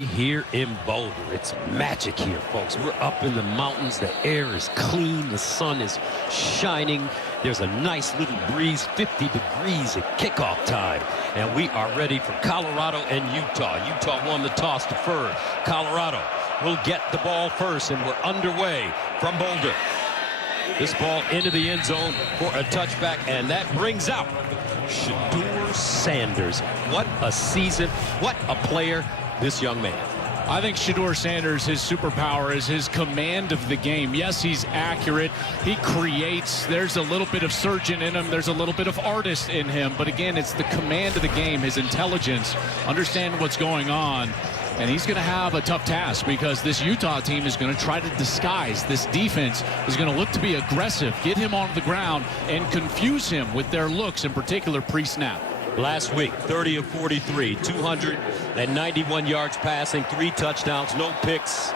Here in Boulder, it's magic here, folks. We're up in the mountains. The air is clean. The sun is shining. There's a nice little breeze, 50 degrees at kickoff time. And we are ready for Colorado and Utah. Utah won the toss, deferred. Colorado will get the ball first, and we're underway from Boulder. This ball into the end zone for a touchback, and that brings out Shedeur Sanders. What a season. What a player. This young man. I think Shedeur Sanders, his superpower is his command of the game. Yes, he's accurate. He creates. There's a little bit of surgeon in him. There's a little bit of artist in him. But again, it's the command of the game, his intelligence, understanding what's going on. And he's going to have a tough task because this Utah team is going to try to disguise. This defense is going to look to be aggressive, get him on the ground, and confuse him with their looks, in particular pre-snap. Last week, 30 of 43, 291 yards passing, 3 touchdowns, no picks.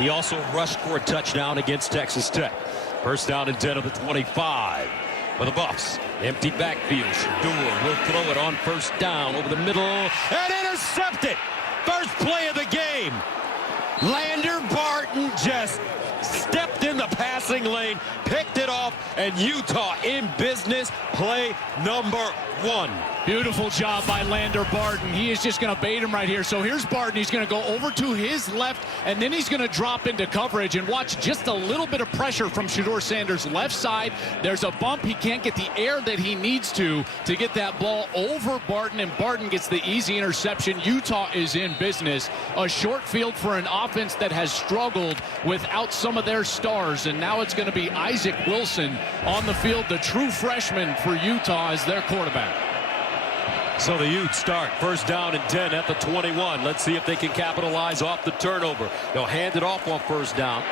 He also rushed for a touchdown against Texas Tech. First down and 10 of the 25 for the Buffs. Empty backfield. Shedeur will throw it on first down over the middle and intercepted. First play of the game. Lander Barton just stepped in the passing lane, picked it off, and Utah in business. Play number 1. Beautiful job by Lander Barton. He is just going to bait him right here. So here's Barton. He's going to go over to his left, and then he's going to drop into coverage and watch just a little bit of pressure from Shedeur Sanders' left side. There's a bump. He can't get the air that he needs to get that ball over Barton, and Barton gets the easy interception. Utah is in business. A short field for an offense that has struggled without some of their stars, and now it's going to be Isaac Wilson on the field, the true freshman for Utah as their quarterback. So the Utes start first down and 10 at the 21. Let's see if they can capitalize off the turnover. They'll hand it off on first down.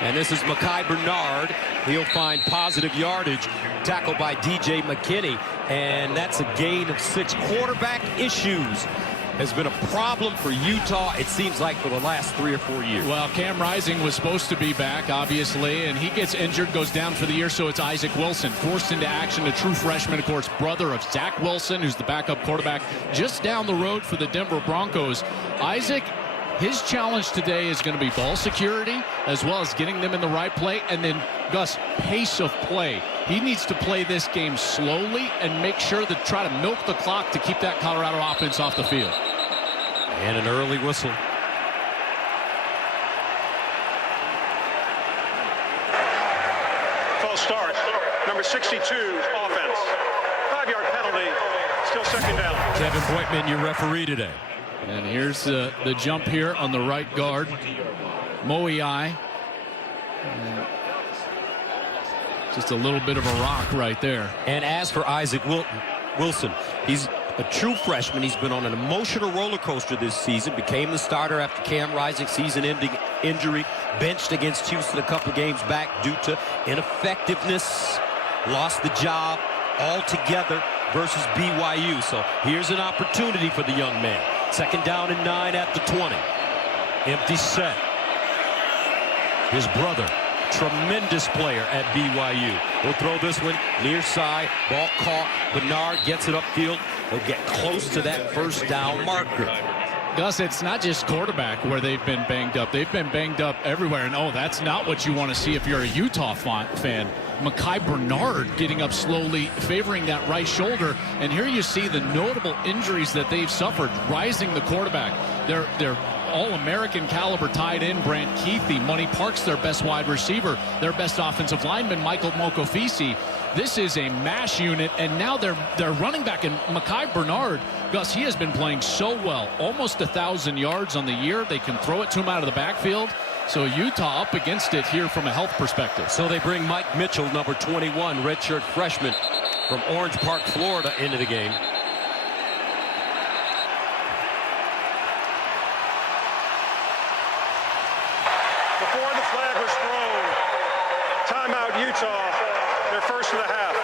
And this is Mekhi Bernard. He'll find positive yardage. Tackled by DJ McKinney. And that's a gain of 6. Quarterback issues has been a problem for Utah, it seems like, for the last 3 or 4 years. Well, Cam Rising was supposed to be back, obviously, and he gets injured, goes down for the year, so it's Isaac Wilson forced into action, a true freshman, of course, brother of Zach Wilson, who's the backup quarterback just down the road for the Denver Broncos. Isaac, his challenge today is going to be ball security as well as getting them in the right play, and then, Gus, pace of play. He needs to play this game slowly and make sure to try to milk the clock to keep that Colorado offense off the field. And an early whistle. False start. Number 62, offense. 5-yard penalty. Still second down. Kevin Boitman, your referee today. And here's the jump here on the right guard. Moei. Just a little bit of a rock right there. And as for Isaac Wilson, he's a true freshman. He's been on an emotional roller coaster this season. Became the starter after Cam Rising season-ending injury. Benched against Houston a couple of games back due to ineffectiveness. Lost the job altogether versus BYU. So here's an opportunity for the young man. Second down and 9 at the 20. Empty set. His brother, tremendous player at BYU. He'll throw this one near side. Ball caught. Bernard gets it upfield. He'll get close to that first down marker. Gus, it's not just quarterback where they've been banged up. They've been banged up everywhere. And, that's not what you want to see if you're a Utah fan. Mekhi Bernard getting up slowly, favoring that right shoulder. And here you see the notable injuries that they've suffered. Rising the quarterback. They're All-American caliber tight end Brant Keithy. Money Parks, their best wide receiver. Their best offensive lineman, Michael Mokofisi. This is a mash unit, and now they're running back. And Mekhi Bernard, Gus, he has been playing so well. Almost 1,000 yards on the year. They can throw it to him out of the backfield. So Utah up against it here from a health perspective. So they bring Mike Mitchell, number 21, redshirt freshman from Orange Park, Florida, into the game. Before the flag was thrown, timeout Utah, their first of the half.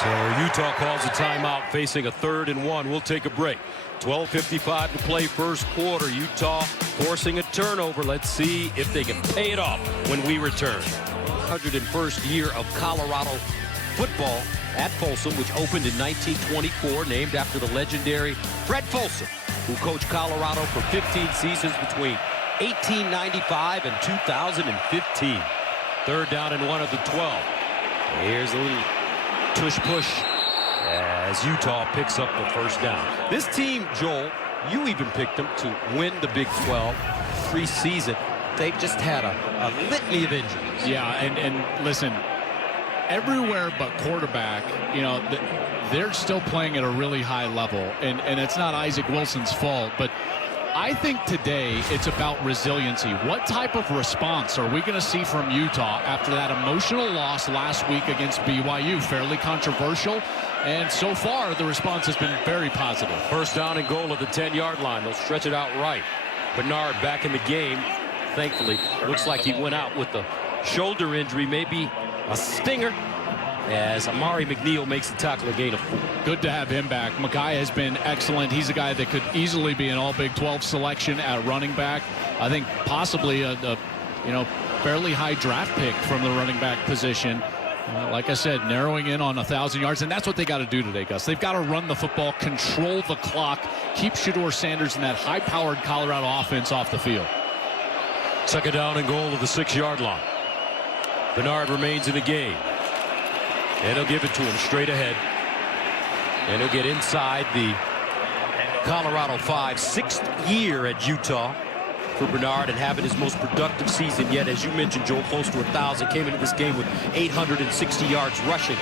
So Utah calls a timeout facing a 3rd and 1. We'll take a break. 12:55 to play first quarter. Utah forcing a turnover. Let's see if they can pay it off when we return. 101st year of Colorado football at Folsom, which opened in 1924, named after the legendary Fred Folsom. who coached Colorado for 15 seasons between 1895 and 2015. Third down and 1 of the 12. Here's a little tush-push as Utah picks up the first down. This team, Joel, you even picked them to win the Big 12 preseason. They've just had a litany of injuries. Yeah, and listen, everywhere but quarterback, you know, they're still playing at a really high level, and it's not Isaac Wilson's fault, but I think today it's about resiliency. What type of response are we going to see from Utah after that emotional loss last week against BYU? Fairly controversial, and so far the response has been very positive. First down and goal at the 10-yard line. They'll stretch it out right. Bernard back in the game. Thankfully, looks like he went out with a shoulder injury, maybe a stinger, as Amari McNeil makes the tackle, a gain of 4. Good to have him back. Makai has been excellent. He's a guy that could easily be an all-Big 12 selection at running back. I think possibly a fairly high draft pick from the running back position. Like I said, narrowing in on 1,000 yards, and that's what they got to do today, Gus. They've got to run the football, control the clock, keep Shedeur Sanders and that high-powered Colorado offense off the field. Second down and goal at the 6-yard line. Bernard remains in the game. And he'll give it to him straight ahead. And he'll get inside the Colorado 5. 6th year at Utah for Bernard, and having his most productive season yet. As you mentioned, Joe, close to 1,000. Came into this game with 860 yards rushing.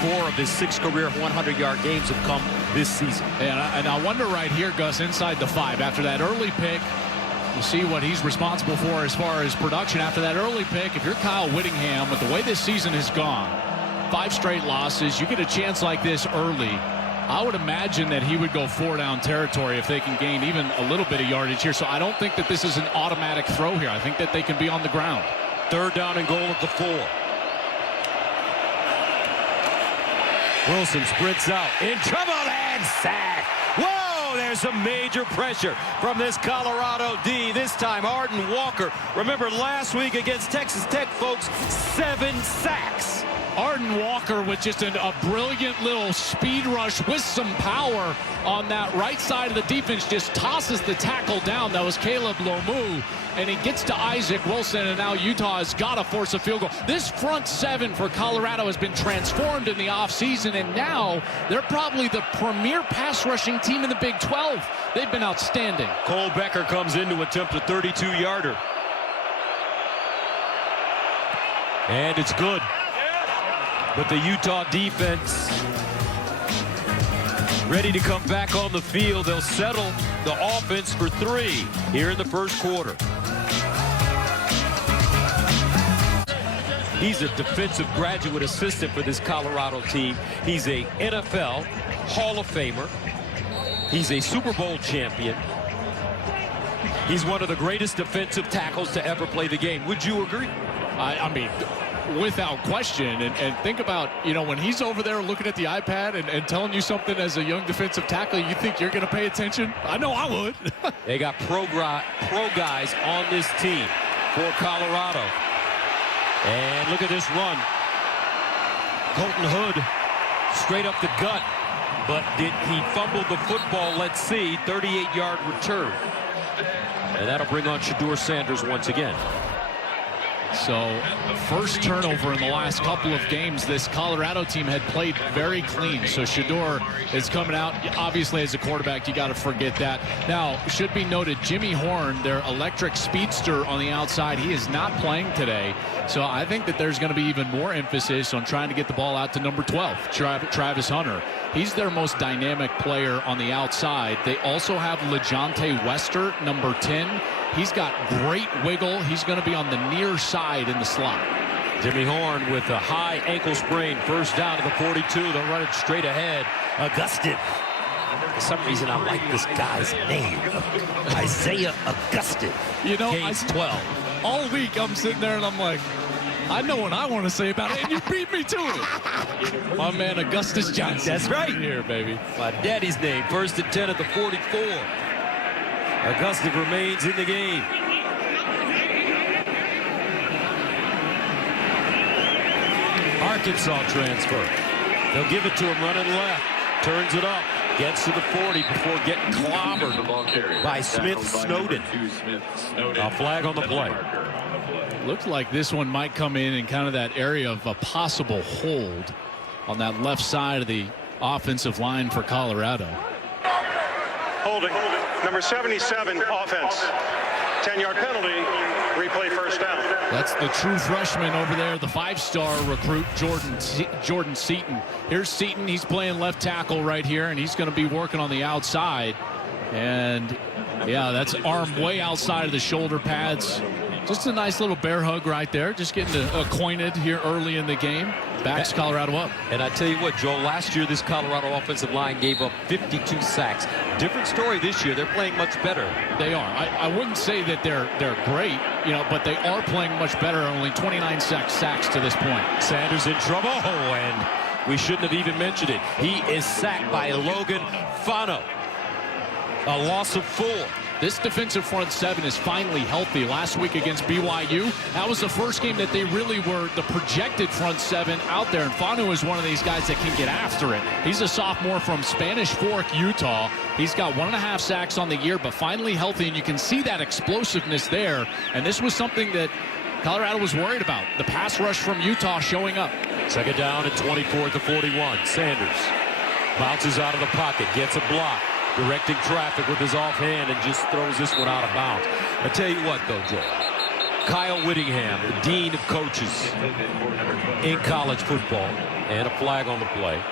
4 of his 6 career 100-yard games have come this season. And I wonder right here, Gus, inside the 5, after that early pick, you see what he's responsible for as far as production. After that early pick, if you're Kyle Whittingham, with the way this season has gone, 5 straight losses, you get a chance like this early, I would imagine that he would go 4-down territory if they can gain even a little bit of yardage here. So I don't think that this is an automatic throw here. I think that they can be on the ground. Third down and goal at the 4. Wilson sprints out, in trouble, and sack. Whoa, there's some major pressure from this Colorado D. This time, Arden Walker. Remember last week against Texas Tech, folks, 7 sacks. Arden Walker with just a brilliant little speed rush with some power on that right side of the defense, just tosses the tackle down. That was Caleb Lomu, and he gets to Isaac Wilson, and now Utah has got to force a field goal. This front 7 for Colorado has been transformed in the offseason, and now they're probably the premier pass rushing team in the Big 12. They've been outstanding. Cole Becker comes in to attempt a 32-yarder. And it's good. But the Utah defense ready to come back on the field. They'll settle the offense for 3 here in the first quarter. He's a defensive graduate assistant for this Colorado team. He's a NFL Hall of Famer. He's a Super Bowl champion. He's one of the greatest defensive tackles to ever play the game. Would you agree? I mean, without question. And think about, you know, when he's over there looking at the iPad and telling you something as a young defensive tackle, you think you're going to pay attention? I know I would. They got pro guys on this team for Colorado. And look at this run. Colton Hood straight up the gut. But did he fumble the football? Let's see. 38-yard return. And that'll bring on Shedeur Sanders once again. So first turnover in the last couple of games. This Colorado team had played very clean. So Shedeur is coming out. Obviously, as a quarterback, you got to forget that. Now, should be noted, Jimmy Horn, their electric speedster on the outside, he is not playing today. So I think that there's going to be even more emphasis on trying to get the ball out to number 12, Travis Hunter. He's their most dynamic player on the outside. They also have LeJontay Wester, number 10. He's got great wiggle. He's going to be on the near side in the slot. Jimmy Horn with a high ankle sprain. First down to the 42. They'll run it straight ahead. Augustin. For some reason, I like this guy's name. Isaiah Augustin. You know, Gains 12. All week I'm sitting there and I'm like, I know what I want to say about it, and you beat me to it. My man Augustus Johnson. That's right. Here, baby. My daddy's name. First and 10 at the 44. Augustin remains in the game. Arkansas transfer. They'll give it to him running left. Turns it up. Gets to the 40 before getting clobbered by Smith Snowden. A flag on the play. Looks like this one might come in kind of that area of a possible hold on that left side of the offensive line for Colorado. Holding. Number 77, offense. 10-yard penalty. Replay first down. That's the true freshman over there, the 5-star recruit, Jordan Seaton. Here's Seaton. He's playing left tackle right here, and he's going to be working on the outside. And, yeah, that's arm way outside of the shoulder pads. Just a nice little bear hug right there. Just getting acquainted here early in the game. Backs Colorado up. And I tell you what, Joel, last year this Colorado offensive line gave up 52 sacks. Different story this year. They're playing much better. They are. I wouldn't say that they're great, but they are playing much better. Only 29 sacks to this point. Sanders in trouble, and we shouldn't have even mentioned it. He is sacked by Logan Fano. A loss of 4. This defensive front seven is finally healthy. Last week against BYU, that was the first game that they really were the projected front seven out there. And Fanu is one of these guys that can get after it. He's a sophomore from Spanish Fork, Utah. He's got 1.5 sacks on the year, but finally healthy. And you can see that explosiveness there. And this was something that Colorado was worried about. The pass rush from Utah showing up. Second down at 24 to 41. Sanders bounces out of the pocket, gets a block. Directing traffic with his offhand and just throws this one out of bounds. I tell you what, though, Joe. Kyle Whittingham, the dean of coaches in college football, and a flag on the play.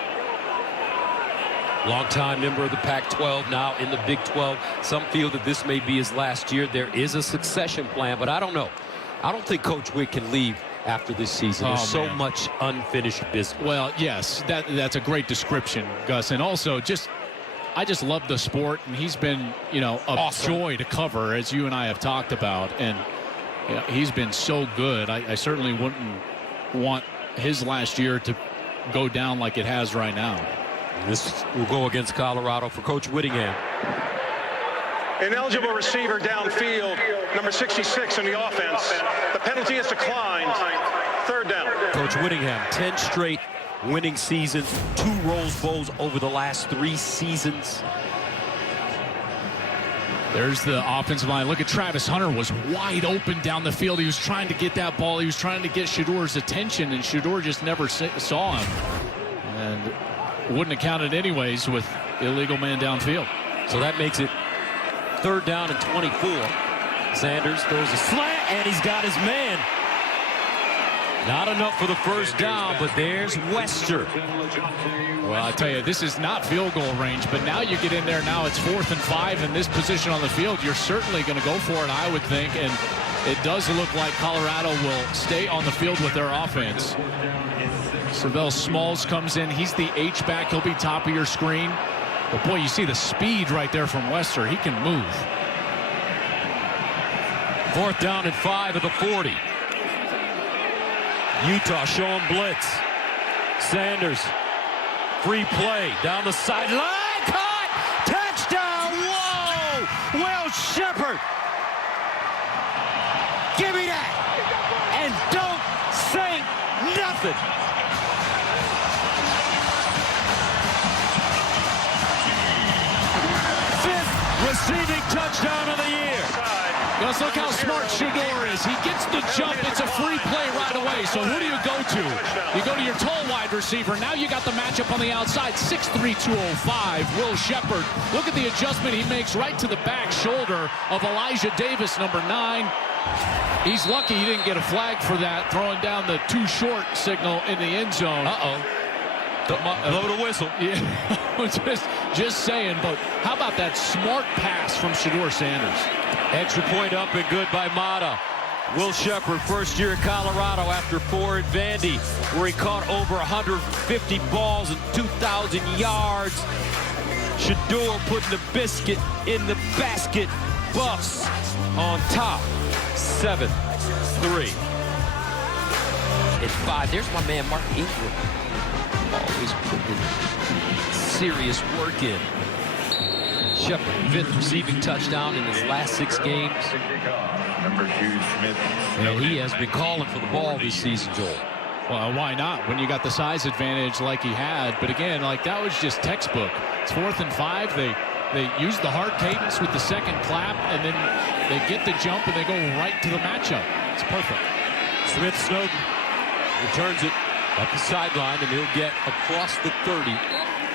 Longtime member of the Pac-12, now in the Big 12. Some feel that this may be his last year. There is a succession plan, but I don't know. I don't think Coach Witt can leave after this season. There's so much unfinished business. Well, yes, that's a great description, Gus. And also, I just love the sport, and he's been, awesome. Joy to cover, as you and I have talked about. And he's been so good. I certainly wouldn't want his last year to go down like it has right now. This will go against Colorado for Coach Whittingham. Ineligible receiver downfield, number 66 in the offense. The penalty is declined. Third down. Coach Whittingham, 10 straight winning seasons, 2 Rose Bowls over the last 3 seasons. There's the offensive line. Look at Travis Hunter was wide open down the field. He was trying to get that ball. He was trying to get Shedor's attention, and Shedor just never saw him. And wouldn't have counted anyways with illegal man downfield. So that makes it third down and 24. Sanders throws a slant, and he's got his man. Not enough for the first down, but there's Wester. Well, I tell you, this is not field goal range, but now you get in there. Now it's 4th and 5 in this position on the field. You're certainly going to go for it, I would think. And it does look like Colorado will stay on the field with their offense. Servell Smalls comes in. He's the H-back. He'll be top of your screen. But, boy, you see the speed right there from Wester. He can move. 4th down and 5 at the 40. Utah showing blitz. Sanders, free play down the sideline. Caught! Touchdown! Whoa! Will Sheppard! Give me that! And don't say nothing! Receiving touchdown of the year. Let's look how smart Shedor is. He gets the jump. It's a free play right away. So who do you go to? You go to your tall wide receiver. Now you got the matchup on the outside. 6'3", 205. Will Sheppard. Look at the adjustment he makes right to the back shoulder of Elijah Davis, number 9. He's lucky he didn't get a flag for that, throwing down the too short signal in the end zone. Blow the whistle. Yeah, just saying. But how about that smart pass from Shedor Sanders? Extra point up and good by Mata. Will Sheppard, first year at Colorado after 4 at Vandy, where he caught over 150 balls and 2,000 yards. Shedor putting the biscuit in the basket. Buffs on top. 7-3. At 5, there's my man Mark Ingram. Always putting serious work in. Sheppard, 5th receiving touchdown in his last 6 games. And he has been calling for the ball this season, Joel. Well, why not when you got the size advantage like he had? But again, like that was just textbook. It's 4th and 5. They use the hard cadence with the second clap, and then they get the jump and they go right to the matchup. It's perfect. Smith Snowden returns it at the sideline, and he'll get across the 30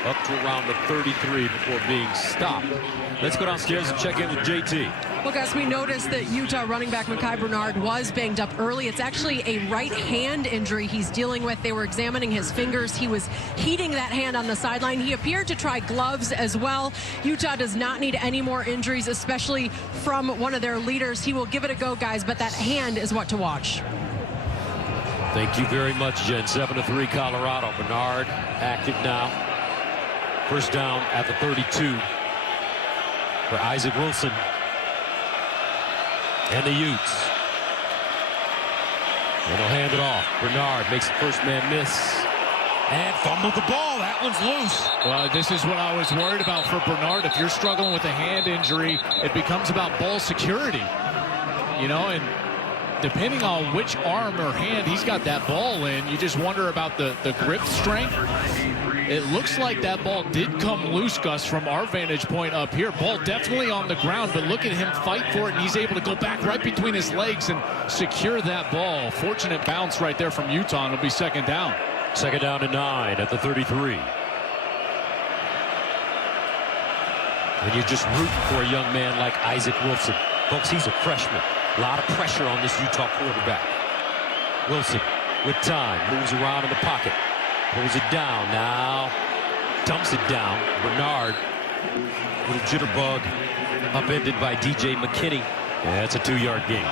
up to around the 33 before being stopped. Let's go downstairs and check in with JT. Well, Gus, we noticed that Utah running back Mekhi Bernard was banged up early. It's actually a right hand injury he's dealing with. They were examining his fingers. He was heating that hand on the sideline. He appeared to try gloves as well. Utah does not need any more injuries, especially from one of their leaders. He will give it a go, guys, but that hand is what to watch. Thank you very much, Jen. 7-3 Colorado. Bernard active now. First down at the 32 for Isaac Wilson and the Utes. And he'll hand it off. Bernard makes the first man miss and fumbled the ball. That one's loose. Well, this is what I was worried about for Bernard. If you're struggling with a hand injury, it becomes about ball security. You know, and depending on which arm or hand he's got that ball in, you just wonder about the grip strength. It looks like that ball did come loose, Gus, from our vantage point up here. Ball definitely on the ground, but look at him fight for it, and he's able to go back right between his legs and secure that ball. Fortunate bounce right there from Utah, and it'll be second down. Second down and 9 at the 33. And you're just rooting for a young man like Isaac Wilson. Folks, he's a freshman. A lot of pressure on this Utah quarterback. Wilson with time, moves around in the pocket. Pulls it down now. Dumps it down. Bernard. Little jitterbug. Upended by DJ McKinney. Yeah, that's a 2-yard gain.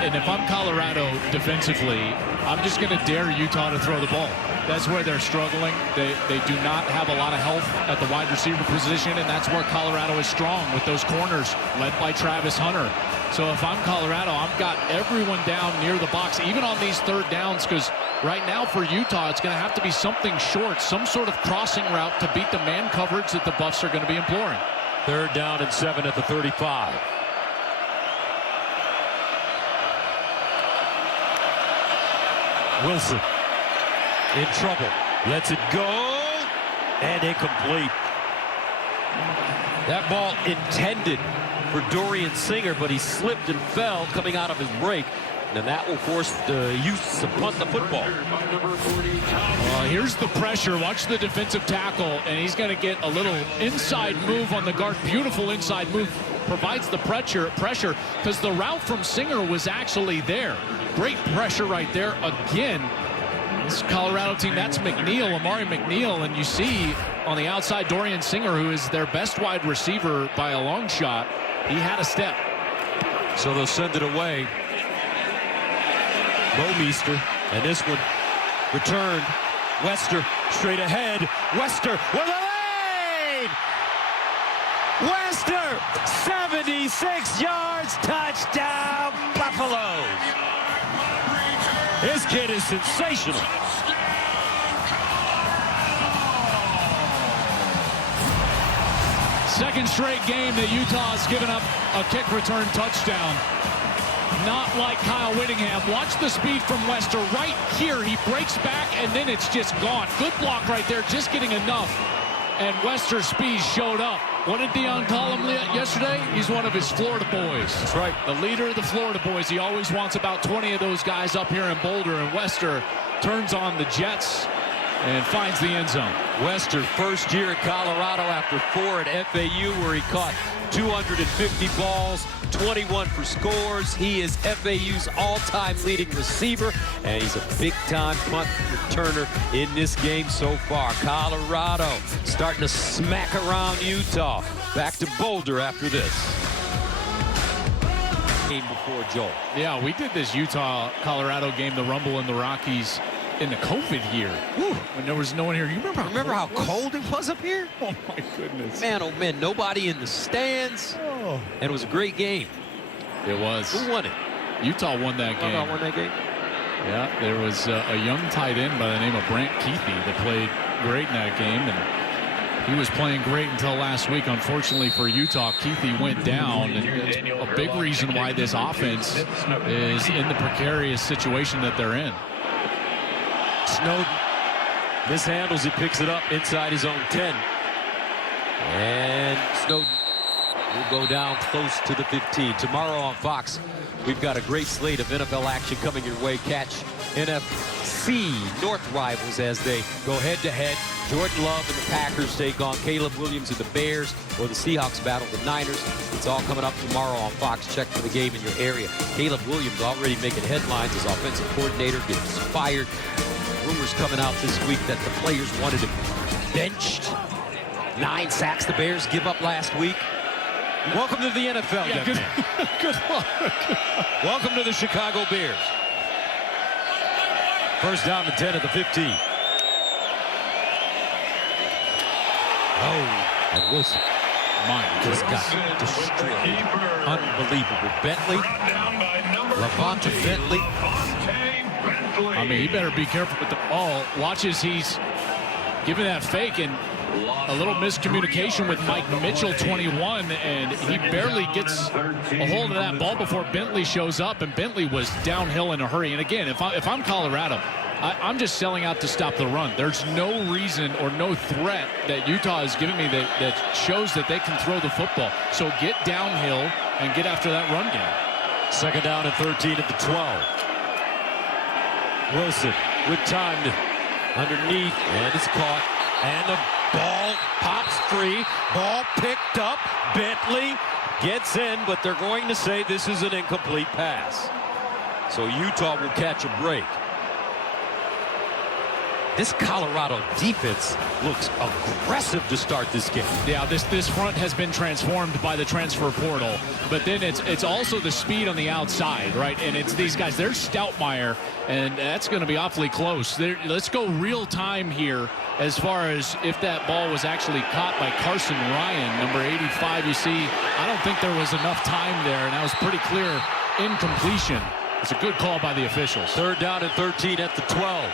And if I'm Colorado defensively, I'm just going to dare Utah to throw the ball. That's where they're struggling. They do not have a lot of health at the wide receiver position, and that's where Colorado is strong with those corners led by Travis Hunter. So if I'm Colorado, I've got everyone down near the box, even on these third downs, because right now for Utah, it's going to have to be something short, some sort of crossing route to beat the man coverage that the Buffs are going to be imploring. Third down and 7 at the 35. Wilson in trouble. Lets it go. And incomplete. That ball intended for Dorian Singer, but he slipped and fell coming out of his break. And that will force the Utes to punt the football. Here's the pressure. Watch the defensive tackle, and he's going to get a little inside move on the guard. Beautiful inside move. Provides the pressure because the route from Singer was actually there. Great pressure right there again. This Colorado team, that's McNeil, Amari McNeil, and you see on the outside Dorian Singer, who is their best wide receiver by a long shot. He had a step. So they'll send it away. Bouwmeester, and this one returned. Wester straight ahead. Wester with a lead! Wester, 76 yards, touchdown, Buffaloes. This kid is sensational. Second straight game that Utah has given up a kick return touchdown. Not like Kyle Whittingham. Watch the speed from Wester right here. He breaks back, and then it's just gone. Good block right there, just getting enough. And Wester's speed showed up. What did Deion call him yesterday? He's one of his Florida boys. That's right. The leader of the Florida boys. He always wants about 20 of those guys up here in Boulder, and Wester turns on the Jets and finds the end zone. Wester, first year at Colorado after 4 at FAU, where he caught 250 balls, 21 for scores. He is FAU's all-time leading receiver, and he's a big-time punt returner in this game so far. Colorado starting to smack around Utah. Back to Boulder after this. Game before Joel. Yeah, we did this Utah-Colorado game, the Rumble in the Rockies, in the COVID year. Whew. When there was no one here. You remember how cold it was up here? Oh, my goodness. Man, oh, man, nobody in the stands. Oh. And it was a great game. It was. Who won it? Utah won that game. Utah won that game? Yeah, there was a young tight end by the name of Brant Keithy that played great in that game, and he was playing great until last week. Unfortunately for Utah, Keithy went down, and it's a big reason why this offense is in the precarious situation that they're in. Snowden mishandles it, picks it up inside his own 10. And Snowden will go down close to the 15. Tomorrow on Fox, we've got a great slate of NFL action coming your way. Catch NFC North rivals as they go head-to-head. Jordan Love and the Packers take on Caleb Williams and the Bears, or the Seahawks battle the Niners. It's all coming up tomorrow on Fox. Check for the game in your area. Caleb Williams already making headlines as offensive coordinator, getting fired. Rumors coming out this week that the players wanted him benched. 9 sacks the Bears give up last week. Welcome to the NFL, Yeah, good, good luck. Welcome to the Chicago Bears. First down and 10 at the 15. Oh, and Wilson just got destroyed. Unbelievable. Bentley, Levante Bentley. I mean, he better be careful with the ball. Watch as he's giving that fake, and a little miscommunication with Mike Mitchell, 21, and he barely gets a hold of that ball before Bentley shows up, and Bentley was downhill in a hurry. And again, if I'm Colorado, I'm just selling out to stop the run. There's no reason or no threat that Utah is giving me that shows that they can throw the football. So get downhill and get after that run game. Second down and 13 at the 12. Wilson with time underneath, and it's caught, and the ball pops free. Ball picked up. Bentley gets in, but they're going to say this is an incomplete pass. So Utah will catch a break. This Colorado defense looks aggressive to start this game. Yeah, this front has been transformed by the transfer portal, but then it's also the speed on the outside, right? And it's these guys. There's Stoutmeyer, and that's going to be awfully close. Let's go real time here as far as if that ball was actually caught by Carson Ryan, number 85. You see, I don't think there was enough time there, and that was pretty clear incompletion. It's a good call by the officials. Third down and 13 at the 12.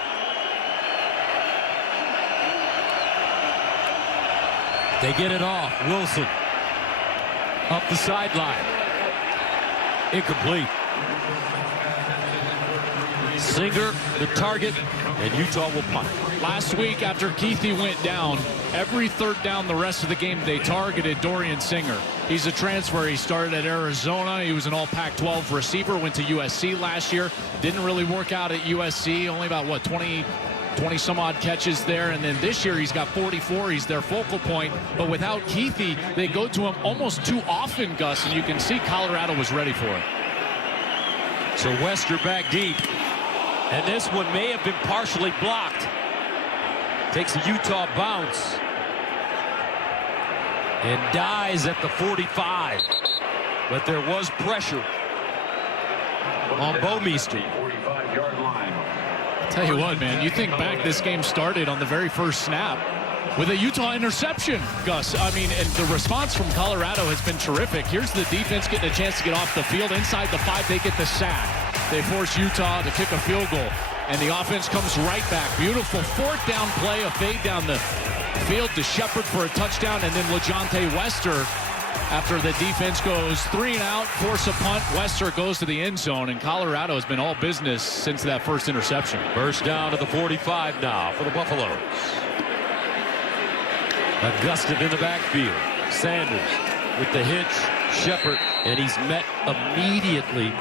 They get it off. Wilson up the sideline. Incomplete. Singer, the target, and Utah will punt. Last week, after Keithy went down, every third down the rest of the game, they targeted Dorian Singer. He's a transfer. He started at Arizona. He was an all Pac-12 receiver, went to USC last year. Didn't really work out at USC. Only about, 20 some odd catches there, and then this year he's got 44. He's their focal point, but without Keithy, they go to him almost too often, Gus, and you can see Colorado was ready for it. So Wester back deep, and this one may have been partially blocked. Takes a Utah bounce and dies at the 45, but there was pressure on Bomeister. Tell you what, man, you think back, this game started on the very first snap with a Utah interception, Gus. I mean, and the response from Colorado has been terrific. Here's the defense getting a chance to get off the field. Inside the 5, they get the sack. They force Utah to kick a field goal, and the offense comes right back. Beautiful fourth down play, a fade down the field to Shepard for a touchdown, and then LeJontay Wester, after the defense goes 3 and out, force a punt, Wester goes to the end zone, and Colorado has been all business since that first interception. First down to the 45 now for the Buffaloes. Augustin in the backfield. Sanders with the hitch. Shepard, and he's met immediately.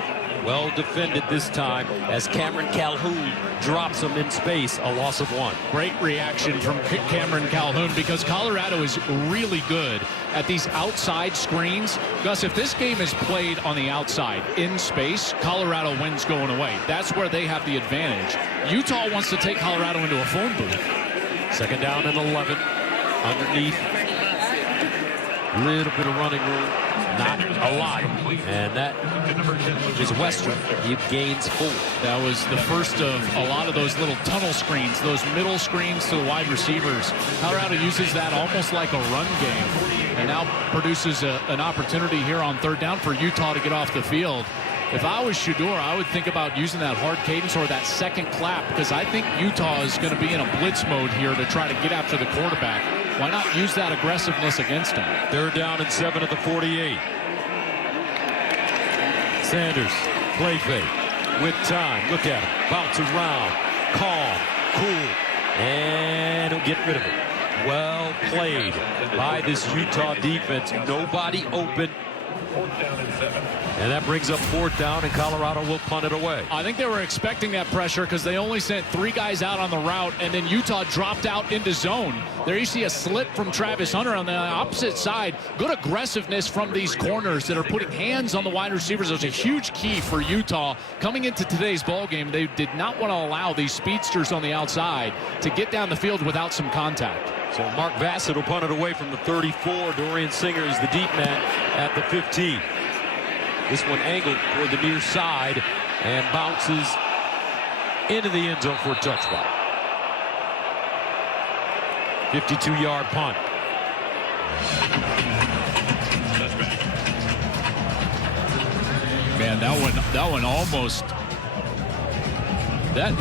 Well defended this time as Cameron Calhoun drops him in space, a loss of 1. Great reaction from Cameron Calhoun, because Colorado is really good at these outside screens. Gus, if this game is played on the outside in space, Colorado wins going away. That's where they have the advantage. Utah wants to take Colorado into a phone booth. Second down and 11. Underneath. Little bit of running room. Not a lot. And that is Wester. He gains 4. That was the first of a lot of those little tunnel screens, those middle screens to the wide receivers. Colorado uses that almost like a run game, and now produces an opportunity here on third down for Utah to get off the field. If I was Shedeur, I would think about using that hard cadence or that second clap, because I think Utah is going to be in a blitz mode here to try to get after the quarterback. Why not use that aggressiveness against him? Third down and 7 at the 48. Sanders, play fake, with time. Look at him, bounce around, calm, cool, and he'll get rid of it. Well played by this Utah defense. Nobody open. And that brings up 4th down, and Colorado will punt it away. I think they were expecting that pressure because they only sent 3 guys out on the route, and then Utah dropped out into zone. There you see a slip from Travis Hunter on the opposite side. Good aggressiveness from these corners that are putting hands on the wide receivers. That was a huge key for Utah. Coming into today's ball game, they did not want to allow these speedsters on the outside to get down the field without some contact. So Mark Bassett will punt it away from the 34. Dorian Singer is the deep man at the 15. This one angled toward the near side and bounces into the end zone for a touchdown. 52-yard punt. Man, that one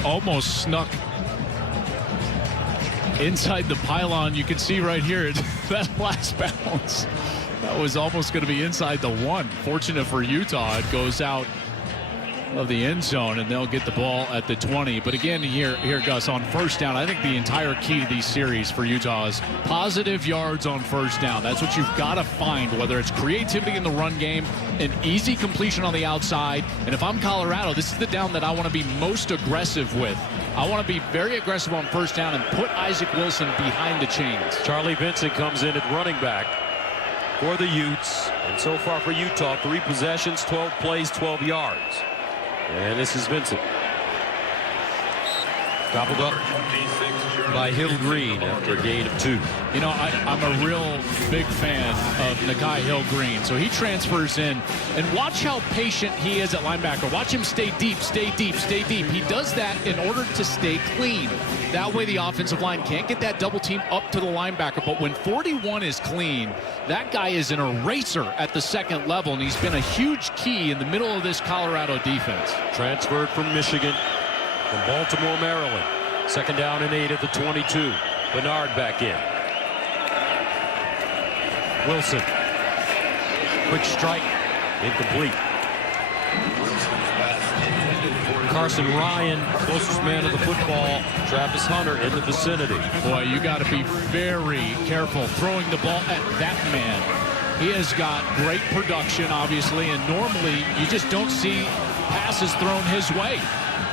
almost snuck inside the pylon. You can see right here that last bounce. That was almost going to be inside the 1. Fortunate for Utah, it goes out of the end zone, and they'll get the ball at the 20. But again, here, Gus, on 1st down, I think the entire key to these series for Utah is positive yards on 1st down. That's what you've got to find, whether it's creativity in the run game, an easy completion on the outside. And if I'm Colorado, this is the down that I want to be most aggressive with. I want to be very aggressive on 1st down and put Isaac Wilson behind the chains. Charlie Vincent comes in at running back for the Utes. And so far for Utah, 3 possessions, 12 plays, 12 yards. And this is Vincent. Gobbled up by Hill Green after a gain of 2. You know, I'm a real big fan of Nakai Hill-Green. So he transfers in, and watch how patient he is at linebacker. Watch him stay deep, stay deep, stay deep. He does that in order to stay clean. That way the offensive line can't get that double team up to the linebacker. But when 41 is clean, that guy is an eraser at the 2nd level, and he's been a huge key in the middle of this Colorado defense. Transferred from Michigan, from Baltimore, Maryland. 2nd down and 8 at the 22. Bernard back in. Wilson. Quick strike. Incomplete. Carson Ryan, closest man to the football. Travis Hunter in the vicinity. Boy, you got to be very careful throwing the ball at that man. He has got great production, obviously, and normally you just don't see passes thrown his way.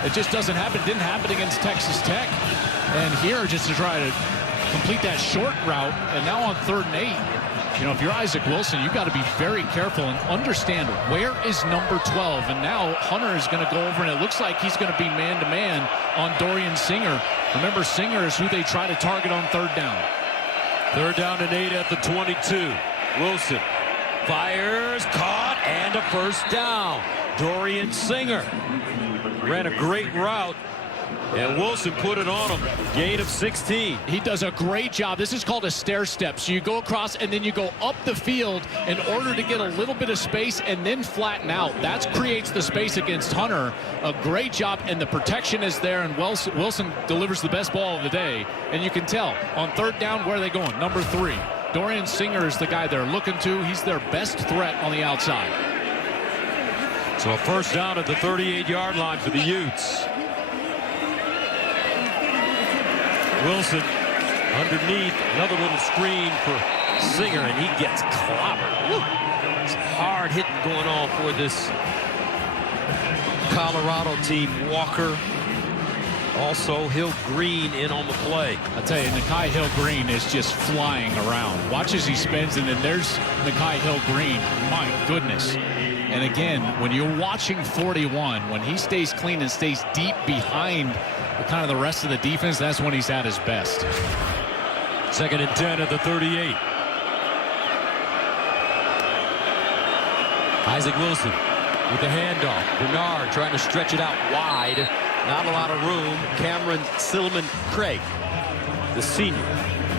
It just doesn't happen. It didn't happen against Texas Tech. And here, just to try to complete that short route, and now on 3rd and 8, you know, if you're Isaac Wilson, you've got to be very careful and understand where is number 12. And now Hunter is going to go over, and it looks like he's going to be man-to-man on Dorian Singer. Remember, Singer is who they try to target on 3rd down. 3rd down and 8 at the 22. Wilson fires, caught, and a 1st down. Dorian Singer ran a great route, and Wilson put it on him. Gain of 16. He does a great job. This is called a stair step. So you go across and then you go up the field in order to get a little bit of space and then flatten out. That creates the space against Hunter. A great job, and the protection is there, and Wilson delivers the best ball of the day. And you can tell on 3rd down, where are they going? Number 3. Dorian Singer is the guy they're looking to. He's their best threat on the outside. So a 1st down at the 38-yard line for the Utes. Wilson underneath, another little screen for Singer, and he gets clobbered. Woo. It's hard hitting going on for this Colorado team. Walker, also Hill Green in on the play. I tell you, Nakai Hill Green is just flying around. Watch as he spins, and then there's Nakai Hill Green. My goodness. And again, when you're watching 41, when he stays clean and stays deep behind kind of the rest of the defense, that's when he's at his best. 2nd and 10 at the 38. Isaac Wilson with the handoff. Bernard trying to stretch it out wide. Not a lot of room. Cameron Silliman Craig, the senior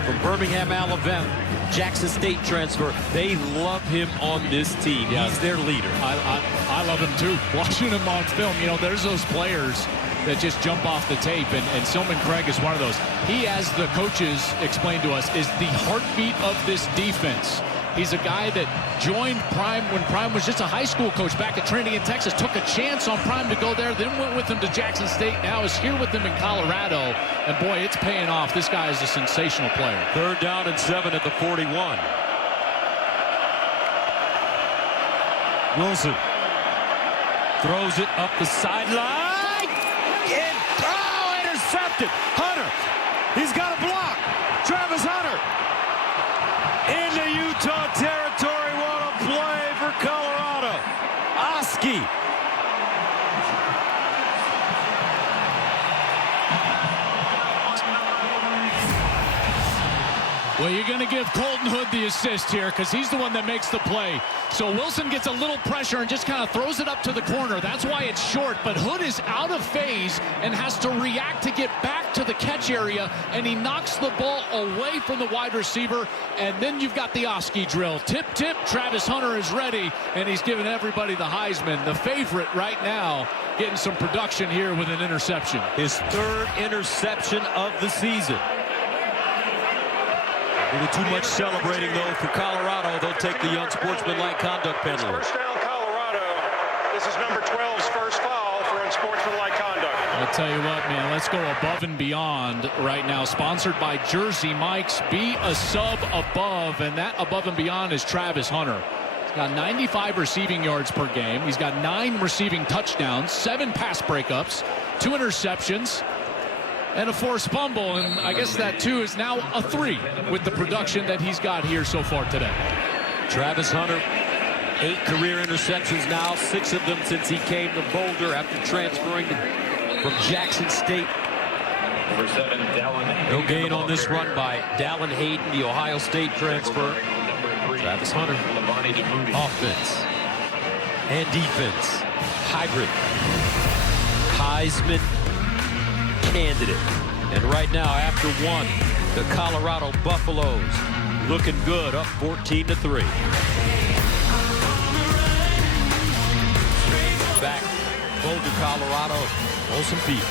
from Birmingham, Alabama. Jackson State transfer. They love him on this team. Yeah. He's their leader. I love him too. Watching him on film, you know, there's those players that just jump off the tape, and Silliman Craig is one of those. He, as the coaches explained to us, is the heartbeat of this defense. He's a guy that joined Prime when Prime was just a high school coach back at Trinity in Texas. Took a chance on Prime to go there, then went with him to Jackson State. Now is here with them in Colorado. And boy, it's paying off. This guy is a sensational player. 3rd down and 7 at the 41. Wilson throws it up the sideline. Intercepted. Hunter. He's got a block. Travis Hunter. Into Utah territory. What a play for Colorado. Oski. Well, you're going to give Colton Hood the assist here because he's the one that makes the play. So Wilson gets a little pressure and just kind of throws it up to the corner. That's why it's short, but Hood is out of phase and has to react to get back to the catch area, and he knocks the ball away from the wide receiver, and then you've got the Oski drill. Tip, tip, Travis Hunter is ready, and he's giving everybody the Heisman. The favorite right now, getting some production here with an interception. His 3rd interception of the season. A little too much celebrating, though, for Colorado. They'll take the unsportsmanlike conduct penalty. First down, Colorado. This is number 12's first foul for unsportsmanlike conduct. I'll tell you what, man, let's go above and beyond right now. Sponsored by Jersey Mike's. Be a sub above, and that above and beyond is Travis Hunter. He's got 95 receiving yards per game. He's got 9 receiving touchdowns, 7 pass breakups, 2 interceptions, and a forced fumble, and I guess that too is now a 3 with the production that he's got here so far today. Travis Hunter, 8 career interceptions now, 6 of them since he came to Boulder after transferring from Jackson State. Number 7, Dallin. No gain on this run by Dallin Hayden, the Ohio State transfer. Travis Hunter, offense and defense, hybrid, Heisman candidate. And right now, after 1, the Colorado Buffaloes looking good, up 14-3. Back, Boulder, Colorado, Olsen Field.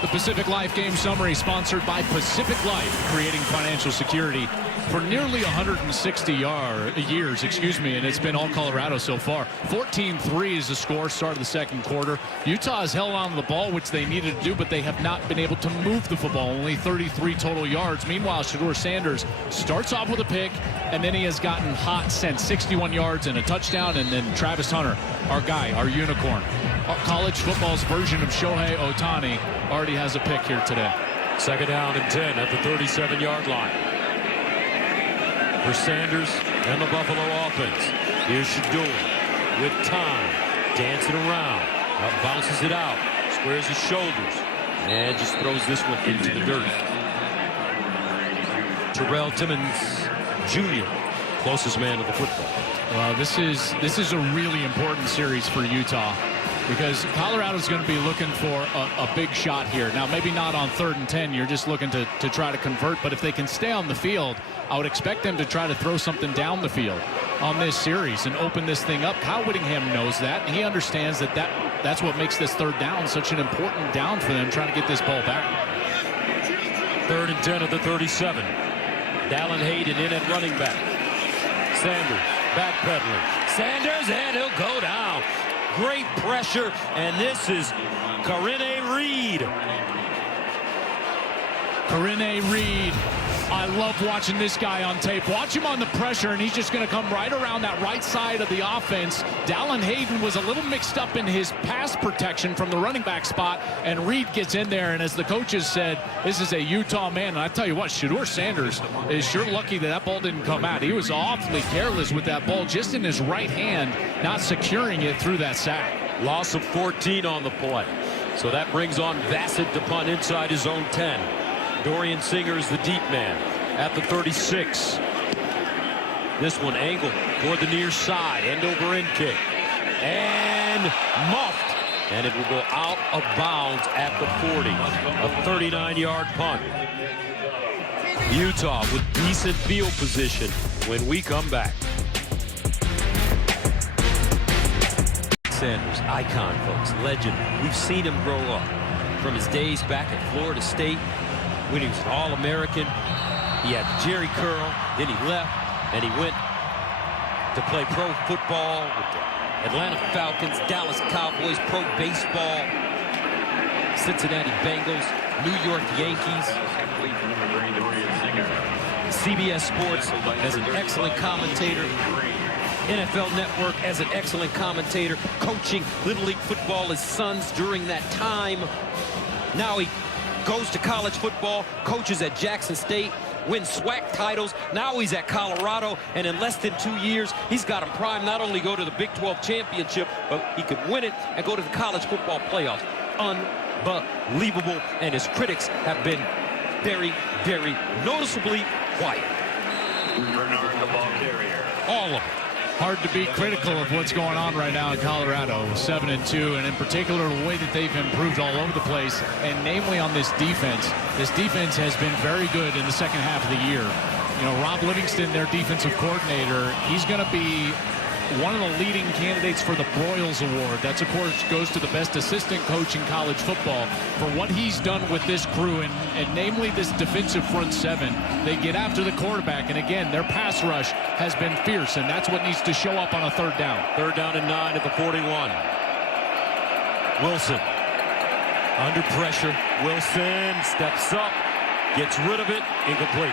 The Pacific Life Game Summary sponsored by Pacific Life, creating financial security for nearly 160 years, and it's been all Colorado so far. 14-3 is the score, start of the second quarter. Utah has held on to the ball, which they needed to do, but they have not been able to move the football. Only 33 total yards. Meanwhile, Shedeur Sanders starts off with a pick, and then he has gotten hot since 61 yards and a touchdown, and then Travis Hunter, our guy, our unicorn. College football's version of Shohei Ohtani already has a pick here today. 2nd down and 10 at the 37-yard line. For Sanders and the Buffalo offense. Here's Shedeur with time, dancing around. Up bounces it out, squares his shoulders, and just throws this one into the dirt. Terrell Timmons Jr., closest man to the football. Well, this is a really important series for Utah, because Colorado's going to be looking for a big shot here. Now, maybe not on 3rd and 10. You're just looking to try to convert. But if they can stay on the field, I would expect them to try to throw something down the field on this series and open this thing up. Kyle Whittingham knows that, and he understands that's what makes this 3rd down such an important down for them, trying to get this ball back. 3rd and 10 at the 37. Dallin Hayden in at running back. Sanders backpedaling. Sanders, and he'll go down. Great pressure, and this is Karene Reed. Karene Reed. I love watching this guy on tape. Watch him on the pressure, and he's just going to come right around that right side of the offense. Dallin Hayden was a little mixed up in his pass protection from the running back spot, and Reed gets in there, and as the coaches said, this is a Utah man. And I tell you what, Shedeur Sanders is sure lucky that ball didn't come out. He was awfully careless with that ball, just in his right hand, not securing it through that sack. Loss of 14 on the play. So that brings on Bassett to punt inside his own 10. Dorian Singer is the deep man at the 36. This one angled toward the near side. End over end kick. And muffed. And it will go out of bounds at the 40. A 39-yard punt. Utah with decent field position when we come back. Sanders, icon, folks, legend. We've seen him grow up from his days back at Florida State when he was an All-American. He had Jerry Curl, then he left, and he went to play pro football with the Atlanta Falcons, Dallas Cowboys, pro baseball, Cincinnati Bengals, New York Yankees. CBS Sports as an excellent commentator. NFL Network as an excellent commentator, coaching Little League football his sons during that time. Now he goes to college football, coaches at Jackson State, wins SWAC titles. Now he's at Colorado, and in less than 2 years, he's got him primed not only go to the Big 12 championship, but he could win it and go to the college football playoffs. Unbelievable, and his critics have been very, very noticeably quiet. Bernard, the ball carrier. All of them. Hard to be critical of what's going on right now in Colorado, 7-2, and in particular the way that they've improved all over the place, and namely on this defense. This defense has been very good in the second half of the year. You know, Rob Livingston, their defensive coordinator, he's going to be one of the leading candidates for the Broyles Award. That's, of course, goes to the best assistant coach in college football for what he's done with this crew, and namely this defensive front seven. They get after the quarterback, and again, their pass rush has been fierce, and that's what needs to show up on a third down. 3rd down and 9 at the 41. Wilson under pressure. Wilson steps up, gets rid of it, incomplete.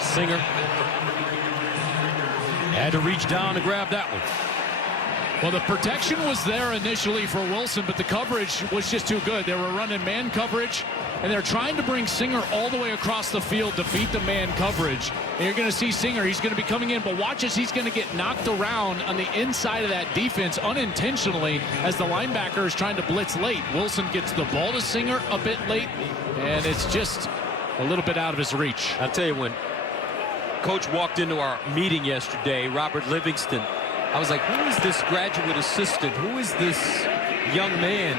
Singer had to reach down to grab that one. Well, the protection was there initially for Wilson, but the coverage was just too good. They were running man coverage, and they're trying to bring Singer all the way across the field to beat the man coverage. And you're going to see Singer, he's going to be coming in, but watch as he's going to get knocked around on the inside of that defense unintentionally as the linebacker is trying to blitz late. Wilson gets the ball to Singer a bit late, and it's just a little bit out of his reach. I'll tell you, when Coach walked into our meeting yesterday, Robert Livingston, I was like, who is this graduate assistant? Who is this young man?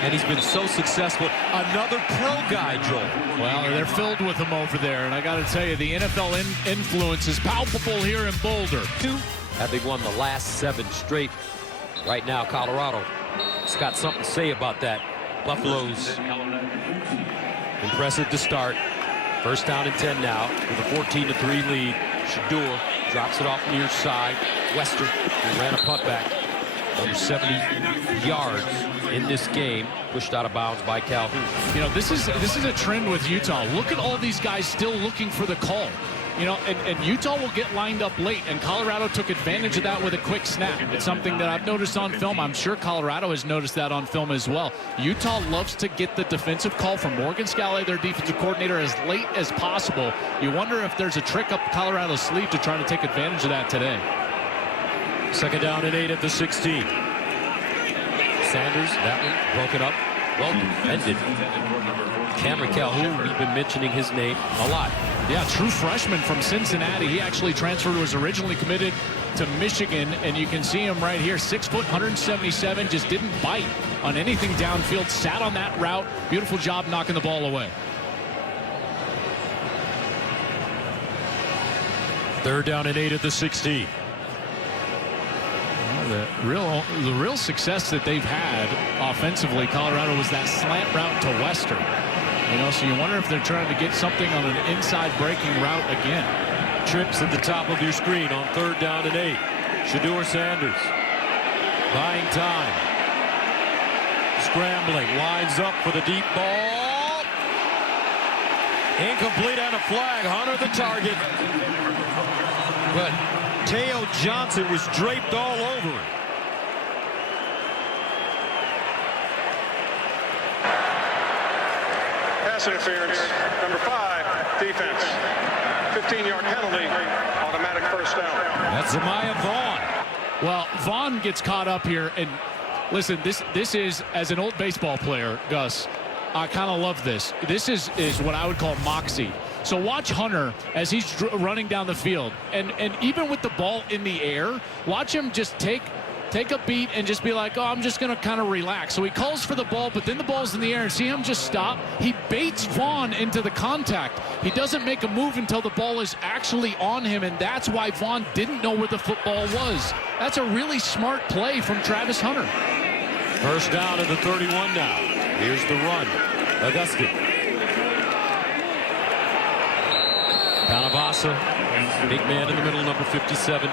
And he's been so successful. Another pro guy, Joel. Well, they're filled with them over there, and I got to tell you, the NFL influence is palpable here in Boulder. Having won the last 7 straight. Right now, Colorado has got something to say about that. Buffalo's impressive to start. 1st down and 10 now with a 14-3 lead. Shador drops it off near side. Wester ran a punt back. Over 70 yards in this game, pushed out of bounds by Calhoun. You know, this is a trend with Utah. Look at all these guys still looking for the call. You know, and Utah will get lined up late, and Colorado took advantage of that with a quick snap. It's something that I've noticed on film. I'm sure Colorado has noticed that on film as well. Utah loves to get the defensive call from Morgan Scalley, their defensive coordinator, as late as possible. You wonder if there's a trick up Colorado's sleeve to try to take advantage of that today. 2nd down and 8 at the 16. Sanders, that one broken up. Well defended. Cameron Calhoun, we've been mentioning his name a lot. Yeah, true freshman from Cincinnati. He actually transferred, was originally committed to Michigan, and you can see him right here. 6 foot, 177, just didn't bite on anything downfield, sat on that route. Beautiful job knocking the ball away. 3rd down and 8 at the 16. The real success that they've had offensively, Colorado, was that slant route to Wester. You know, so you wonder if they're trying to get something on an inside breaking route again. Trips at the top of your screen on 3rd down and 8. Shador Sanders buying time. Scrambling, lines up for the deep ball. Incomplete on a flag. Hunter the target. But Teo Johnson was draped all over him. Pass interference. Number 5, defense. 15-yard penalty. Automatic 1st down. That's Zamiah Vaughn. Well, Vaughn gets caught up here, and listen, this is, as an old baseball player, Gus, I kind of love this. This is what I would call moxie. So watch Hunter as he's running down the field, and even with the ball in the air, watch him just take a beat and just be like, oh, I'm just going to kind of relax. So he calls for the ball, but then the ball's in the air, and see him just stop. He baits Vaughn into the contact. He doesn't make a move until the ball is actually on him, and that's why Vaughn didn't know where the football was. That's a really smart play from Travis Hunter. 1st down at the 31 now. Here's the run. Augustine. Canavasa, big man in the middle, number 57,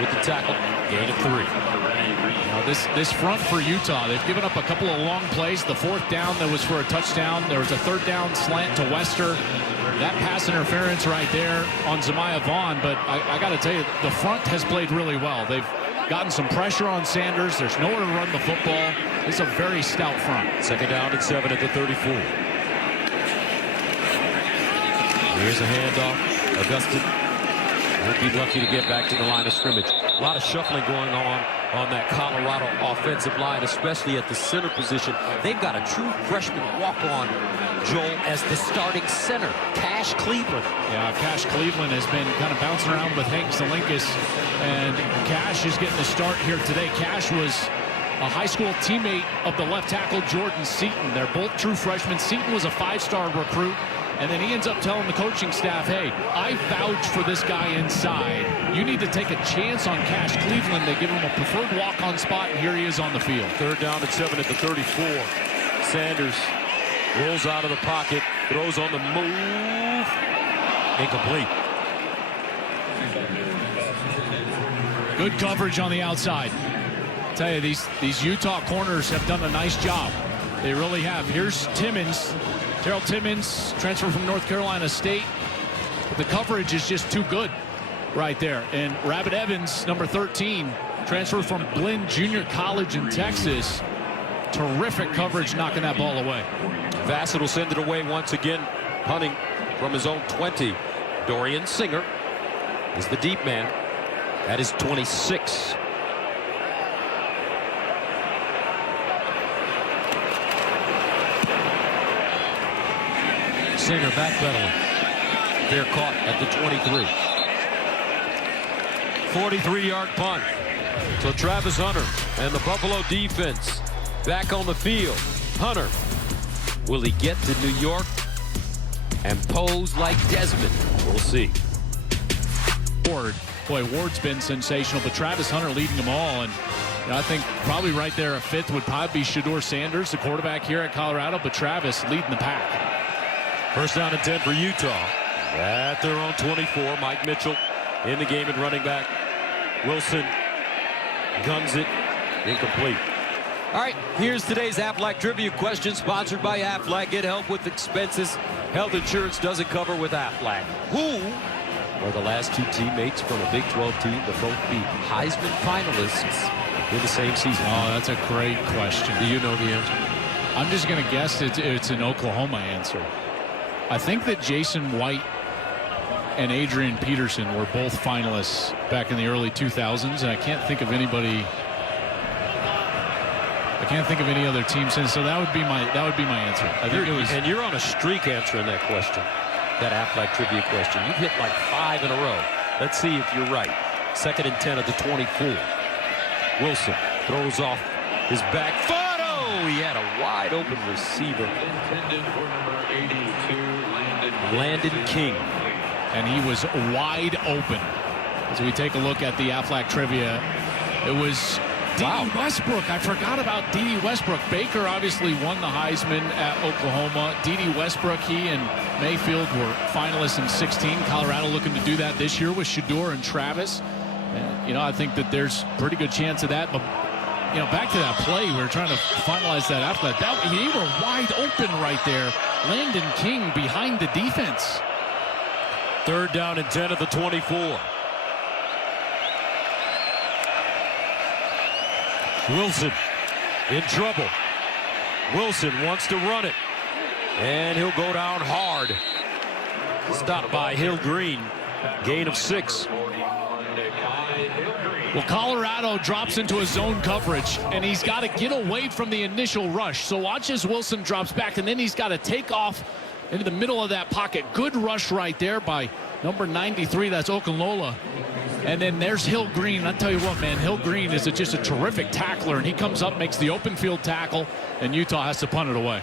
with the tackle. Gain of 3. Now this front for Utah, they've given up a couple of long plays. The 4th down that was for a touchdown. There was a 3rd down slant to Wester. That pass interference right there on Zemiah Vaughn. But I got to tell you, the front has played really well. They've gotten some pressure on Sanders. There's nowhere to run the football. It's a very stout front. 2nd down and 7 at the 34. Here's a handoff. Augustin will be lucky to get back to the line of scrimmage. A lot of shuffling going on that Colorado offensive line, especially at the center position. They've got a true freshman walk-on, Joel, as the starting center, Cash Cleveland. Yeah, Cash Cleveland has been kind of bouncing around with Hank Zelinkus, and Cash is getting the start here today. Cash was a high school teammate of the left tackle Jordan Seaton. They're both true freshmen. Seaton was a 5-star recruit, and then he ends up telling the coaching staff, hey, I vouch for this guy inside. You need to take a chance on Cash Cleveland. They give him a preferred walk-on spot, and here he is on the field. 3rd down and 7 at the 34. Sanders rolls out of the pocket, throws on the move. Incomplete. Good coverage on the outside. I tell you, these Utah corners have done a nice job. They really have. Here's Timmons. Terrell Timmons, transfer from North Carolina State. But the coverage is just too good right there. And Rabbit Evans, number 13, transfer from Blinn Junior College in Texas. Terrific coverage knocking that ball away. Vassett will send it away once again, punting from his own 20. Dorian Singer is the deep man at his 26. Singer backpedaling. They're caught at the 23. 43-yard punt. So Travis Hunter and the Buffalo defense back on the field. Hunter, will he get to New York and pose like Desmond? We'll see. Ward, boy, Ward's been sensational, but Travis Hunter leading them all. And I think probably right there a 5th would probably be Shedeur Sanders, the quarterback here at Colorado, but Travis leading the pack. 1st down and 10 for Utah. At their own 24. Mike Mitchell in the game and running back. Wilson guns it. Incomplete. All right, here's today's Aflac Trivia question, sponsored by Aflac. Get help with expenses health insurance doesn't cover with Aflac. Who are the last 2 teammates from a Big 12 team to both be Heisman finalists in the same season? Oh, that's a great question. Do you know the answer? I'm just going to guess it's an Oklahoma answer. I think that Jason White and Adrian Peterson were both finalists back in the early 2000s, and I can't think of anybody. I can't think of any other team since. So that would be my answer. I think it was. And you're on a streak answering that question, that Aflac Trivia question. You've hit like 5 in a row. Let's see if you're right. 2nd and 10 at the 24. Wilson throws off his back foot. Oh, he had a wide open receiver. Intended for number 82, Landon King. And he was wide open. As we take a look at the Aflac Trivia, it was D.D. Westbrook. I forgot about D.D. Westbrook. Baker obviously won the Heisman at Oklahoma. D.D. Westbrook, he and Mayfield were finalists in 16. Colorado looking to do that this year with Shedeur and Travis. And, I think that there's a pretty good chance of that. But, back to that play, we were trying to finalize that after that. They were wide open right there. Landon King behind the defense. 3rd down and 10 at the 24. Wilson in trouble. Wilson wants to run it. And he'll go down hard. Stopped by Hill Green. Gain of 6. Well, Colorado drops into a zone coverage, and he's got to get away from the initial rush. So watch as Wilson drops back, and then he's got to take off into the middle of that pocket. Good rush right there by number 93. That's Okunlola. And then there's Hill Green. I'll tell you what, man, Hill Green is just a terrific tackler, and he comes up, makes the open field tackle, and Utah has to punt it away.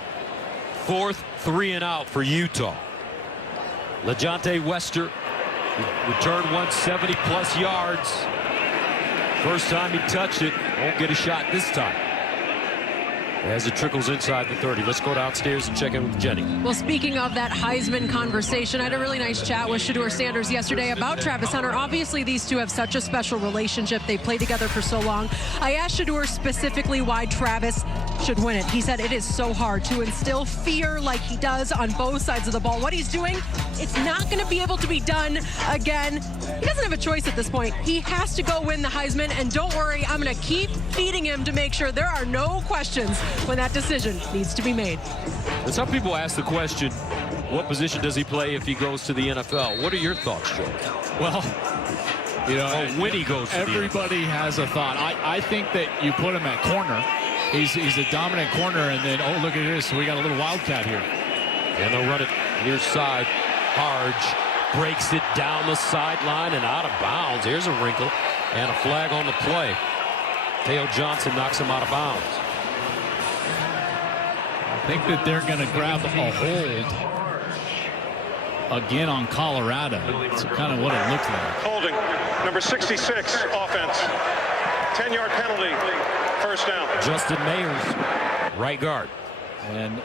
4th 3 and out for Utah. LeJohntay Wester returned 170-plus yards. First time he touched it, won't get a shot this time. as it trickles inside the 30. Let's go downstairs and check in with Jenny. Well, speaking of that Heisman conversation, I had a really nice chat with Shedeur Sanders yesterday about Travis Hunter. Obviously, these two have such a special relationship. They played together for so long. I asked Shedeur specifically why Travis should win it. He said it is so hard to instill fear like he does on both sides of the ball. What he's doing, it's not going to be able to be done again. He doesn't have a choice at this point. He has to go win the Heisman, and don't worry, I'm going to keep feeding him to make sure there are no questions when that decision needs to be made. And some people ask the question, what position does he play if he goes to the NFL? What are your thoughts, Joe? Well, you know, when he goes to everybody has a thought. I think that you put him at corner. He's a dominant corner, and then, oh, look at this. We got a little wildcat here. And they'll run it near side. Harge breaks it down the sideline and out of bounds. Here's a wrinkle and a flag on the play. Theo Johnson knocks him out of bounds. I think that they're going to grab a hold again on Colorado. It's kind of what it looks like. Holding, number 66, offense. 10-yard penalty, first down. Justin Mayers, right guard. And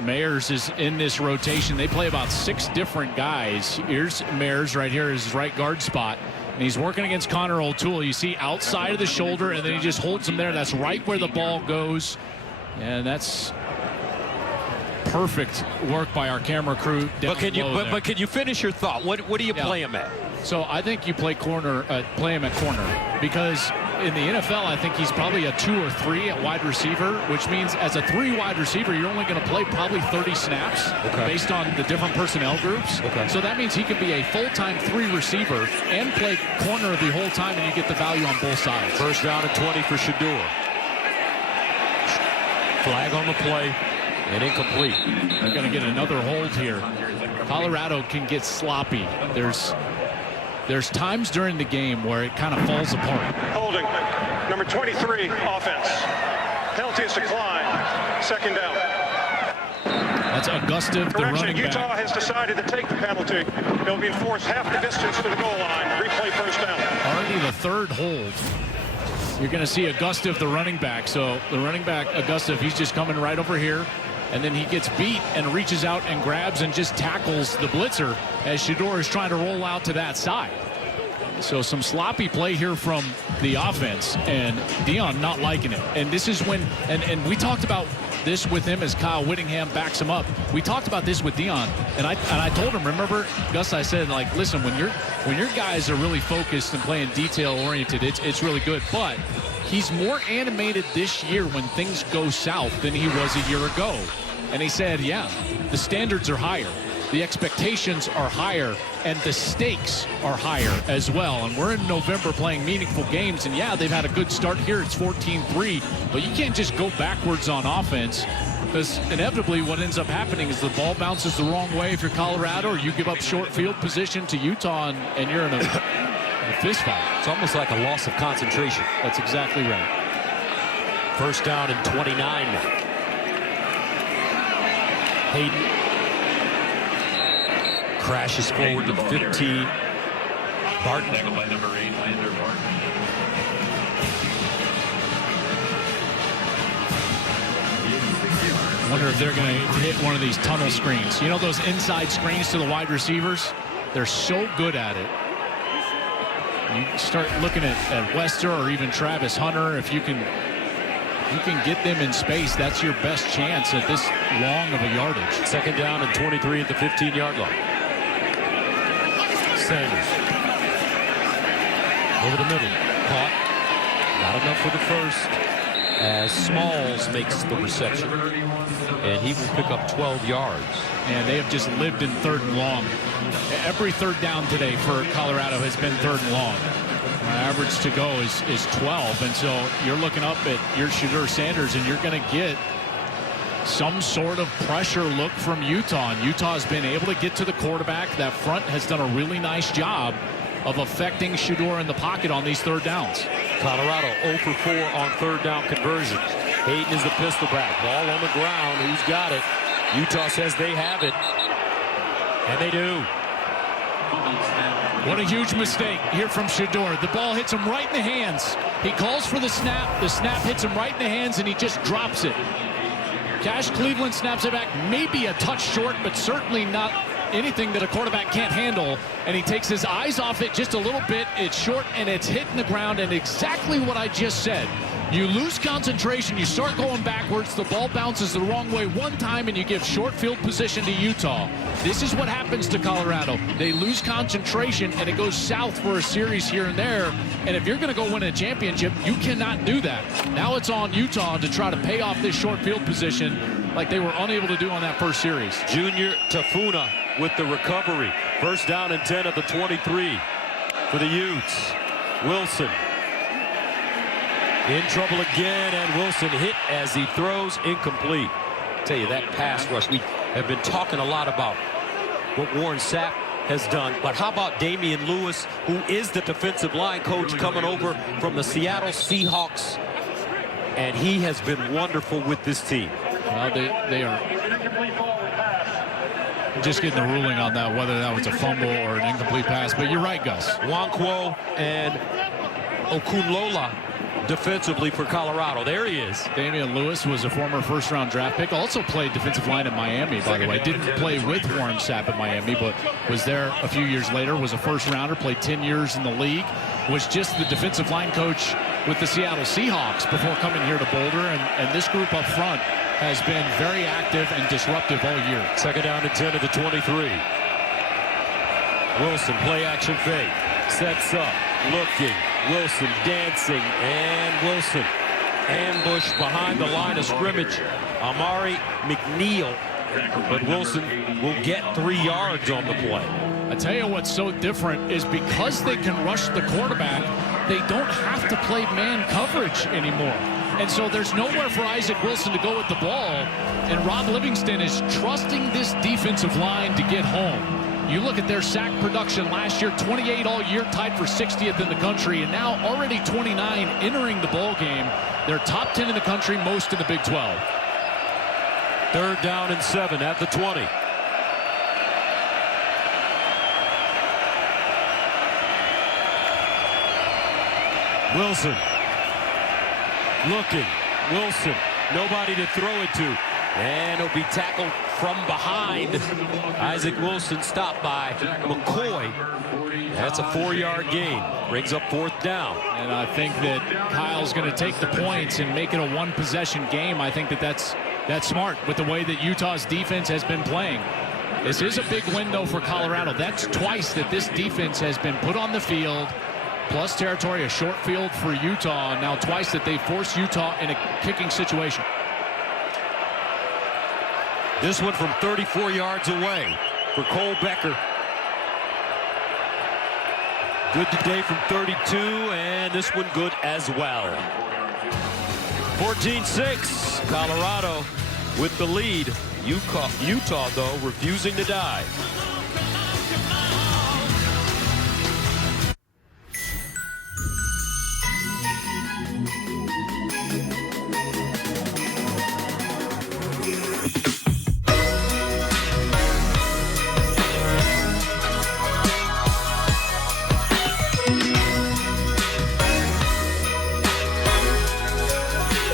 Mayers is in this rotation. They play about 6 different guys. Here's Mayers right here, his right guard spot. And he's working against Connor O'Toole. You see outside of the shoulder, and then he just holds him there. That's right where the ball goes. And that's perfect work by our camera crew. But can you finish your thought? What do you play him at? So I think you play him at corner, because in the NFL I think he's probably a 2 or 3 at wide receiver, which means as a 3 wide receiver you're only going to play probably 30 snaps based on the different personnel groups. So that means he could be a full-time 3 receiver and play corner the whole time, and you get the value on both sides. First down and 20 for Shedeur. Flag on the play and incomplete. They're going to get another hold here. Colorado can get sloppy. There's times during the game where it kind of falls apart. Holding, number 23, offense. Penalty is declined, second down. That's Augusta, the running back. Utah has decided to take the penalty. They'll be enforced half the distance to the goal line. Replay first down. Already the 3rd hold. You're going to see Augusta, the running back. So the running back, Augusta, he's just coming right over here. And then he gets beat and reaches out and grabs and just tackles the blitzer as Shedeur is trying to roll out to that side. So some sloppy play here from the offense, and Dion not liking it. And this is when, and we talked about this with him as Kyle Whittingham backs him up. We talked about this with Dion, and I told him, remember, Gus, I said, like, listen, when your guys are really focused and playing detail oriented, it's really good. But he's more animated this year when things go south than he was a year ago. And he said, yeah, the standards are higher. The expectations are higher, and the stakes are higher as well. And we're in November playing meaningful games, and yeah, they've had a good start here. It's 14-3, but you can't just go backwards on offense, because inevitably what ends up happening is the ball bounces the wrong way if you're Colorado, or you give up short field position to Utah, and you're in a fist fight. It's almost like a loss of concentration. That's exactly right. First down and 29 now. Hayden crashes forward to the 15. Barton. Tackled by number 8, Lander Barton. I wonder if they're going to hit one of these tunnel screens. You know those inside screens to the wide receivers? They're so good at it. You start looking at Wester or even Travis Hunter. If you can get them in space, that's your best chance at this long of a yardage. Second down and 23 at the 15-yard line. Sanders over the middle, caught, not enough for the first, as Smalls makes the reception, and he will pick up 12 yards. And they have just lived in 3rd and long. Every 3rd down today for Colorado has been 3rd and long. Average to go is 12, and so you're looking up at your Shedeur Sanders, and you're going to get some sort of pressure look from Utah. And Utah has been able to get to the quarterback. That front has done a really nice job of affecting Shedeur in the pocket on these 3rd downs. Colorado 0 for 4 on 3rd down conversions. Hayden is the pistol back. Ball on the ground. Who's got it? Utah says they have it. And they do. What a huge mistake here from Shedeur. The ball hits him right in the hands He calls for the snap. The snap hits him right in the hands, and he just drops it. Cash Cleveland snaps it back, maybe a touch short, but certainly not anything that a quarterback can't handle. And he takes his eyes off it just a little bit. It's short, and it's hitting the ground, and exactly what I just said. You lose concentration, you start going backwards, the ball bounces the wrong way one time, and you give short field position to Utah. This is what happens to Colorado. They lose concentration, and it goes south for a series here and there. And if you're going to go win a championship, you cannot do that. Now it's on Utah to try to pay off this short field position like they were unable to do on that first series. Junior Tafuna with the recovery. First down and 10 at the 23 for the Utes. Wilson in trouble again, and Wilson hit as he throws, incomplete. Tell you, that pass rush, we have been talking a lot about what Warren Sapp has done, but how about Damian Lewis, who is the defensive line coach coming over from the Seattle Seahawks, and he has been wonderful with this team. Well, they are just getting the ruling on that, whether that was a fumble or an incomplete pass, but you're right, Gus. Nwankwo and Okunlola defensively for Colorado. There he is. Damian Lewis was a former first-round draft pick. Also played defensive line at Miami, by the way. Didn't play with Warren Sapp at Miami, but was there a few years later. Was a first-rounder, played 10 years in the league. Was just the defensive line coach with the Seattle Seahawks before coming here to Boulder. And this group up front has been very active and disruptive all year. Second down and 10 at the 23. Wilson, play action fake. Sets up, looking. Wilson dancing, and Wilson ambushed behind the line of scrimmage. Amari McNeil, but Wilson will get 3 yards on the play. I tell you what's so different is because they can rush the quarterback, they don't have to play man coverage anymore. And so there's nowhere for Isaac Wilson to go with the ball, and Rob Livingston is trusting this defensive line to get home. You look at their sack production last year, 28 all year, tied for 60th in the country, and now already 29 entering the ball game. They're top 10 in the country, most in the Big 12. Third down and 7 at the 20. Wilson looking. Wilson, nobody to throw it to. And it'll be tackled from behind. Isaac Wilson stopped by McCoy. That's a 4-yard gain. Brings up fourth down. And I think that Kyle's going to take the points and make it a one-possession game. I think that that's smart with the way that Utah's defense has been playing. This is a big win, though, for Colorado. That's twice that this defense has been put on the field, plus territory, a short field for Utah. Now twice that they forced Utah in a kicking situation. This one from 34 yards away for Cole Becker. Good today from 32, and this one good as well. 14-6, Colorado with the lead. Utah, though, refusing to die.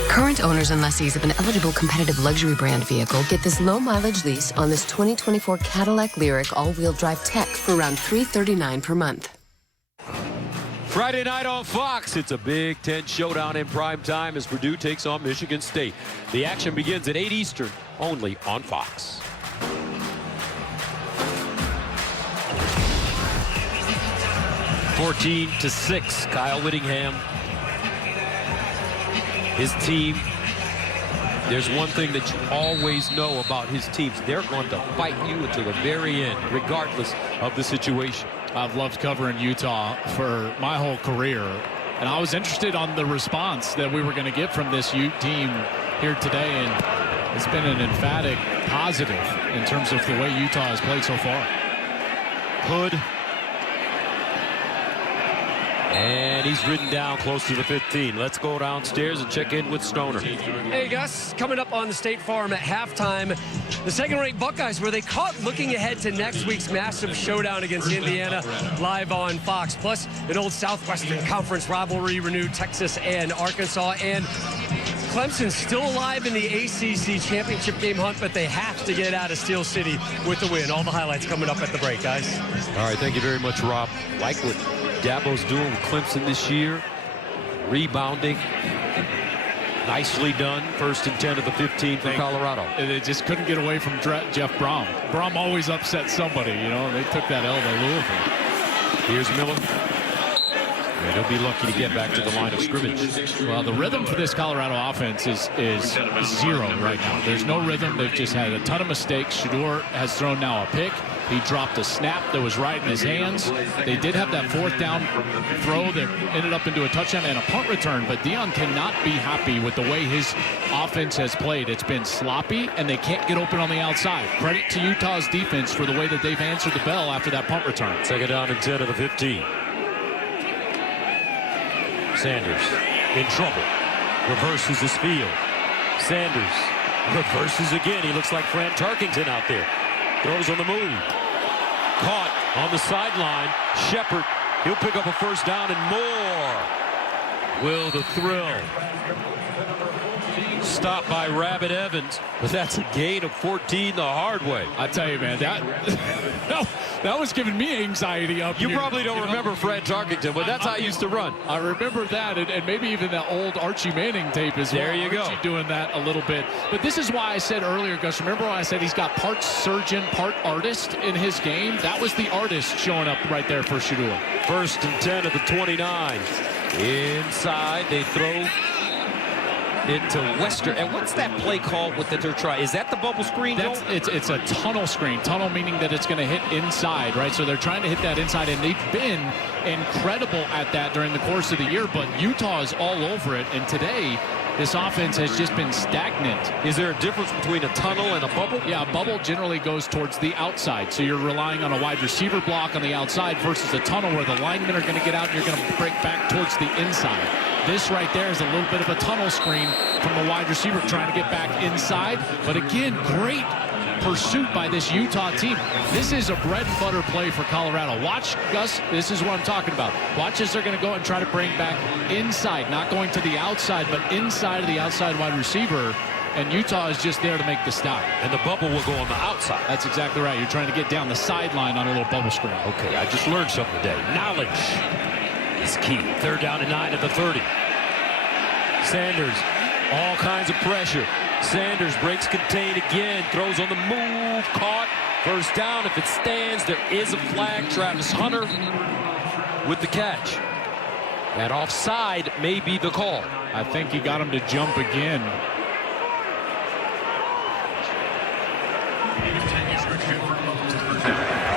Current owners and lessees of an eligible competitive luxury brand vehicle get this low-mileage lease on this 2024 Cadillac Lyriq all-wheel drive tech for around $339 per month. Friday night on Fox, it's a Big Ten showdown in prime time as Purdue takes on Michigan State. The action begins at 8 Eastern, only on Fox. (14-6), Kyle Whittingham. His team, there's one thing that you always know about his teams. They're going to fight you until the very end, regardless of the situation. I've loved covering Utah for my whole career, and I was interested on the response that we were going to get from this Ute team here today, and it's been an emphatic positive in terms of the way Utah has played so far. Hood And he's ridden down close to the 15. Let's go downstairs and check in with Stoner. Hey, Gus, coming up on the State Farm at halftime, the second-rate Buckeyes, where they caught looking ahead to next week's massive showdown against Indiana, live on Fox. Plus, an old Southwestern Conference rivalry renewed Texas and Arkansas. And Clemson's still alive in the ACC championship game hunt, but they have to get out of Steel City with the win. All the highlights coming up at the break, guys. All right, thank you very much, Rob. Like what Dabo's doing with Clemson this year. Rebounding. Nicely done. 1st and 10 of the 15 for Colorado. They just couldn't get away from Jeff Brom. Brom always upsets somebody, you know. They took that L to Louisville. Here's Miller. And he'll be lucky to get back to the line of scrimmage. Well, the rhythm for this Colorado offense is zero right now. There's no rhythm. They've just had a ton of mistakes. Shedeur has thrown now a pick. He dropped a snap that was right in his hands. They did have that 4th down throw that ended up into a touchdown and a punt return, but Deion cannot be happy with the way his offense has played. It's been sloppy, and they can't get open on the outside. Credit to Utah's defense for the way that they've answered the bell after that punt return. 2nd down and 10 of the 15. Sanders in trouble. Reverses his field. Sanders reverses again. He looks like Fran Tarkington out there. Throws on the move. Caught on the sideline. Shepard. He'll pick up a 1st down and more. Will the thrill. Stopped by Rabbit Evans, but that's a gain of 14 the hard way. I tell you, man, that was giving me anxiety up You here. probably don't remember Fred Tarkington, but that's how he used to run. I remember that, and maybe even that old Archie Manning tape as well. There you go. Archie doing that a little bit. But this is why I said earlier, Gus, remember when I said he's got part surgeon, part artist in his game? That was the artist showing up right there for Shedeur. 1st and 10 at the 29. Inside, they throw it to Wester. And what's that play called with that they're trying? Is that the bubble screen? It's a tunnel screen. Tunnel meaning that it's going to hit inside, right? So they're trying to hit that inside, and they've been incredible at that during the course of the year, but Utah is all over it, and today this offense has just been stagnant. Is there a difference between a tunnel and a bubble? Yeah, a bubble generally goes towards the outside, so you're relying on a wide receiver block on the outside versus a tunnel where the linemen are going to get out and you're going to break back towards the inside. This right there is a little bit of a tunnel screen from the wide receiver trying to get back inside, but again, great pursuit by this Utah team. This is a bread and butter play for Colorado. Watch, Gus, this is what I'm talking about. Watch as they're going to go and try to bring back inside, not going to the outside, but inside of the outside wide receiver, and Utah is just there to make the stop. And the bubble will go on the outside. That's exactly right. You're trying to get down the sideline on a little bubble screen. Okay, I just learned something today. Knowledge is key. 3rd down and 9 at the 30. Sanders, all kinds of pressure. Sanders breaks contain again, throws on the move, caught. 1st down. If it stands, there is a flag. Travis Hunter with the catch. And offside may be the call. I think he got him to jump again.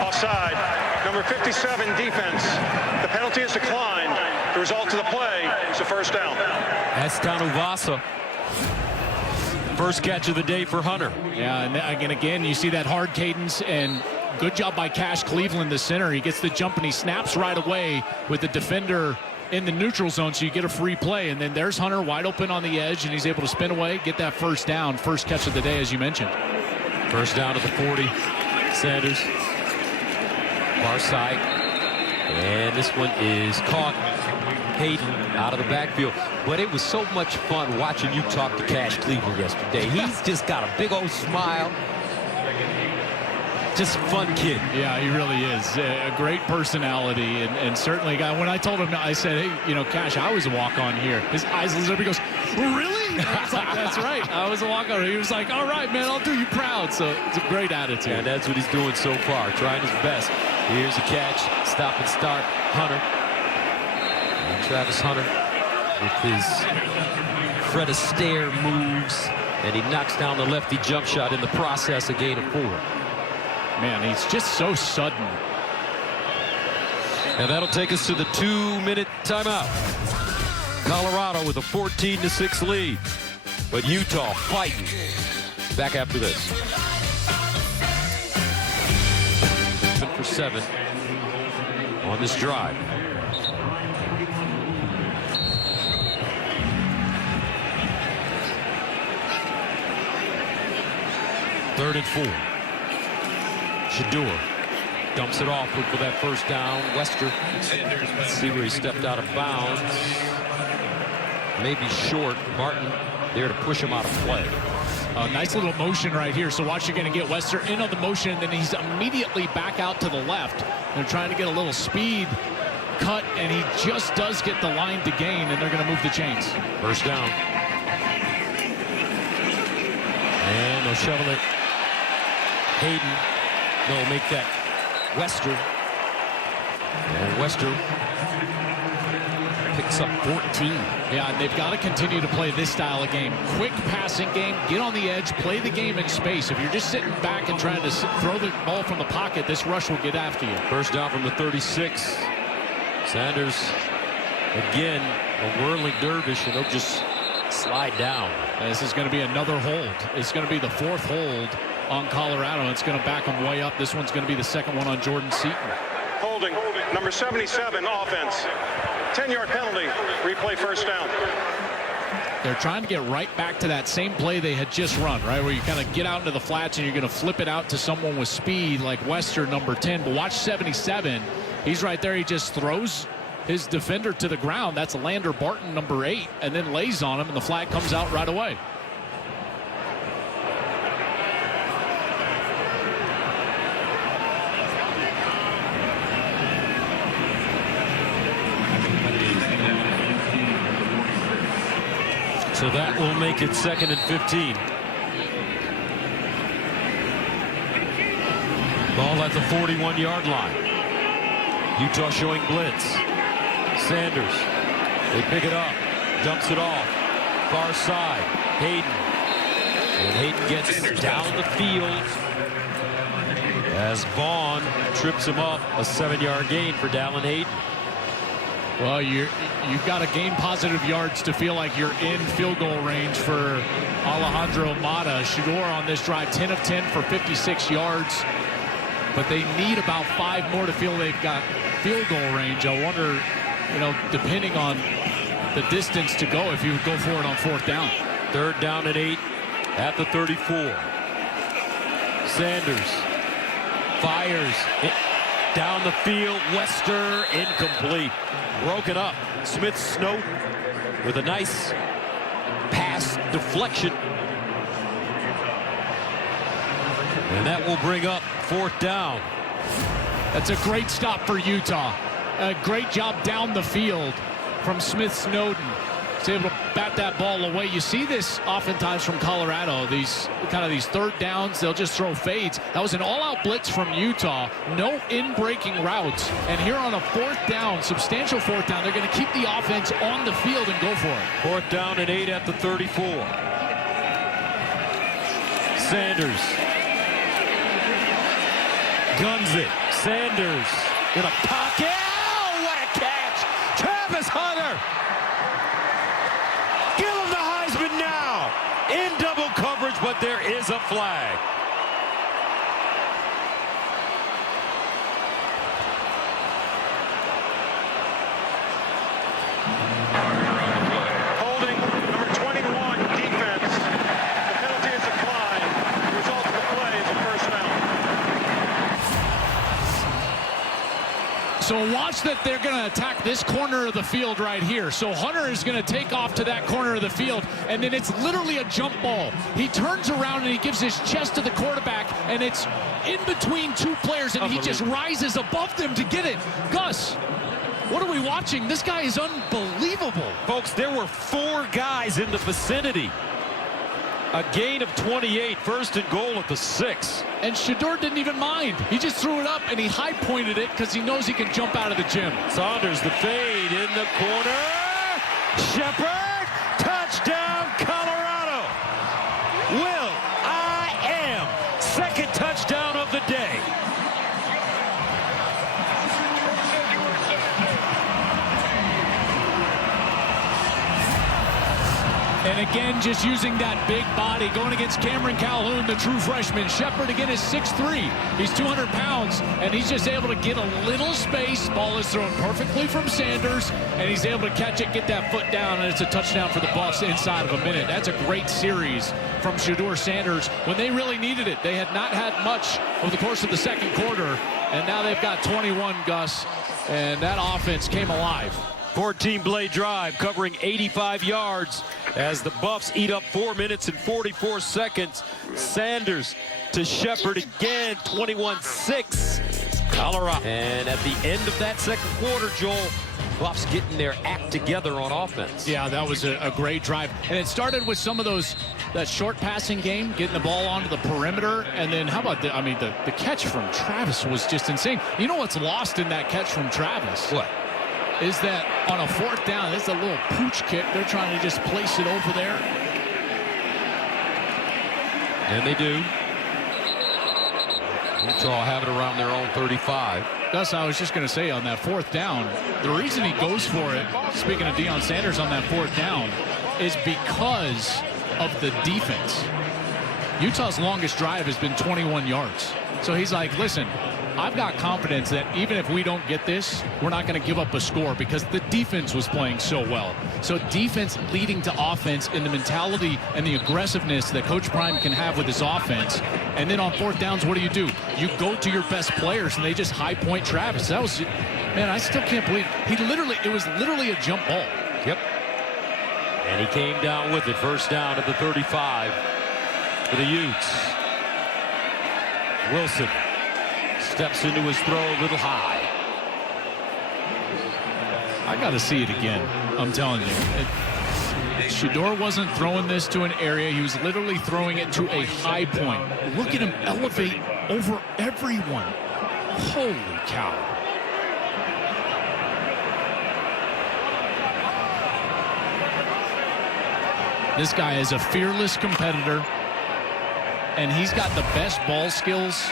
Offside. Number 57, defense. The penalty is declined. The result of the play is a 1st down. That's Tanuvasa. 1st catch of the day for Hunter. Yeah, and again, you see that hard cadence, and good job by Cash Cleveland, the center. He gets the jump, and he snaps right away with the defender in the neutral zone, so you get a free play. And then there's Hunter wide open on the edge, and he's able to spin away, get that 1st down. 1st catch of the day, as you mentioned. 1st down at the 40. Sanders. Far side. And this one is caught. Hayden out of the backfield. But it was so much fun watching you talk to Cash Cleveland yesterday. He's just got a big old smile. Just a fun kid. Yeah, he really is. A great personality, and certainly a guy. When I told him, I said, hey, you know, Cash, I was a walk-on here. His eyes lit up. He goes, really? I was like, that's right. I was a walk-on. He was like, all right, man, I'll do you proud. So it's a great attitude. And that's what he's doing so far, trying his best. Here's a catch. Stop and start. Hunter. And Travis Hunter with his Fred Astaire moves. And he knocks down the lefty jump shot in the process, a gain of 4. Man, he's just so sudden. And that'll take us to the 2-minute timeout. Colorado with a 14-6 lead. But Utah fighting. Back after this. 7 for 7 on this drive. 3rd and 4. Shedeur dumps it off for that first down. Wester, let's see where he stepped out of bounds. Maybe short. Martin there to push him out of play. Nice little motion right here. So watch, you're going to get Wester in on the motion, and then he's immediately back out to the left. They're trying to get a little speed cut, and he just does get the line to gain, and they're going to move the chains. First down. And they'll shovel it. Hayden. They'll make that Wester. And Wester picks up 14. Yeah, and they've got to continue to play this style of game. Quick passing game, get on the edge, play the game in space. If you're just sitting back and trying to throw the ball from the pocket, this rush will get after you. First down from the 36. Sanders again, a whirling dervish, and they'll just slide down. And this is going to be another hold. It's going to be the 4th hold on Colorado. It's going to back them way up. This one's going to be the 2nd one on Jordan Seaton. Holding, number 77, offense. 10-yard penalty, replay first down. They're trying to get right back to that same play they had just run, right, where you kind of get out into the flats and you're going to flip it out to someone with speed like Wester, number 10. But watch 77. He's right there. He just throws his defender to the ground. That's Lander Barton, number 8, and then lays on him, and the flag comes out right away. So that will make it 2nd and 15. Ball at the 41-yard line. Utah showing blitz. Sanders. They pick it up. Dumps it off. Far side. Hayden. And Hayden gets down the field as Vaughn trips him up. A 7-yard gain for Dallin Hayden. Well, you've got to gain positive yards to feel like you're in field goal range for Alejandro Mata. Shedeur on this drive, 10 of 10 for 56 yards. But they need about 5 more to feel they've got field goal range. I wonder, depending on the distance to go, if you would go for it on 4th down. 3rd down and 8 at the 34. Sanders fires it down the field. Wester incomplete. Broken up. Smith Snowden with a nice pass deflection. And that will bring up 4th down. That's a great stop for Utah. A great job down the field from Smith Snowden. He's able to bat that ball away. You see this oftentimes from Colorado. These 3rd downs, they'll just throw fades. That was an all-out blitz from Utah. No in-breaking routes. And here on a 4th down, substantial 4th down, they're going to keep the offense on the field and go for it. 4th down and 8 at the 34. Sanders guns it. Sanders in a pocket. Oh, what a catch! Travis Hunter. Give him the Heisman now. In double coverage, but there is a flag. Holding, number 21, defense. The penalty is declined. The result of the play is a first down. So watch that they're going to attack this corner of the field right here. So Hunter is going to take off to that corner of the field, and then it's literally a jump ball. He turns around and he gives his chest to the quarterback, and it's in between 2 players, and he just rises above them to get it. Gus, what are we watching? This guy is unbelievable. Folks, there were 4 guys in the vicinity. A gain of 28, 1st and goal at the 6. And Shedeur didn't even mind. He just threw it up, and he high-pointed it because he knows he can jump out of the gym. Saunders, the fade in the corner. Shepard, touchdown, Colorado. Will I am, 2nd touchdown of the day. And again, just using that big body, going against Cameron Calhoun, the true freshman. Shepard, again, is 6'3". He's 200 pounds, and he's just able to get a little space. Ball is thrown perfectly from Sanders, and he's able to catch it, get that foot down, and it's a touchdown for the Buffs inside of a minute. That's a great series from Shedeur Sanders when they really needed it. They had not had much over the course of the second quarter, and now they've got 21, Gus, and that offense came alive. 14-play drive covering 85 yards as the Buffs eat up 4 minutes and 44 seconds. Sanders to Shepard again, 21-6. Colorado. And at the end of that second quarter, Joel, Buffs getting their act together on offense. Yeah, that was a great drive. And it started with some of that short passing game, getting the ball onto the perimeter. And then how about the catch from Travis was just insane. You know what's lost in that catch from Travis? What? Is that on a 4th down, it's a little pooch kick. They're trying to just place it over there. And they do. Utah have it around their own 35. Gus, I was just going to say on that 4th down, the reason he goes for it, speaking of Deion Sanders on that 4th down, is because of the defense. Utah's longest drive has been 21 yards. So he's like, listen, I've got confidence that even if we don't get this, we're not going to give up a score because the defense was playing so well. So defense leading to offense in the mentality and the aggressiveness that Coach Prime can have with his offense. And then on 4th downs, what do? You go to your best players, and they just high point Travis. That was, man, I still can't believe it was literally a jump ball. Yep. And he came down with it. First down at the 35 for the Utes. Wilson steps into his throw a little high. I got to see it again. I'm telling you. Shedeur wasn't throwing this to an area. He was literally throwing it to a high point. Look at him elevate over everyone. Holy cow. This guy is a fearless competitor, and he's got the best ball skills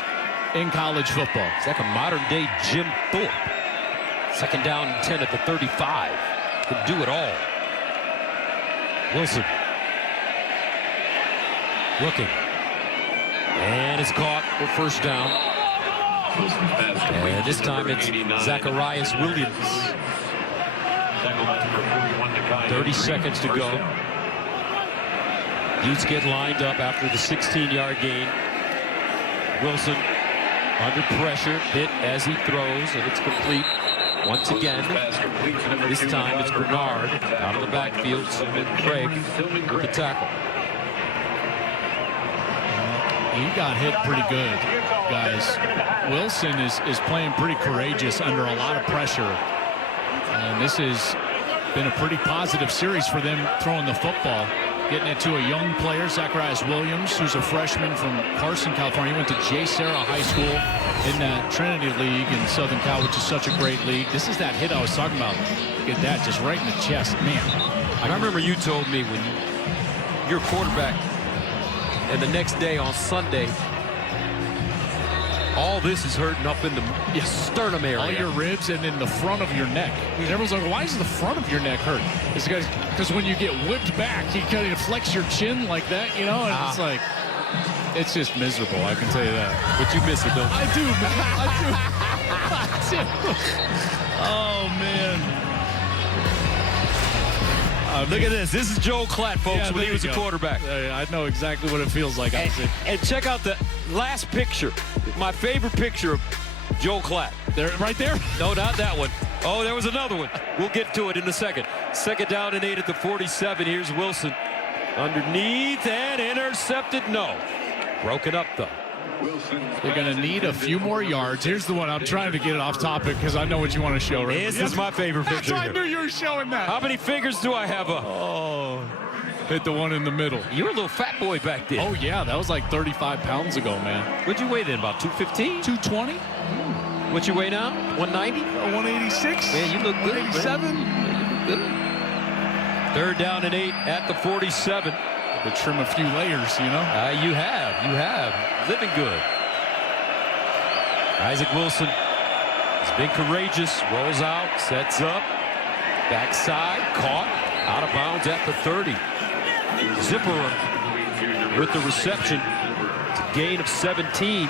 in college football. It's like a modern-day Jim Thorpe. Second down and 10 at the 35. Could do it all. Wilson. Looking. And it's caught for first down. And this time it's Zacharias Williams. 30 seconds to go. Utes get lined up after the 16-yard gain. Wilson under pressure, hit as he throws, and it's complete once again. This time it's Bernard out of the backfield. Craig with the tackle. He got hit pretty good, guys. Wilson is playing pretty courageous under a lot of pressure. And this has been a pretty positive series for them throwing the football. Getting it to a young player, Zacharias Williams, who's a freshman from Carson, California. He went to J. Sarah High School in that Trinity League in Southern Cal, which is such a great league. This is that hit I was talking about. Look at that, just right in the chest. Man. I remember you told me when you're a quarterback and the next day on Sunday, all this is hurting up in the sternum area. All your ribs and in the front of your neck. Everyone's like, why is the front of your neck hurt? It's because when you get whipped back, you kind of flex your chin like that, you know? And it's like, it's just miserable, I can tell you that. But you miss it, don't you? I do, man. I do. Oh, man. Look at this. This is Joel Klatt, folks, when he was a quarterback. I know exactly what it feels like. And check out the last picture. My favorite picture of Joel Klatt. There, right there? No, not that one. Oh, there was another one. We'll get to it in a second. Second down and 8 at the 47. Here's Wilson. Underneath and intercepted. No. Broken up, though. They're going to need a few more yards. Here's the one. I'm trying to get it off topic because I know what you want to show. Right? This is my favorite picture. I knew you were showing that. How many fingers do I have up? Oh, hit the one in the middle. You were a little fat boy back then. Oh, yeah. That was like 35 pounds ago, man. What'd you weigh then? About 215? 220? What you weigh now? 190? 186? Man, you look good. 187? You look good. Third down and 8 at the 47. To trim a few layers, you know? You have. Living good. Isaac Wilson has been courageous. Rolls out, sets up. Backside, caught. Out of bounds at the 30. Zipper with the reception. It's a gain of 17.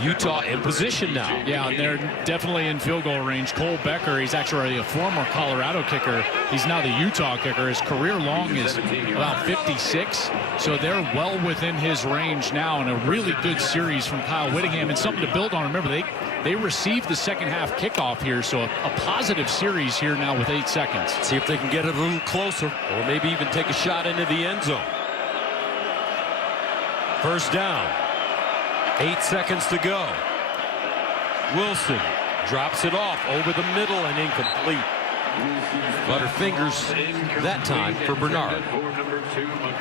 Utah in position now. Yeah, they're definitely in field goal range. Cole Becker, he's actually a former Colorado kicker. He's now the Utah kicker. His career long is about 56, so they're well within his range now, and a really good series from Kyle Whittingham, and something to build on. Remember, they received the second half kickoff here, so a positive series here now with 8 seconds. See if they can get it a little closer, or maybe even take a shot into the end zone. First down. 8 seconds to go. Wilson drops it off over the middle and incomplete. Butterfingers that time for Bernard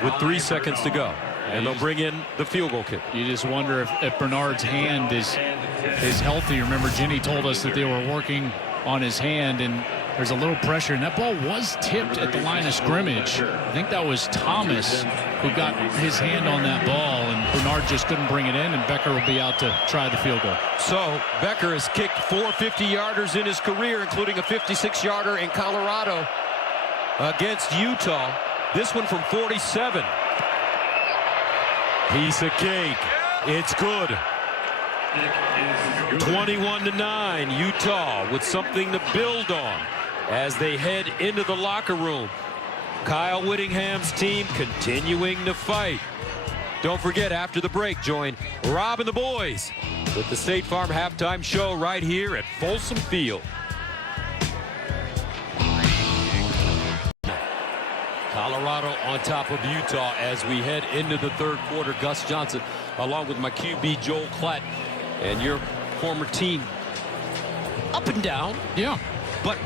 with 3 seconds to go. And they'll bring in the field goal kick. You just wonder if Bernard's hand is healthy. Remember, Ginny told us that they were working on his hand, and there's a little pressure, and that ball was tipped at the line of scrimmage. I think that was Thomas who got his hand on that ball, and Bernard just couldn't bring it in, and Becker will be out to try the field goal. So Becker has kicked 4 50-yarders in his career, including a 56-yarder in Colorado against Utah. This one from 47. Piece of cake. It's good. 21-9, Utah with something to build on as they head into the locker room. Kyle Whittingham's team continuing to fight. Don't forget, after the break, join Rob and the boys with the State Farm halftime show right here at Folsom Field. Colorado on top of Utah as we head into the third quarter. Gus Johnson along with my QB Joel Klatt and your former team up and down. Yeah. But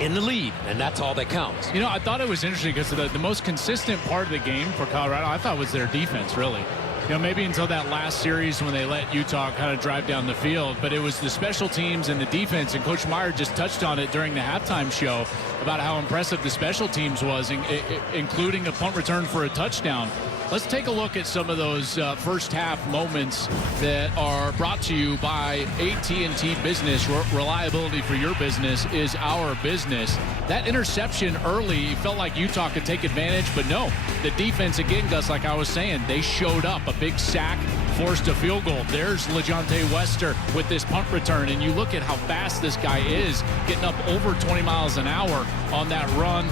in the lead, and that's all that counts. You know, I thought it was interesting because the most consistent part of the game for Colorado, I thought, was their defense, really. You know, maybe until that last series when they let Utah kind of drive down the field, but it was the special teams and the defense, and Coach Meyer just touched on it during the halftime show about how impressive the special teams was, including a punt return for a touchdown. Let's take a look at some of those first half moments that are brought to you by AT&T Business. Reliability for your business is our business. That interception early felt like Utah could take advantage, but no. The defense, again, Gus, like I was saying, they showed up. A big sack, forced a field goal. There's LeJontay Wester with this punt return, and you look at how fast this guy is, getting up over 20 miles an hour on that run.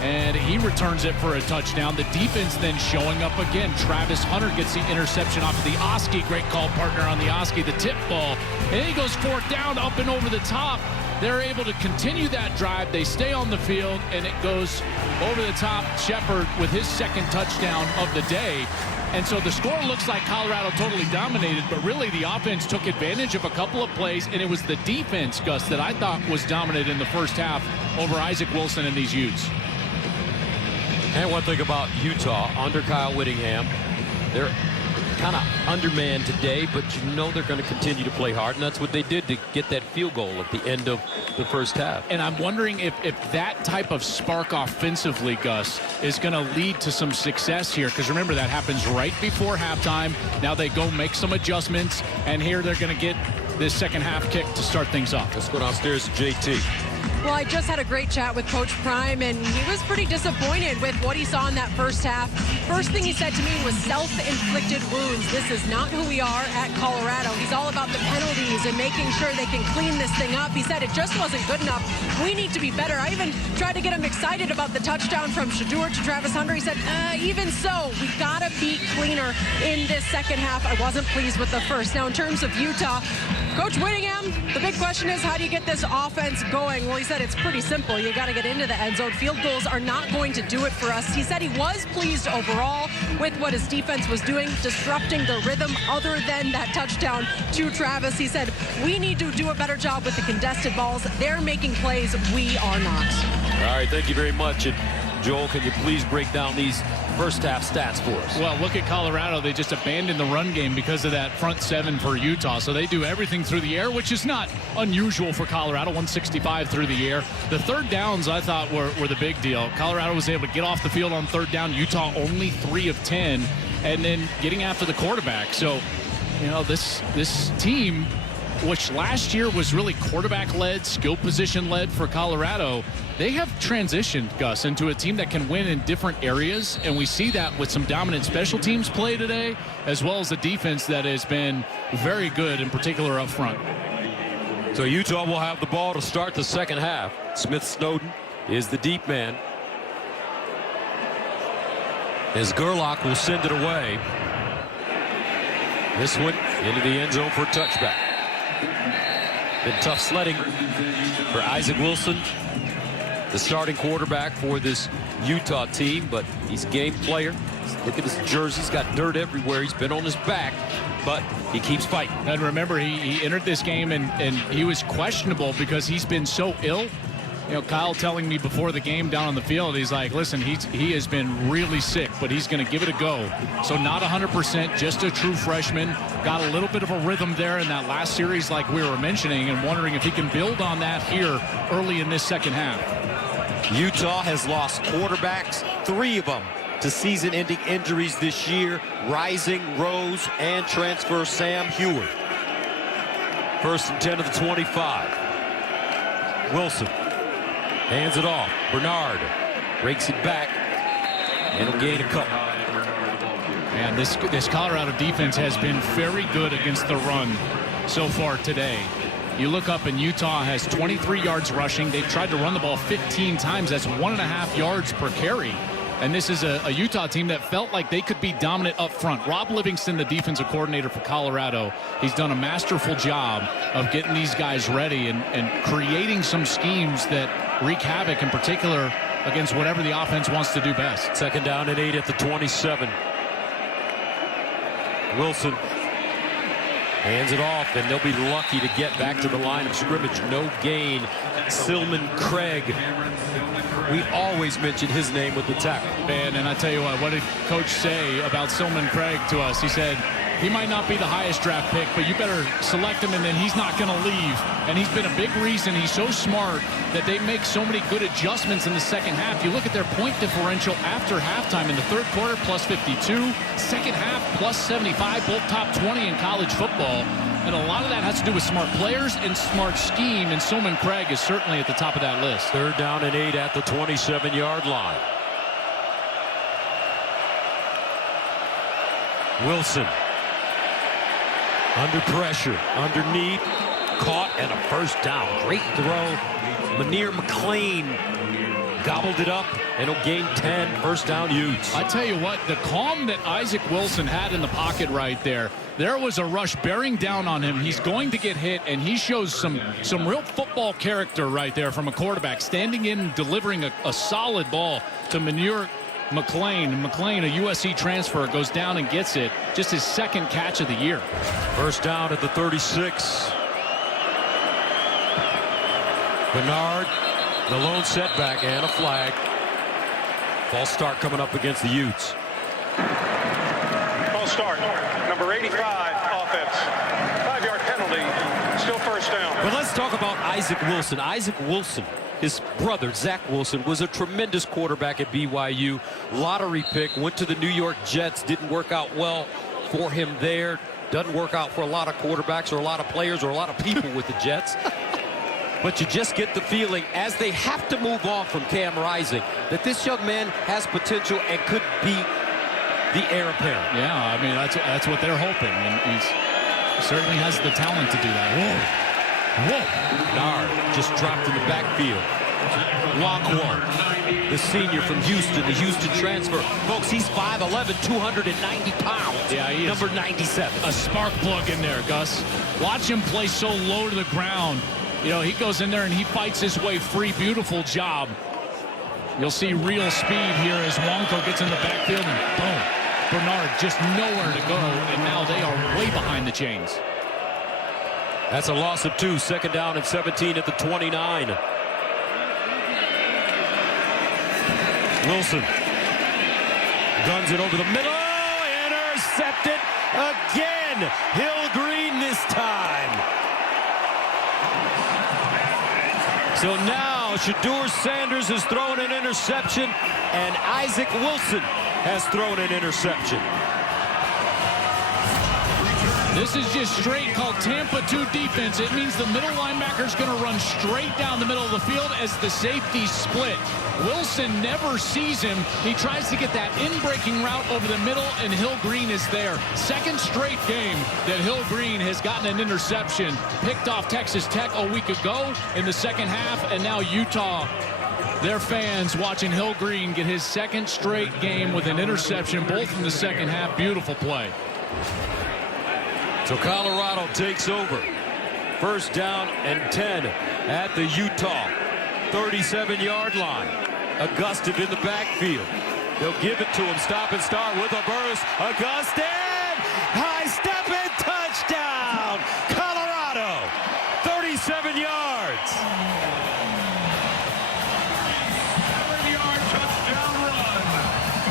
And he returns it for a touchdown. The defense then showing up again. Travis Hunter gets the interception off of the Oski. Great call partner on the Oski, the tip ball. And then he goes fourth down, up and over the top. They're able to continue that drive. They stay on the field, and it goes over the top. Shepard with his second touchdown of the day. And so the score looks like Colorado totally dominated, but really the offense took advantage of a couple of plays, and it was the defense, Gus, that I thought was dominant in the first half over Isaac Wilson and these Utes. And one thing about Utah under Kyle Whittingham, they're kind of undermanned today, but you know they're going to continue to play hard, and that's what they did to get that field goal at the end of the first half. And I'm wondering if that type of spark offensively, Gus, is going to lead to some success here, because remember, that happens right before halftime. Now they go make some adjustments, and here they're going to get this second half kick to start things off. Let's go downstairs to JT. Well, I just had a great chat with Coach Prime, and he was pretty disappointed with what he saw in that first half. First thing he said to me was self-inflicted wounds. This is not who we are at Colorado. He's all about the penalties and making sure they can clean this thing up. He said it just wasn't good enough. We need to be better. I even tried to get him excited about the touchdown from Shedeur to Travis Hunter. He said, even so, we got to be cleaner in this second half. I wasn't pleased with the first. Now, in terms of Utah, Coach Whittingham, the big question is, how do you get this offense going? Well, he said it's pretty simple. You got to get into the end zone. Field goals are not going to do it for us. He said he was pleased overall with what his defense was doing, disrupting the rhythm other than that touchdown to Travis. He said, we need to do a better job with the contested balls. They're making plays. We are not. All right, thank you very much. And Joel, can you please break down these first half stats for us? Well, look at Colorado. They just abandoned the run game because of that front seven for Utah. So they do everything through the air, which is not unusual for Colorado. 165 through the air. The third downs, I thought, were the big deal. Colorado was able to get off the field on third down. Utah only 3 of 10, and then getting after the quarterback. So, you know, this team which last year was really quarterback-led, skill position-led for Colorado, they have transitioned, Gus, into a team that can win in different areas, and we see that with some dominant special teams play today, as well as a defense that has been very good, in particular up front. So Utah will have the ball to start the second half. Smith Snowden is the deep man, as Gerlach will send it away. This one into the end zone for a touchback. Been tough sledding for Isaac Wilson, the starting quarterback for this Utah team, but he's a game player. Look at his jersey. He's got dirt everywhere. He's been on his back, but he keeps fighting. And remember, he entered this game and he was questionable because he's been so ill. You know, Kyle telling me before the game down on the field, he's like, listen, he has been really sick, but he's going to give it a go. So not 100%, just a true freshman. Got a little bit of a rhythm there in that last series like we were mentioning, and wondering if he can build on that here early in this second half. Utah has lost quarterbacks, 3 of them, to season-ending injuries this year. Rising, Rose, and transfer Sam Heward. 1st and 10 of the 25. Wilson hands it off. Bernard breaks it back, and he'll gain a couple. And this Colorado defense has been very good against the run so far today. You look up and Utah has 23 yards rushing. They've tried to run the ball 15 times. That's 1.5 yards per carry. And this is a Utah team that felt like they could be dominant up front. Rob Livingston, the defensive coordinator for Colorado, he's done a masterful job of getting these guys ready and creating some schemes that wreak havoc, in particular against whatever the offense wants to do best. 2nd down and 8 at the 27. Wilson hands it off, and they'll be lucky to get back to the line of scrimmage. No gain. Silman Craig. We always mention his name with the tackle. Man, and I tell you what did Coach say about Silman Craig to us? He said, he might not be the highest draft pick, but you better select him, and then he's not going to leave. And he's been a big reason. He's so smart that they make so many good adjustments in the second half. You look at their point differential after halftime in the 3rd quarter, plus 52. Second half, plus 75, both top 20 in college football. And a lot of that has to do with smart players and smart scheme, and Silman Craig is certainly at the top of that list. 3rd down and 8 at the 27-yard line. Wilson under pressure, underneath, caught, and a 1st down. Great throw. Munir McClain gobbled it up, and he'll gain 10. 1st down, Utes. I tell you what, the calm that Isaac Wilson had in the pocket right there, there was a rush bearing down on him. He's going to get hit, and he shows some real football character right there from a quarterback, standing in and delivering a solid ball to Munir McClain. McClain, a USC transfer, goes down and gets it. Just his 2nd catch of the year. 1st down at the 36. Bernard, the lone setback, and a flag. False start coming up against the Utes. False start. Number 85, offense. 5-yard penalty. Still 1st down. But let's talk about Isaac Wilson. Isaac Wilson, his brother, Zach Wilson, was a tremendous quarterback at BYU. Lottery pick, went to the New York Jets. Didn't work out well for him there. Doesn't work out for a lot of quarterbacks or a lot of players or a lot of people with the Jets. But you just get the feeling, as they have to move on from Cam Rising, that this young man has potential and could be the heir apparent. Yeah, I mean, that's what they're hoping. And he certainly has the talent to do that. Whoa. Bernard just dropped in the backfield. Wangwo, the senior from Houston, the Houston transfer. Folks, he's 5'11", 290 pounds. Yeah, he is number 97. A spark plug in there, Gus. Watch him play so low to the ground. You know, he goes in there and he fights his way free. Beautiful job. You'll see real speed here as Wangwo gets in the backfield, and boom. Bernard just nowhere to go, and now they are way behind the chains. That's a loss of 2. 2nd down and 17 at the 29. Wilson guns it over the middle. Intercepted again. Hill Green this time. So now Shedeur Sanders has thrown an interception, and Isaac Wilson has thrown an interception. This is just straight called Tampa 2 defense. It means the middle linebacker is going to run straight down the middle of the field as the safeties split. Wilson never sees him. He tries to get that in-breaking route over the middle, and Hill Green is there. Second straight game that Hill Green has gotten an interception. Picked off Texas Tech a week ago in the second half, and now Utah, their fans watching Hill Green get his second straight game with an interception, both in the second half. Beautiful play. So Colorado takes over. First down and 10 at the Utah 37-yard line. Augustin in the backfield. They'll give it to him. Stop and start with a burst. Augustin! High step and touchdown! Colorado! 37 yards. 7-yard touchdown run.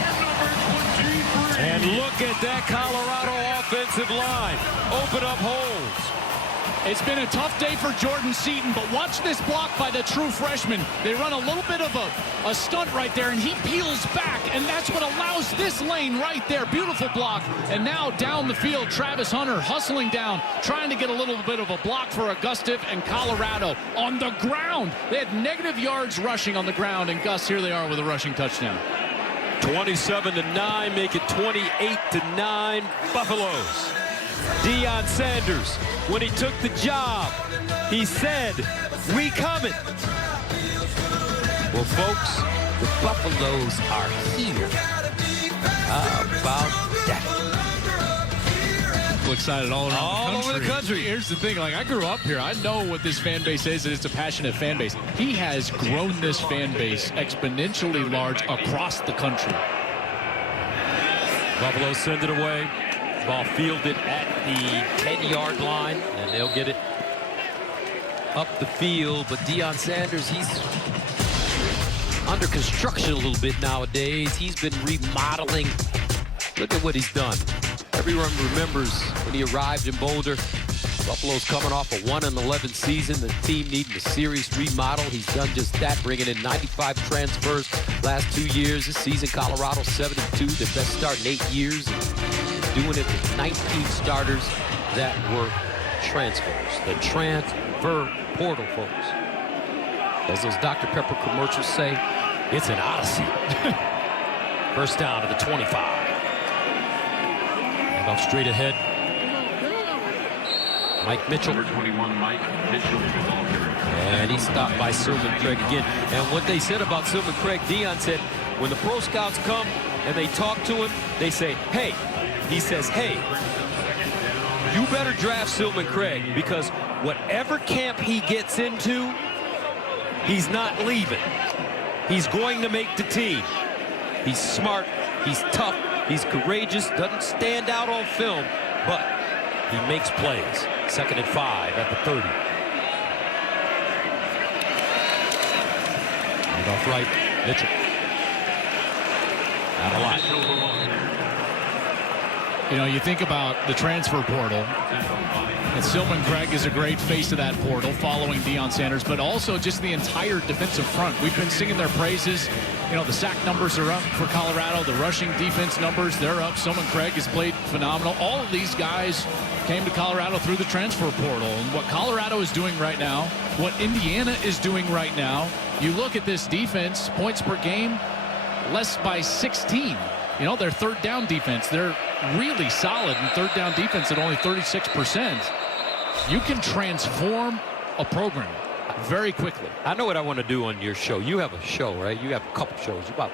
Number 23. And look at that Colorado offensive line. Open up holes. It's been a tough day for Jordan Seaton, but watch this block by the true freshman. They run a little bit of a stunt right there, and he peels back, and that's what allows this lane right there. Beautiful block. And now down the field, Travis Hunter hustling down, trying to get a little bit of a block for Augustin and Colorado on the ground. They had negative yards rushing on the ground, and Gus, here they are with a rushing touchdown. 27-9, make it 28-9 Buffaloes. Deion Sanders, when he took the job, he said, "We coming." Well, folks, the Buffaloes are here. How about that? People excited all around All over the country. Here's the thing, like, I grew up here. I know what this fan base is, and it's a passionate fan base. He has grown this fan base exponentially large across the country. Buffalo send it away. Ball fielded at the 10-yard line, and they'll get it up the field. But Deion Sanders, he's under construction a little bit nowadays. He's been remodeling. Look at what he's done. Everyone remembers when he arrived in Boulder. Buffalo's coming off a 1-11 season. The team needing a serious remodel. He's done just that, bringing in 95 transfers last 2 years. This season, Colorado 7-2, their best start in 8 years. Doing it with 19 starters that were transfers. The transfer portal, folks. As those Dr. Pepper commercials say, it's an odyssey. First down to the 25. And off straight ahead. Mike Mitchell. Number 21, Mike Mitchell. And he's stopped by Sylvan Craig again. And what they said about Sylvan Craig, Deion said, when the pro scouts come and they talk to him, they say, hey. He says, hey, you better draft Sylvan Craig because whatever camp he gets into, he's not leaving. He's going to make the team. He's smart, he's tough, he's courageous, doesn't stand out on film, but he makes plays. 2nd and 5 at the 30. And off right, Mitchell. Out of line. You know, you think about the transfer portal, and Sylvan Craig is a great face of that portal following Deion Sanders, but also just the entire defensive front. We've been singing their praises. You know, the sack numbers are up for Colorado. The rushing defense numbers, they're up. Sylvan Craig has played phenomenal. All of these guys came to Colorado through the transfer portal. And what Colorado is doing right now, what Indiana is doing right now, you look at this defense, points per game, less by 16. You know, their third down defense, they're really solid in third down defense at only 36%. You can transform a program very quickly. I know what I want to do on your show. You have a show, right? You have a couple shows, about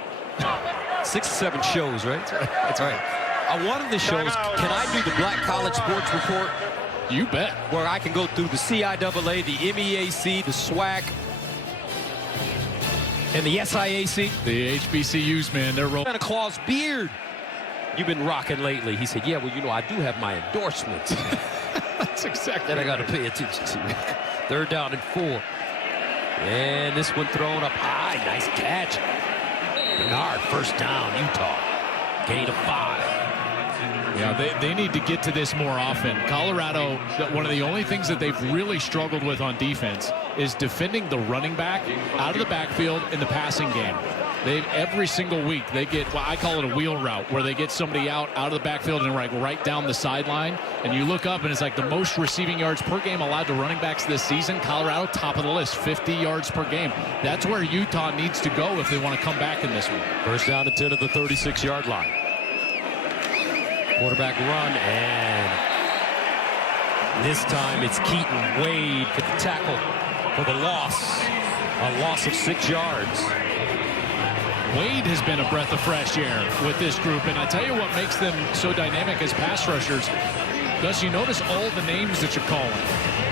6 or 7 shows, right? That's right. One of the shows, can I do the Black College Sports Report? You bet. Where I can go through the CIAA, the MEAC, the SWAC, and the SIAC. The HBCUs, man, they're rolling. Santa Claus beard you've been rocking lately. He said, yeah, well, you know, I do have my endorsements. That's exactly that I got to pay attention to. 3rd down and 4. And this one thrown up high. Nice catch. Bernard, first down, Utah. Gain of 5. Yeah, they need to get to this more often. Colorado, one of the only things that they've really struggled with on defense is defending the running back out of the backfield in the passing game. Every single week they get, well, I call it a wheel route, where they get somebody out of the backfield and right down the sideline, and you look up and it's like the most receiving yards per game allowed to running backs this season. Colorado, top of the list, 50 yards per game. That's where Utah needs to go if they want to come back in this one. First down and 10 at the 36-yard line. Quarterback run, and this time it's Keaton Wade for the tackle for the loss. A loss of 6 yards. Wade has been a breath of fresh air with this group, and I tell you what makes them so dynamic as pass rushers. Gus, you notice all the names that you're calling.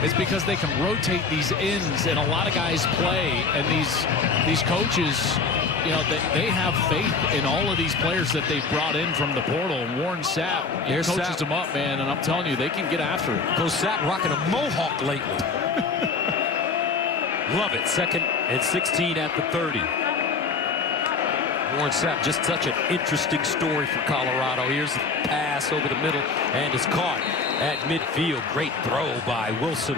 It's because they can rotate these ends, and a lot of guys play, and these coaches, you know, they have faith in all of these players that they've brought in from the portal. And Warren Sapp coaches them up, man, and I'm telling you, they can get after it. Coach Sapp rocking a mohawk lately. Love it. 2nd and 16 at the 30. Warren Sapp, just such an interesting story for Colorado. Here's the pass over the middle, and it's caught at midfield. Great throw by Wilson,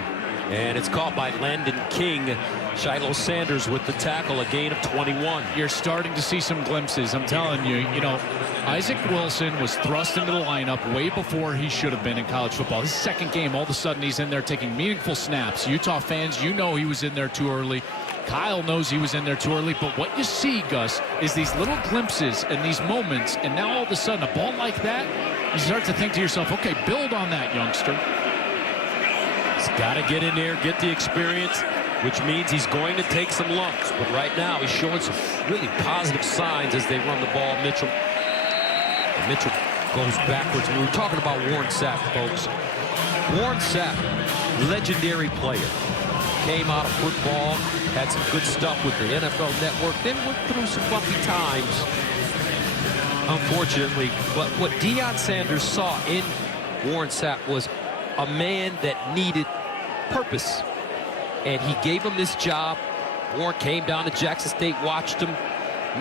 and it's caught by Landon King. Shiloh Sanders with the tackle, a gain of 21. You're starting to see some glimpses. I'm telling you, you know, Isaac Wilson was thrust into the lineup way before he should have been in college football. His second game, all of a sudden, he's in there taking meaningful snaps. Utah fans, you know he was in there too early. Kyle knows he was in there too early, but what you see, Gus, is these little glimpses and these moments, and now all of a sudden a ball like that, you start to think to yourself, okay, build on that, youngster. He's got to get in there, get the experience, which means he's going to take some lumps. But right now he's showing some really positive signs as they run the ball. Mitchell goes backwards. We were talking about Warren Sapp, folks. Warren Sapp, legendary player. Came out of football, had some good stuff with the NFL Network, then went through some bumpy times, unfortunately. But what Deion Sanders saw in Warren Sapp was a man that needed purpose. And he gave him this job. Warren came down to Jackson State, watched him.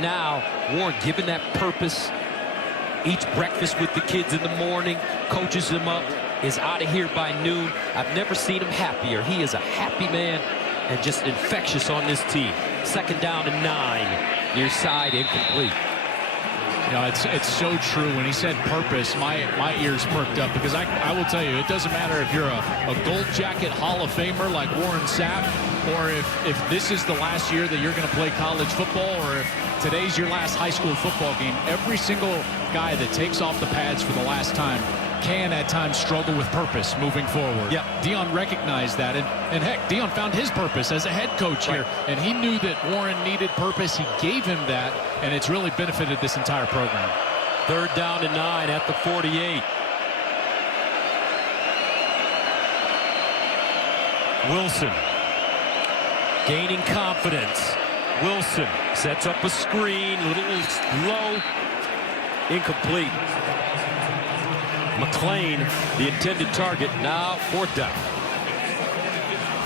Now, Warren given that purpose, eats breakfast with the kids in the morning, coaches them up, is out of here by noon. I've never seen him happier. He is a happy man and just infectious on this team. 2nd down and 9. Near side, incomplete. You know, it's so true. When he said purpose, my ears perked up, because I will tell you, it doesn't matter if you're a gold jacket Hall of Famer like Warren Sapp, or if this is the last year that you're going to play college football, or if today's your last high school football game. Every single guy that takes off the pads for the last time can at times struggle with purpose moving forward. Yep. Deion recognized that, and heck, Deion found his purpose as a head coach here, and he knew that Warren needed purpose. He gave him that, and it's really benefited this entire program. 3rd down and 9 at the 48. Wilson gaining confidence. Wilson sets up a screen, little low, incomplete. McClain, the intended target, now 4th down.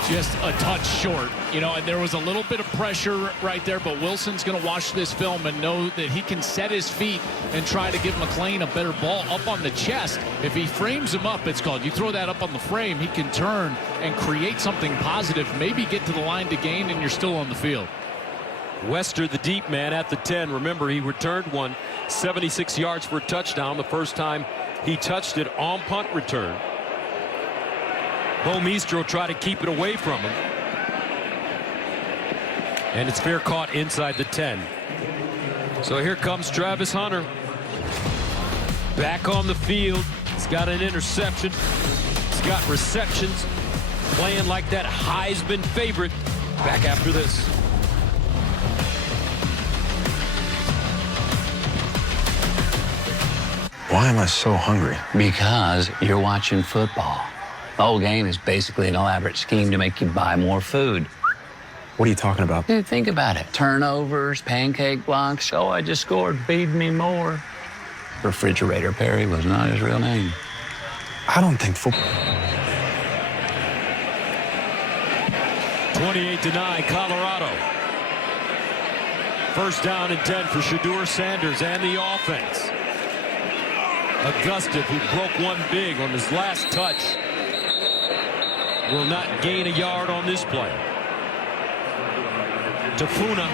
Just a touch short, you know, and there was a little bit of pressure right there, but Wilson's going to watch this film and know that he can set his feet and try to give McClain a better ball up on the chest. If he frames him up, it's called. You throw that up on the frame, he can turn and create something positive, maybe get to the line to gain, and you're still on the field. Wester, the deep man, at the 10. Remember, he returned one, 76 yards for a touchdown, the first time he touched it on punt return. Bo Mistro tried to keep it away from him. And it's fair caught inside the 10. So here comes Travis Hunter. Back on the field. He's got an interception. He's got receptions. Playing like that Heisman favorite. Back after this. Why am I so hungry? Because you're watching football. The whole game is basically an elaborate scheme to make you buy more food. What are you talking about? Dude, think about it. Turnovers, pancake blocks. Oh, I just scored. Feed me more. Refrigerator Perry was not his real name. I don't think football. 28-9, Colorado. 1st down and 10 for Shedeur Sanders and the offense. Augusta, who broke one big on his last touch, will not gain a yard on this play. Tafuna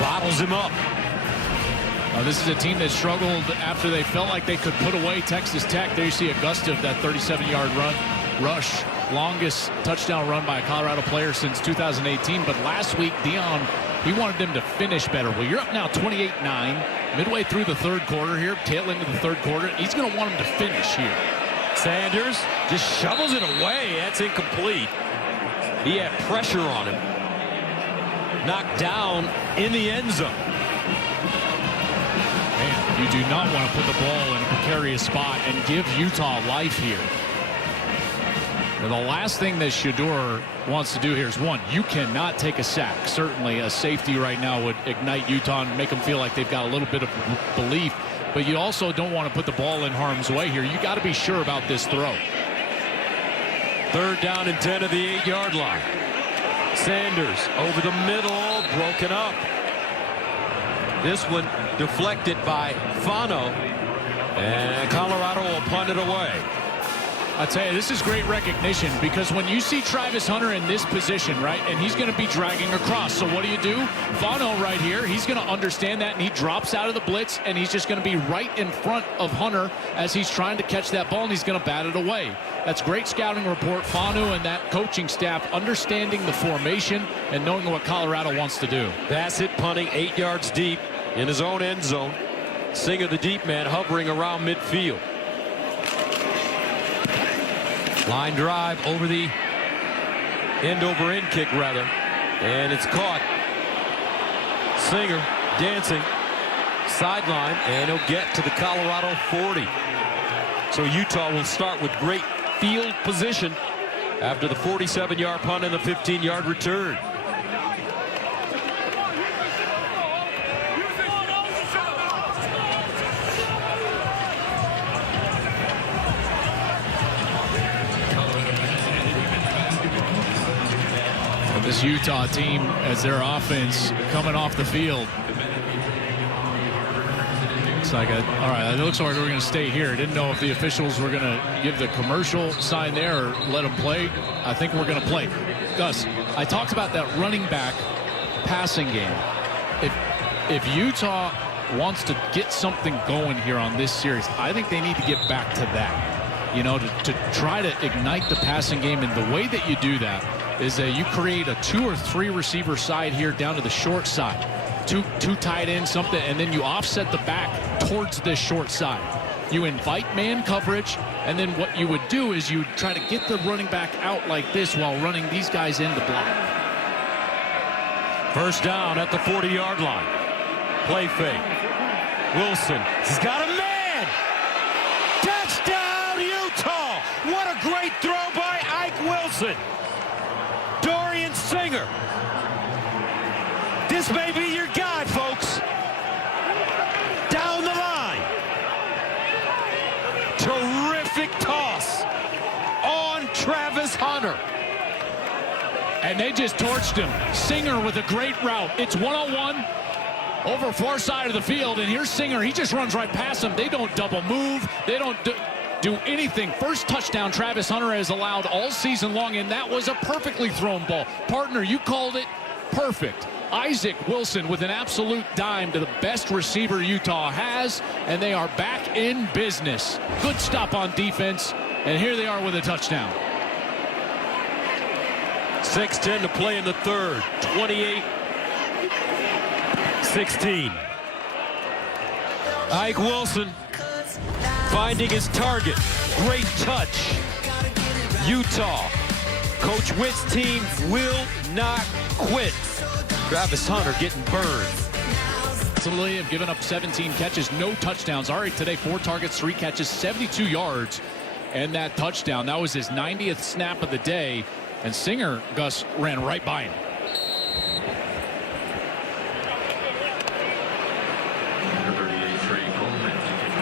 Bottles him up. This is a team that struggled after they felt like they could put away Texas Tech. There you see Augusta, that 37-yard rush. Longest touchdown run by a Colorado player since 2018. But last week, Dion, he wanted them to finish better. Well, you're up now 28-9, midway through the third quarter here, tail end of the third quarter. He's going to want them to finish here. Sanders just shovels it away. That's incomplete. He had pressure on him. Knocked down in the end zone. Man, you do not want to put the ball in a precarious spot and give Utah life here. Now, the last thing that Shedeur wants to do here is, one, you cannot take a sack. Certainly a safety right now would ignite Utah and make them feel like they've got a little bit of belief. But you also don't want to put the ball in harm's way here. You got to be sure about this throw. 3rd down and 10 of the 8-yard line. Sanders over the middle, broken up. This one deflected by Fano, and Colorado will punt it away. I tell you, this is great recognition, because when you see Travis Hunter in this position, right, and he's going to be dragging across. So what do? Fano right here, he's going to understand that, and he drops out of the blitz, and he's just going to be right in front of Hunter as he's trying to catch that ball, and he's going to bat it away. That's great scouting report. Fano and that coaching staff understanding the formation and knowing what Colorado wants to do. Bassett punting 8 yards deep in his own end zone. Singer, the deep man, hovering around midfield. Line drive over the end-over-end kick, rather. And it's caught. Singer dancing. Sideline, and he'll get to the Colorado 40. So Utah will start with great field position after the 47-yard punt and the 15-yard return. This Utah team, as their offense coming off the field. It's like, all right, it looks like we're going to stay here. I didn't know if the officials were going to give the commercial sign there or let them play. I think we're going to play. Gus, I talked about that running back passing game. If Utah wants to get something going here on this series, I think they need to get back to that. You know, to try to ignite the passing game. And the way that you do that is that you create a 2 or 3 receiver side here down to the short side. Two tight ends, something, and then you offset the back towards this short side. You invite man coverage, and then what you would do is you would try to get the running back out like this while running these guys in the block. 1st down at the 40-yard line. Play fake. Wilson, he's got a man! Touchdown, Utah! What a great throw by Ike Wilson! Dorian Singer. This may be your guy, folks. Down the line. Terrific toss on Travis Hunter. And they just torched him. Singer with a great route. It's 1-on-1 over far side of the field, and here's Singer. He just runs right past him. They don't double move. They don't do anything. First touchdown Travis Hunter has allowed all season long, and that was a perfectly thrown ball. Partner, you called it perfect. Isaac Wilson with an absolute dime to the best receiver Utah has, and they are back in business. Good stop on defense, and here they are with a touchdown. 6:10 to play in the third. 28-16. Ike Wilson finding his target. Great touch. Utah. Coach Witt's team will not quit. Travis Hunter getting burned. Absolutely, have given up 17 catches, no touchdowns. All right, today 4 targets, 3 catches, 72 yards, and that touchdown. That was his 90th snap of the day, and Singer, Gus, ran right by him.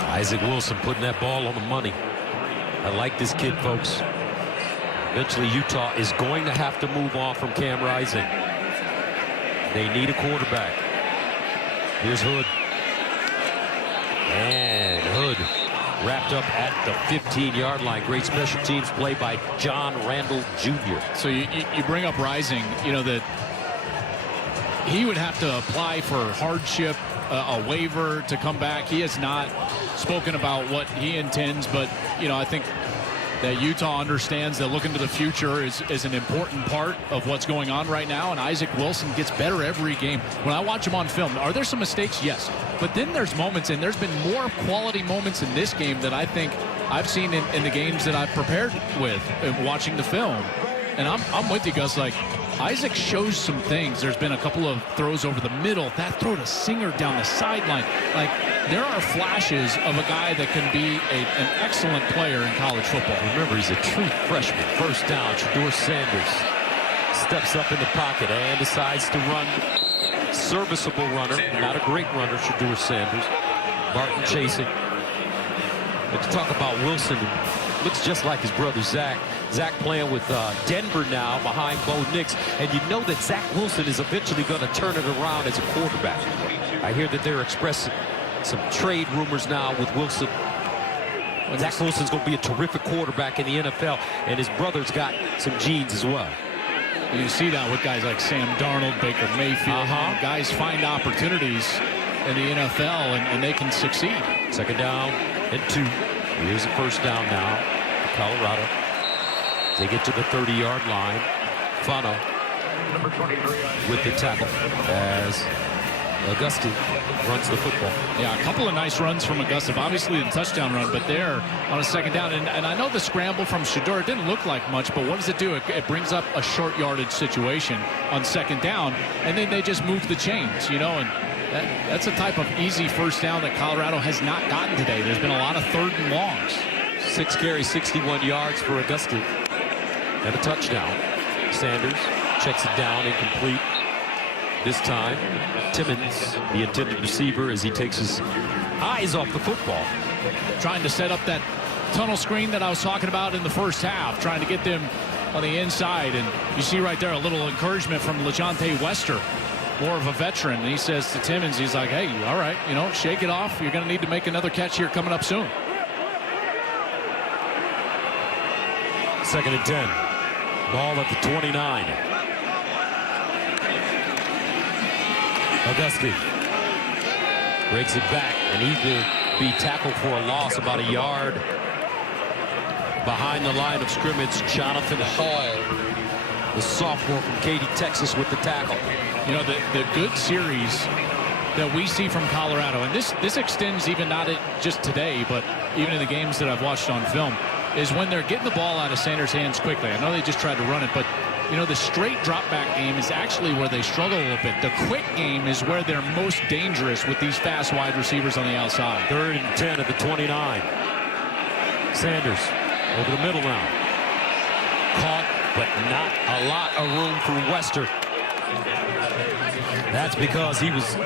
Isaac Wilson putting that ball on the money. I like this kid, folks. Eventually, Utah is going to have to move on from Cam Rising. They need a quarterback. Here's Hood. And Hood wrapped up at the 15-yard line. Great special teams play by John Randall Jr. So you bring up Rising, you know, that he would have to apply for hardship, a waiver to come back. He has not spoken about what he intends, but, you know, I think that Utah understands that looking to the future is an important part of what's going on right now, and Isaac Wilson gets better every game. When I watch him on film, are there some mistakes? Yes. But then there's moments, and there's been more quality moments in this game that I think I've seen in the games that I've prepared with watching the film. And I'm with you, Gus. Like, Isaac shows some things. There's been a couple of throws over the middle. That throw to Singer down the sideline. Like, there are flashes of a guy that can be an excellent player in college football. Remember, he's a true freshman. First down, Shedeur Sanders steps up in the pocket and decides to run. Serviceable runner, not a great runner, Shedeur Sanders. Barton chasing. But to talk about Wilson, looks just like his brother Zach. Zach playing with Denver now behind Bo Nix. And you know that Zach Wilson is eventually going to turn it around as a quarterback. I hear that they're expressing some trade rumors now with Wilson. Zach Wilson's going to be a terrific quarterback in the NFL, and his brother's got some genes as well. You see that with guys like Sam Darnold, Baker Mayfield. Guys find opportunities in the NFL, and they can succeed. Second down and 2. Here's a first down now for Colorado. They get to the 30-yard line. Fano with the tackle as Auguste runs the football. Yeah, a couple of nice runs from Auguste. Obviously the touchdown run, but there on a second down. And I know the scramble from Shedeur, it didn't look like much, but what does it do? It brings up a short yardage situation on second down, and then they just move the chains, you know, and that's a type of easy first down that Colorado has not gotten today. There's been a lot of third and longs. 6 carries, 61 yards for Auguste. And a touchdown. Sanders checks it down, incomplete. This time, Timmons, the intended receiver, as he takes his eyes off the football. Trying to set up that tunnel screen that I was talking about in the first half, trying to get them on the inside. And you see right there a little encouragement from LeJontay Wester, more of a veteran. And he says to Timmons, he's like, hey, all right, you know, shake it off. You're going to need to make another catch here coming up soon. 2nd and 10. Ball at the 29. Auguste breaks it back, and he will be tackled for a loss about a yard behind the line of scrimmage. Jonathan Hall, the sophomore from Katy, Texas, with the tackle. You know, the good series that we see from Colorado, and this extends even not just today, but even in the games that I've watched on film, is when they're getting the ball out of Sanders' hands quickly. I know they just tried to run it, but you know, the straight drop back game is actually where they struggle a little bit. The quick game is where they're most dangerous with these fast wide receivers on the outside. 3rd and 10 at the 29. Sanders over the middle now. Caught, but not a lot of room for Wester. That's because he was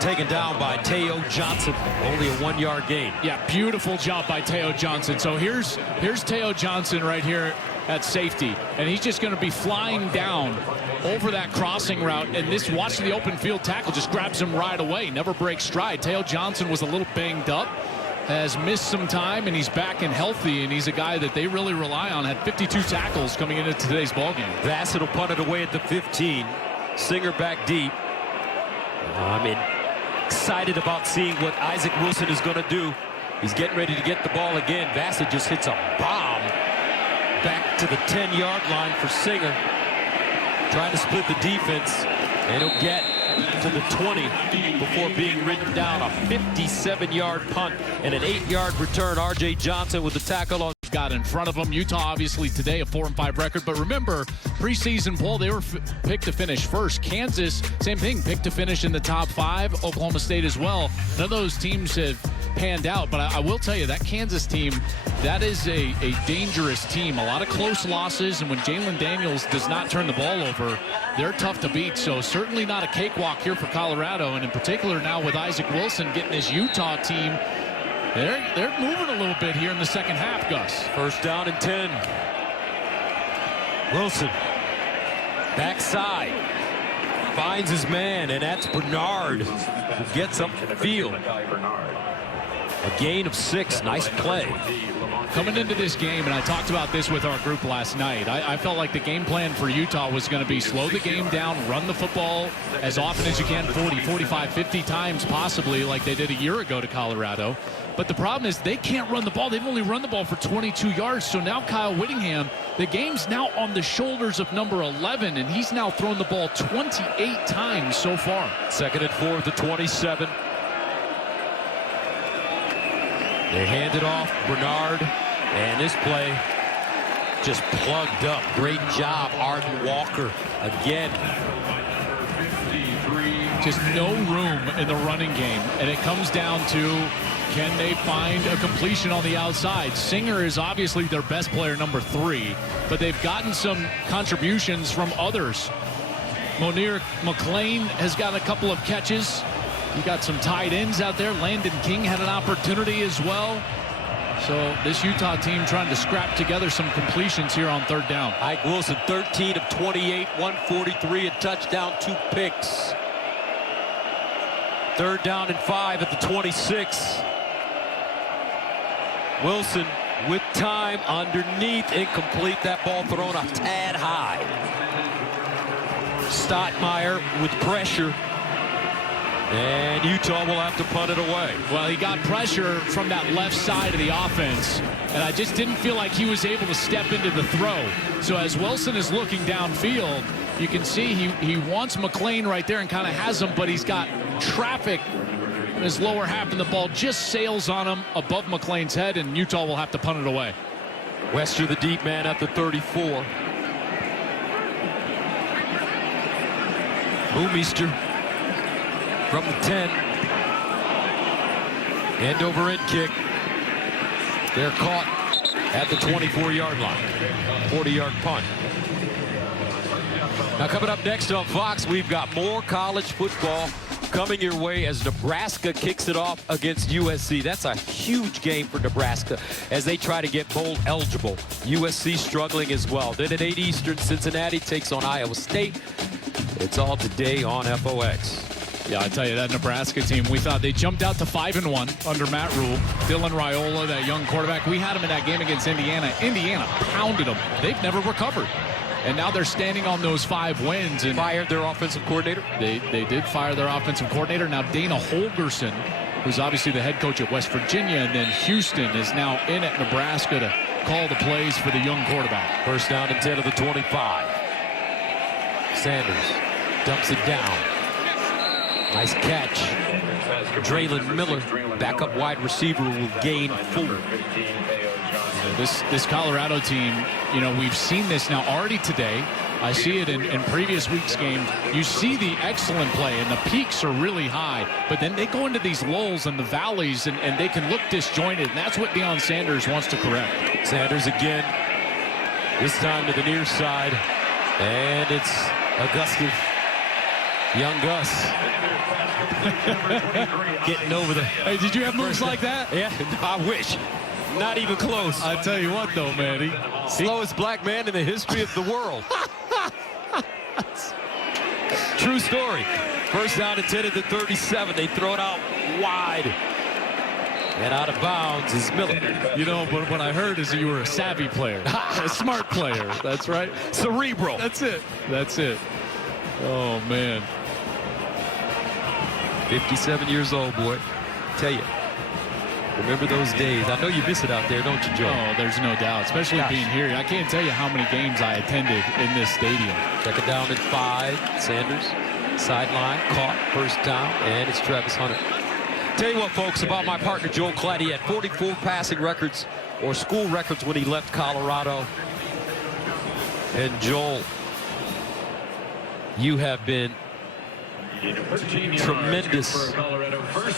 taken down by Teo Johnson. Only a 1-yard gain. Yeah, beautiful job by Teo Johnson. So here's Teo Johnson right here at safety, and he's just going to be flying down over that crossing route, and this watch the open field tackle just grabs him right away, never breaks stride. Teo Johnson was a little banged up, has missed some time, and he's back and healthy, and he's a guy that they really rely on. Had 52 tackles coming into today's ballgame. Bassett will punt it away at the 15. Singer back deep. I'm excited about seeing what Isaac Wilson is going to do. He's getting ready to get the ball again. Bassett just hits a bomb back to the 10-yard line for Singer. Trying to split the defense, and he'll get to the 20 before being ridden down. A 57-yard punt and an 8-yard return. R.J. Johnson with the tackle on. Got in front of them. Utah obviously today a 4-5 record, but remember preseason poll, they were picked to finish first. Kansas, same thing, picked to finish in the top 5. Oklahoma State as well. None of those teams have panned out, but I will tell you that Kansas team, that is a dangerous team. A lot of close losses, and when Jalen Daniels does not turn the ball over, they're tough to beat. So certainly not a cakewalk here for Colorado, and in particular now with Isaac Wilson getting his Utah team, they're moving a little bit here in the second half, Gus. 1st down and 10. Wilson backside finds his man, and that's Bernard who gets up the field. A gain of 6. Nice play. Coming into this game, and I talked about this with our group last night, I felt like the game plan for Utah was going to be slow the game down, run the football as often as you can, 40, 45, 50 times possibly, like they did a year ago to Colorado. But the problem is they can't run the ball. They've only run the ball for 22 yards. So now Kyle Whittingham, the game's now on the shoulders of number 11, and he's now thrown the ball 28 times so far. 2nd and 4 at the 27. They hand it off. Bernard. And this play just plugged up. Great job, Arden Walker. Again. Just no room in the running game. And it comes down to, can they find a completion on the outside? Singer is obviously their best player, number 3. But they've gotten some contributions from others. Monir McClain has got a couple of catches. You got some tight ends out there. Landon King had an opportunity as well. So this Utah team trying to scrap together some completions here on 3rd down. Ike Wilson, 13 of 28, 143, a touchdown, 2 picks. 3rd down and 5 at the 26. Wilson with time underneath, incomplete. That ball thrown a tad high. Stottmeyer with pressure. And Utah will have to punt it away. Well, he got pressure from that left side of the offense, and I just didn't feel like he was able to step into the throw. So as Wilson is looking downfield, you can see he wants McClain right there and kind of has him, but he's got traffic in his lower half, and the ball just sails on him above McClain's head, and Utah will have to punt it away. Wester, the deep man, at the 34. Boomeister from the 10. End over end kick. They're caught at the 24-yard line. 40-yard punt. Now coming up next on Fox, we've got more college football coming your way as Nebraska kicks it off against USC. That's a huge game for Nebraska as they try to get bowl eligible. USC struggling as well. Then at 8 Eastern, Cincinnati takes on Iowa State. It's all today on FOX. Yeah, I tell you, that Nebraska team, we thought they jumped out to 5-1 under Matt Rule. Dylan Raiola, that young quarterback, we had him in that game against Indiana. Indiana pounded them. They've never recovered. And now they're standing on those 5 wins. And fired their offensive coordinator? They did fire their offensive coordinator. Now Dana Holgerson, who's obviously the head coach at West Virginia, and then Houston is now in at Nebraska to call the plays for the young quarterback. 1st down and 10 of the 25. Sanders dumps it down. Nice catch. Draylon Miller, backup wide receiver, will gain 4. This Colorado team, you know, we've seen this now already today. I see it in previous weeks' games. You see the excellent play, and the peaks are really high, but then they go into these lulls and the valleys, and they can look disjointed, and that's what Deion Sanders wants to correct. Sanders again, this time to the near side, and it's Augustus. Young Gus getting over the... Hey, did you have moves like that? Yeah, I wish. Not even close. I tell you what, though, man. Slowest black man in the history of the world. True story. 1st down and 10 at the 37. They throw it out wide. And out of bounds is Miller. You know, but what I heard is that you were a savvy player. A smart player. That's right. Cerebral. That's it. That's it. Oh, man. 57 years old, boy. Tell you. Remember those days. I know you miss it out there, don't you, Joe? Oh, there's no doubt. Especially being here. I can't tell you how many games I attended in this stadium. 2nd down and 5. Sanders, sideline, caught, 1st down, and it's Travis Hunter. Tell you what, folks, about my partner, Joel Klatt. He had 44 passing records or school records when he left Colorado. And Joel, you have been tremendous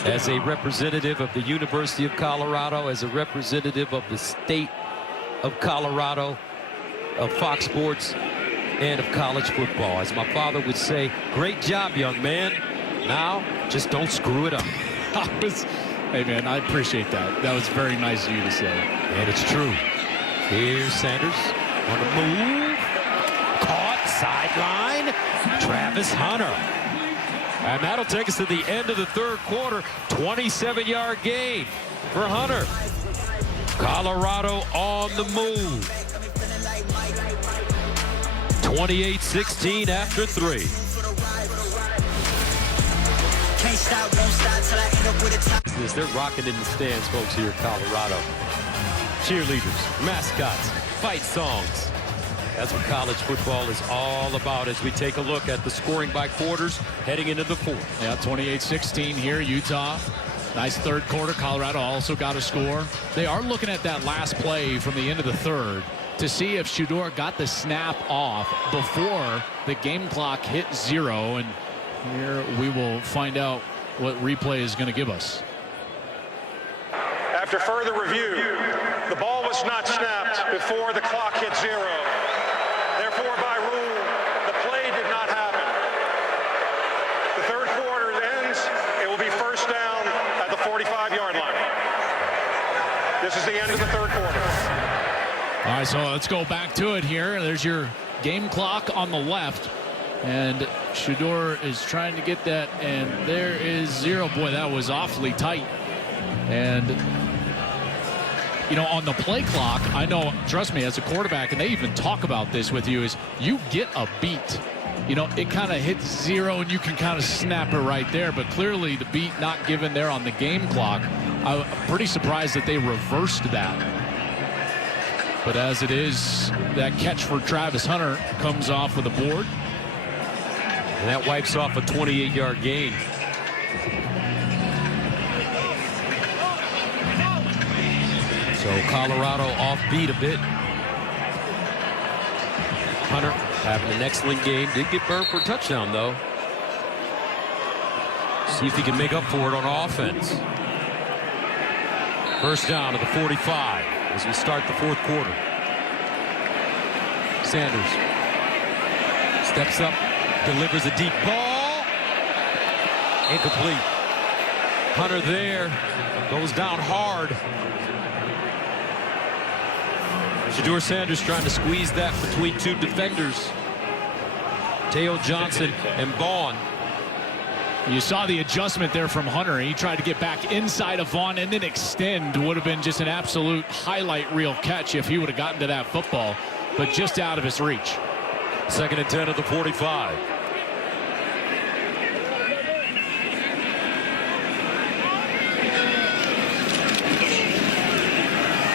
as a representative of the University of Colorado, as a representative of the state of Colorado, of Fox Sports, and of college football. As my father would say, great job, young man. Now, just don't screw it up. Hey, man, I appreciate that. That was very nice of you to say. And it's true. Here's Sanders on the move. Caught, sideline. Travis Hunter. And that'll take us to the end of the 3rd quarter. 27-yard gain. for Hunter. Colorado on the move. 28-16 after 3. They're rocking in the stands, folks, here in Colorado. Cheerleaders, mascots, fight songs. That's what college football is all about as we take a look at the scoring by quarters heading into the fourth. Yeah, 28-16 here, Utah. Nice third quarter. Colorado also got a score. They are looking at that last play from the end of the third to see if Shedeur got the snap off before the game clock hit 0. And here we will find out what replay is going to give us. After further review, the ball was not snapped before the clock hit 0. Therefore, by rule, the play did not happen. The third quarter ends. It will be first down at the 45-yard line. This is the end of the third quarter. All right, so let's go back to it here. There's your game clock on the left. And Shedeur is trying to get that, and there is 0. Boy, that was awfully tight. And, you know, on the play clock, I know, trust me, as a quarterback, and they even talk about this with you, is you get a beat. You know, it kind of hits 0, and you can kind of snap it right there. But clearly the beat not given there on the game clock. I'm pretty surprised that they reversed that. But as it is, that catch for Travis Hunter comes off of the board. And that wipes off a 28-yard gain. So Colorado offbeat a bit. Hunter having an excellent game. Did get burned for a touchdown, though. See if he can make up for it on offense. First down to the 45 as we start the fourth quarter. Sanders steps up, delivers a deep ball. Incomplete. Hunter there, goes down hard. Shedeur Sanders trying to squeeze that between two defenders. Teo Johnson and Vaughn. You saw the adjustment there from Hunter. He tried to get back inside of Vaughn and then extend. Would have been just an absolute highlight reel catch if he would have gotten to that football, but just out of his reach. Second and 10 at the 45.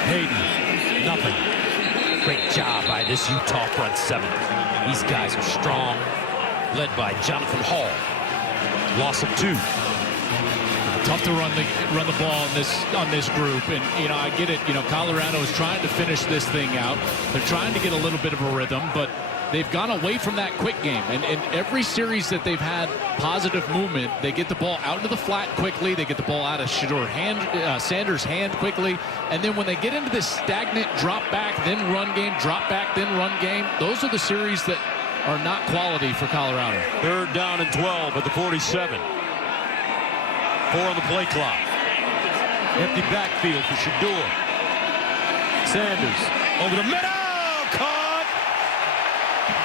Hayden, nothing. Great job by this Utah front seven. These guys are strong, led by Jonathan Hall. Loss of 2. Tough to run the ball on this group, and you know I get it. You know Colorado is trying to finish this thing out. They're trying to get a little bit of a rhythm, but they've gone away from that quick game. And in every series that they've had positive movement, they get the ball out into the flat quickly. They get the ball out of Sanders' hand quickly, and then when they get into this stagnant drop back, then run game, drop back, then run game, those are the series that are not quality for Colorado. Third down and 12 at the 47. 4 on the play clock. Empty backfield for Shedeur. Sanders over the middle. Caught.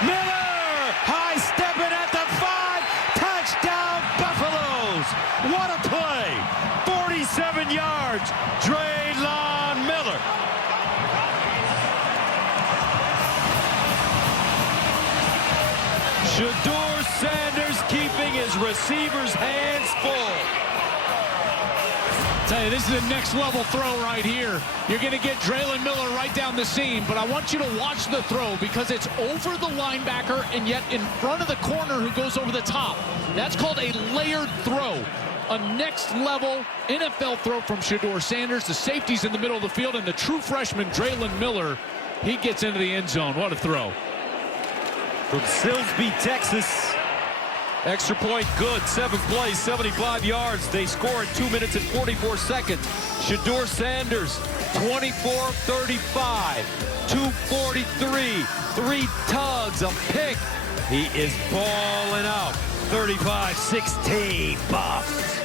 Miller high stepping at the 5. Touchdown Buffaloes. What a play. 47 yards. Draylon Miller. Shedeur Sanders keeping his receivers' hands full. Tell you, this is a next level throw right here. You're going to get Draylon Miller right down the seam, but I want you to watch the throw because it's over the linebacker and yet in front of the corner who goes over the top. That's called a layered throw. A next level NFL throw from Shedeur Sanders. The safety's in the middle of the field, and the true freshman Draylon Miller, he gets into the end zone. What a throw. From Silsbee, Texas. Extra point good. 7 plays, 75 yards. They score in 2 minutes and 44 seconds. Shedeur Sanders, 24-35, 243, 3 tugs, a pick. He is balling out. 35-16 Buffs.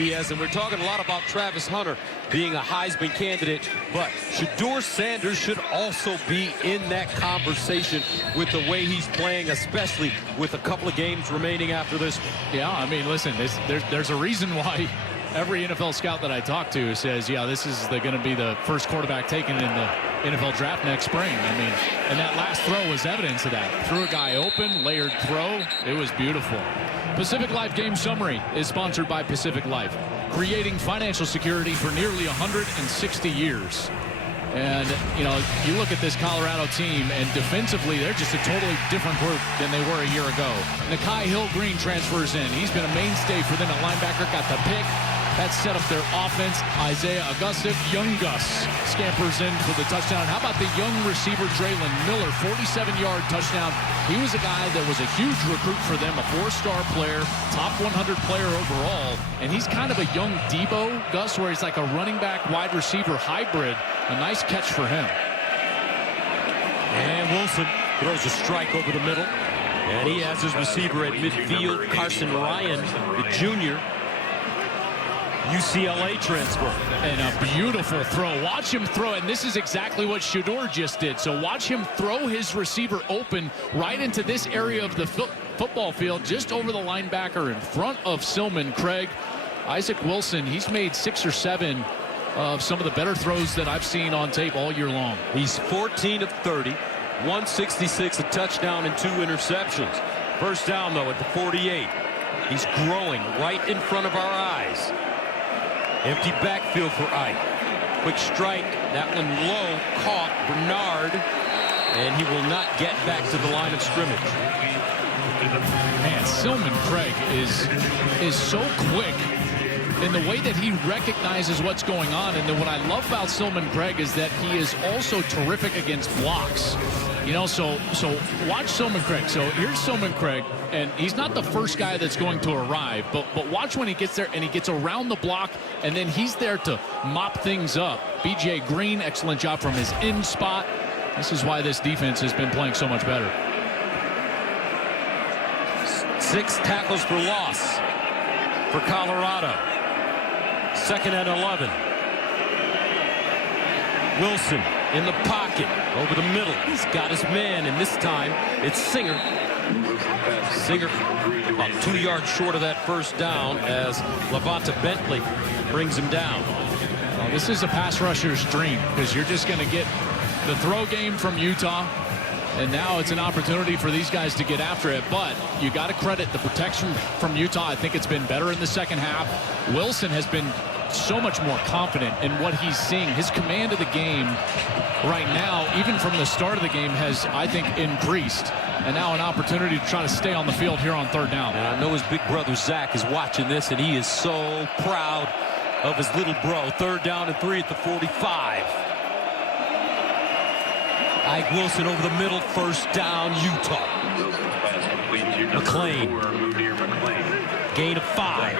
And we're talking a lot about Travis Hunter being a Heisman candidate, but Shedeur Sanders should also be in that conversation with the way he's playing, especially with a couple of games remaining after this. Yeah, I mean, listen, there's a reason why every NFL scout that I talk to says, yeah, this is going to be the first quarterback taken in the NFL draft next spring. I mean, and that last throw was evidence of that. Threw a guy open, layered throw. It was beautiful. Pacific Life Game Summary is sponsored by Pacific Life, creating financial security for nearly 160 years. And, you know, you look at this Colorado team, and defensively, they're just a totally different group than they were a year ago. Nakai Hill-Green transfers in. He's been a mainstay for them at linebacker, got the pick. That set up their offense. Isaiah Augusta, young Gus, scampers in for the touchdown. How about the young receiver, Draylon Miller, 47-yard touchdown. He was a guy that was a huge recruit for them, a 4-star player, top 100 player overall. And he's kind of a young Debo, Gus, where he's like a running back, wide receiver hybrid. A nice catch for him. And Wilson throws a strike over the middle. And he has his receiver at midfield, Carson Ryan, the junior. UCLA transfer. And a beautiful throw. Watch him throw, and this is exactly what Shedeur just did. So watch him throw his receiver open right into this area of the football field, just over the linebacker in front of Silman Craig. Isaac Wilson, he's made 6 or 7 of some of the better throws that I've seen on tape all year long. He's 14 of 30, 166, a touchdown and 2 interceptions. First down, though, at the 48. He's growing right in front of our eyes. Empty backfield for Ike. Quick strike. That one low. Caught Bernard. And he will not get back to the line of scrimmage. Man, Silman Craig is so quick in the way that he recognizes what's going on. And then what I love about Silman Craig is that he is also terrific against blocks. You know, so watch Silman Craig. So here's Silman Craig, and he's not the first guy that's going to arrive, but watch when he gets there and he gets around the block, and then he's there to mop things up. BJ Green, excellent job from his in spot. This is why this defense has been playing so much better. 6 tackles for loss for Colorado. 2nd and 11. Wilson in the pocket, over the middle. He's got his man, and this time it's Singer. Singer about 2 yards short of that first down as Lavonta Bentley brings him down. Well, this is a pass rusher's dream, because you're just going to get the throw game from Utah, and now it's an opportunity for these guys to get after it. But you got to credit the protection from Utah. I think it's been better in the second half. Wilson has been so much more confident in what he's seeing. His command of the game right now, even from the start of the game, has, I think, increased. And now an opportunity to try to stay on the field here on 3rd down. And I know his big brother Zach is watching this, and he is so proud of his little bro. 3rd down and 3 at the 45. Ike Wilson over the middle, first down, Utah. McLean. Gain of 5.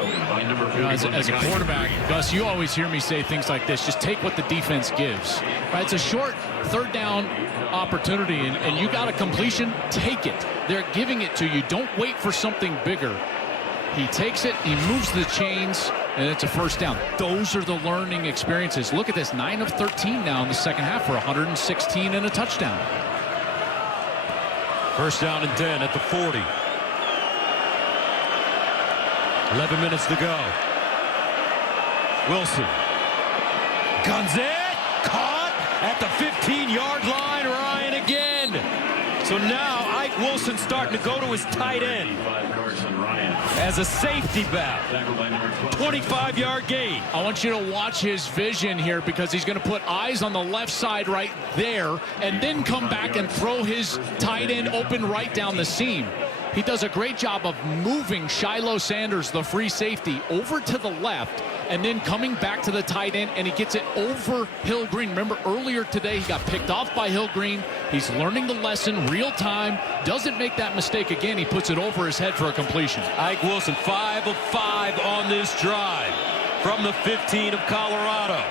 You know, as a quarterback, Gus, you always hear me say things like this. Just take what the defense gives. Right? It's a short 3rd down opportunity, and you got a completion, take it. They're giving it to you. Don't wait for something bigger. He takes it, he moves the chains, and it's a first down. Those are the learning experiences. Look at this, 9 of 13 now in the second half for 116 and a touchdown. First down and 10 at the 40. 11 minutes to go. Wilson. Guns it. Caught at the 15-yard line. Ryan again. So now Ike Wilson starting to go to his tight end as a safety back. 25-yard gain. I want you to watch his vision here, because he's going to put eyes on the left side right there and then come back and throw his tight end open right down the seam. He does a great job of moving Shiloh Sanders, the free safety, over to the left and then coming back to the tight end, and he gets it over Hill-Green. Remember, earlier today he got picked off by Hill-Green. He's learning the lesson real time, doesn't make that mistake again. He puts it over his head for a completion. Ike Wilson, 5 of 5 on this drive from the 15 of Colorado.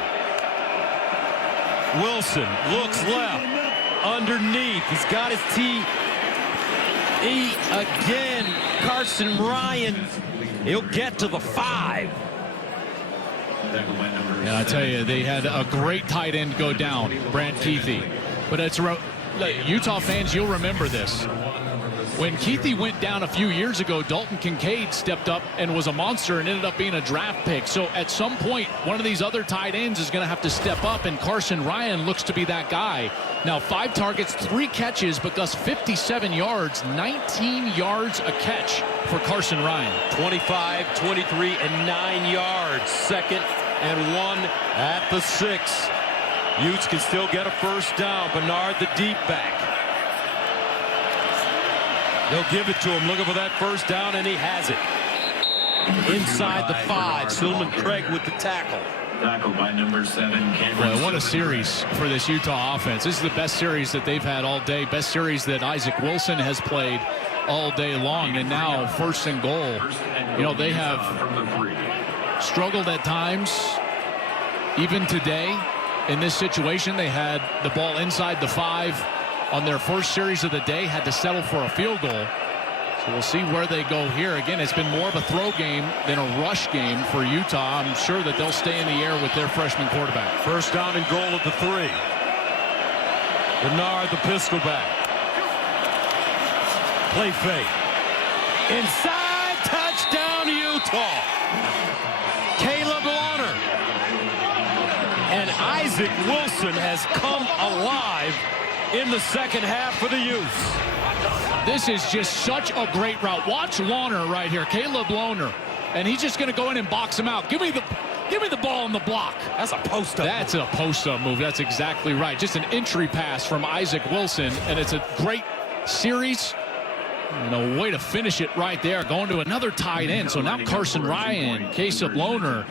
Wilson looks left, underneath. He's got his TE again. Carson Ryan, he'll get to the 5. And I tell you, they had a great tight end go down, Brant Keithy. But it's Utah fans, you'll remember this. When Keithy went down a few years ago, Dalton Kincaid stepped up and was a monster and ended up being a draft pick. So at some point, one of these other tight ends is going to have to step up, and Carson Ryan looks to be that guy. Now, 5 targets, 3 catches, but Gus, 57 yards, 19 yards a catch for Carson Ryan. 25, 23, and 9 yards. 2nd and 1 at the 6. Utes can still get a first down. Bernard, the deep back. They'll give it to him, looking for that first down, and he has it. Inside the 5, Stillman Craig with the tackle. Tackled by number 7, Cameron. Boy, what a series for this Utah offense. This is the best series that they've had all day. Best series that Isaac Wilson has played all day long. And now 1st and goal. You know, they have struggled at times. Even today, in this situation, they had the ball inside the 5 on their first series of the day, had to settle for a field goal. So we'll see where they go here. Again, it's been more of a throw game than a rush game for Utah. I'm sure that they'll stay in the air with their freshman quarterback. First down and goal at the 3. Bernard, the pistol back. Play fake. Inside, touchdown Utah. Caleb Launer. And Isaac Wilson has come alive in the second half for the Utes. This is just such a great route. Watch Launer right here, Caleb Launer, and he's just going to go in and box him out. Give me the ball on the block. That's a post-up. That's a post-up move. That's exactly right. Just an entry pass from Isaac Wilson, and it's a great series. And a way to finish it right there, going to another tight end. So now Carson Ryan, Caleb Launer.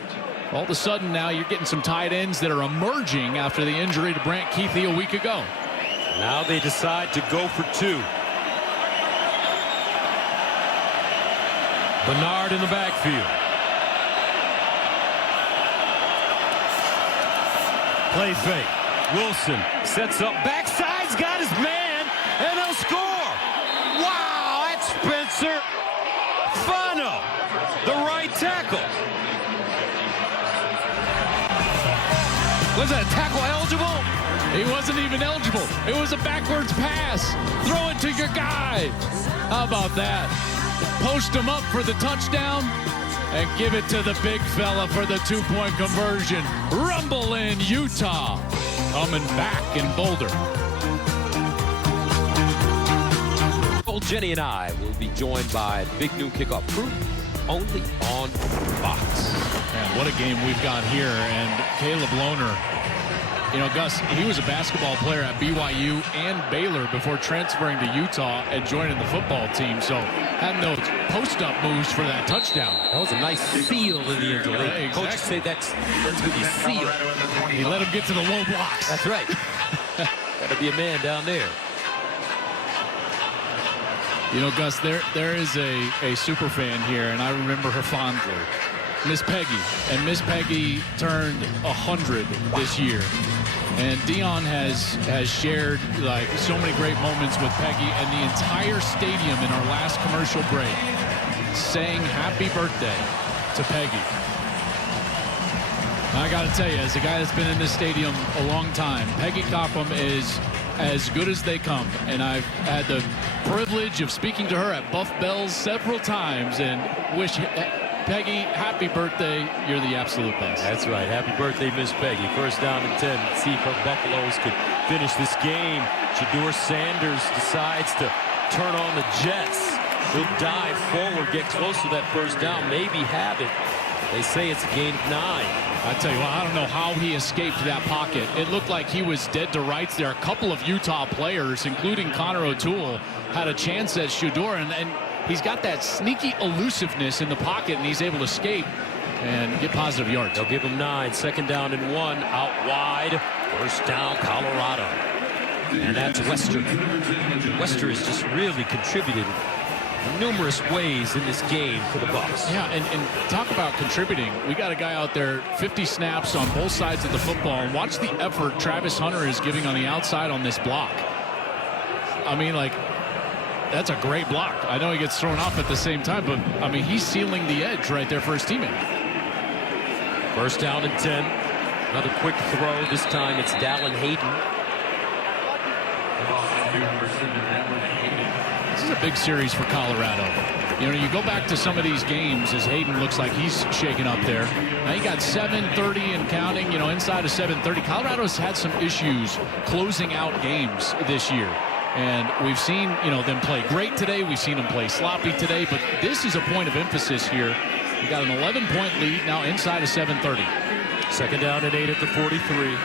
All of a sudden now you're getting some tight ends that are emerging after the injury to Brant Keithy a week ago. Now they decide to go for 2. Bernard in the backfield. Play fake. Wilson sets up backside's got his man, and they'll score. Wow, that's Spencer Fano, the right tackle. Was that a tackle eligible? He wasn't even eligible. It was a backwards pass. Throw it to your guy. How about that? Post him up for the touchdown and give it to the big fella for the 2-point conversion. Rumble in Utah. Coming back in Boulder. Well, Jenny and I will be joined by Big Noon Kickoff crew only on Fox. Man, what a game we've got here. And Caleb Launer, you know, Gus, he was a basketball player at BYU and Baylor before transferring to Utah and joining the football team. So had those post-up moves for that touchdown. That was a nice seal in the end. Yeah, exactly. Coaches say that's going to be a seal. He let him get to the low blocks. That's right. Got to be a man down there. You know, Gus, there is a super fan here, and I remember her fondly. Miss Peggy. And Miss Peggy turned 100 this year. And Dion has shared like so many great moments with Peggy, and the entire stadium in our last commercial break sang happy birthday to Peggy. I got to tell you, as a guy that's been in this stadium a long time, Peggy Copham is as good as they come. And I've had the privilege of speaking to her at Buff Bells several times and wish Peggy, happy birthday. You're the absolute best. That's right. Happy birthday, Miss Peggy. First down and 10. Let's see if our Buffaloes could finish this game. Shedeur Sanders decides to turn on the Jets. He'll dive forward, get close to that first down, maybe have it. They say it's a gain of 9. I tell you what, I don't know how he escaped that pocket. It looked like he was dead to rights there. A couple of Utah players, including Connor O'Toole, had a chance at Shedeur, and he's got that sneaky elusiveness in the pocket, and he's able to escape and get positive yards. They'll give him 9. Second down and 1 out wide. First down, Colorado. And that's Wester. Wester has just really contributed numerous ways in this game for the Bucs. Yeah, and talk about contributing. We got a guy out there, 50 snaps on both sides of the football, and watch the effort Travis Hunter is giving on the outside on this block. I mean, like, that's a great block. I know he gets thrown off at the same time, but, I mean, he's sealing the edge right there for his teammate. First down and 10. Another quick throw. This time it's Dallin Hayden. This is a big series for Colorado. You know, you go back to some of these games as Hayden looks like he's shaking up there. Now you got 7:30 and counting, you know, inside of 7:30. Colorado's had some issues closing out games this year. And we've seen, you know, them play great today. We've seen them play sloppy today. But this is a point of emphasis here. We got an 11-point lead now inside of 7:30. Second down and 8 at the 43.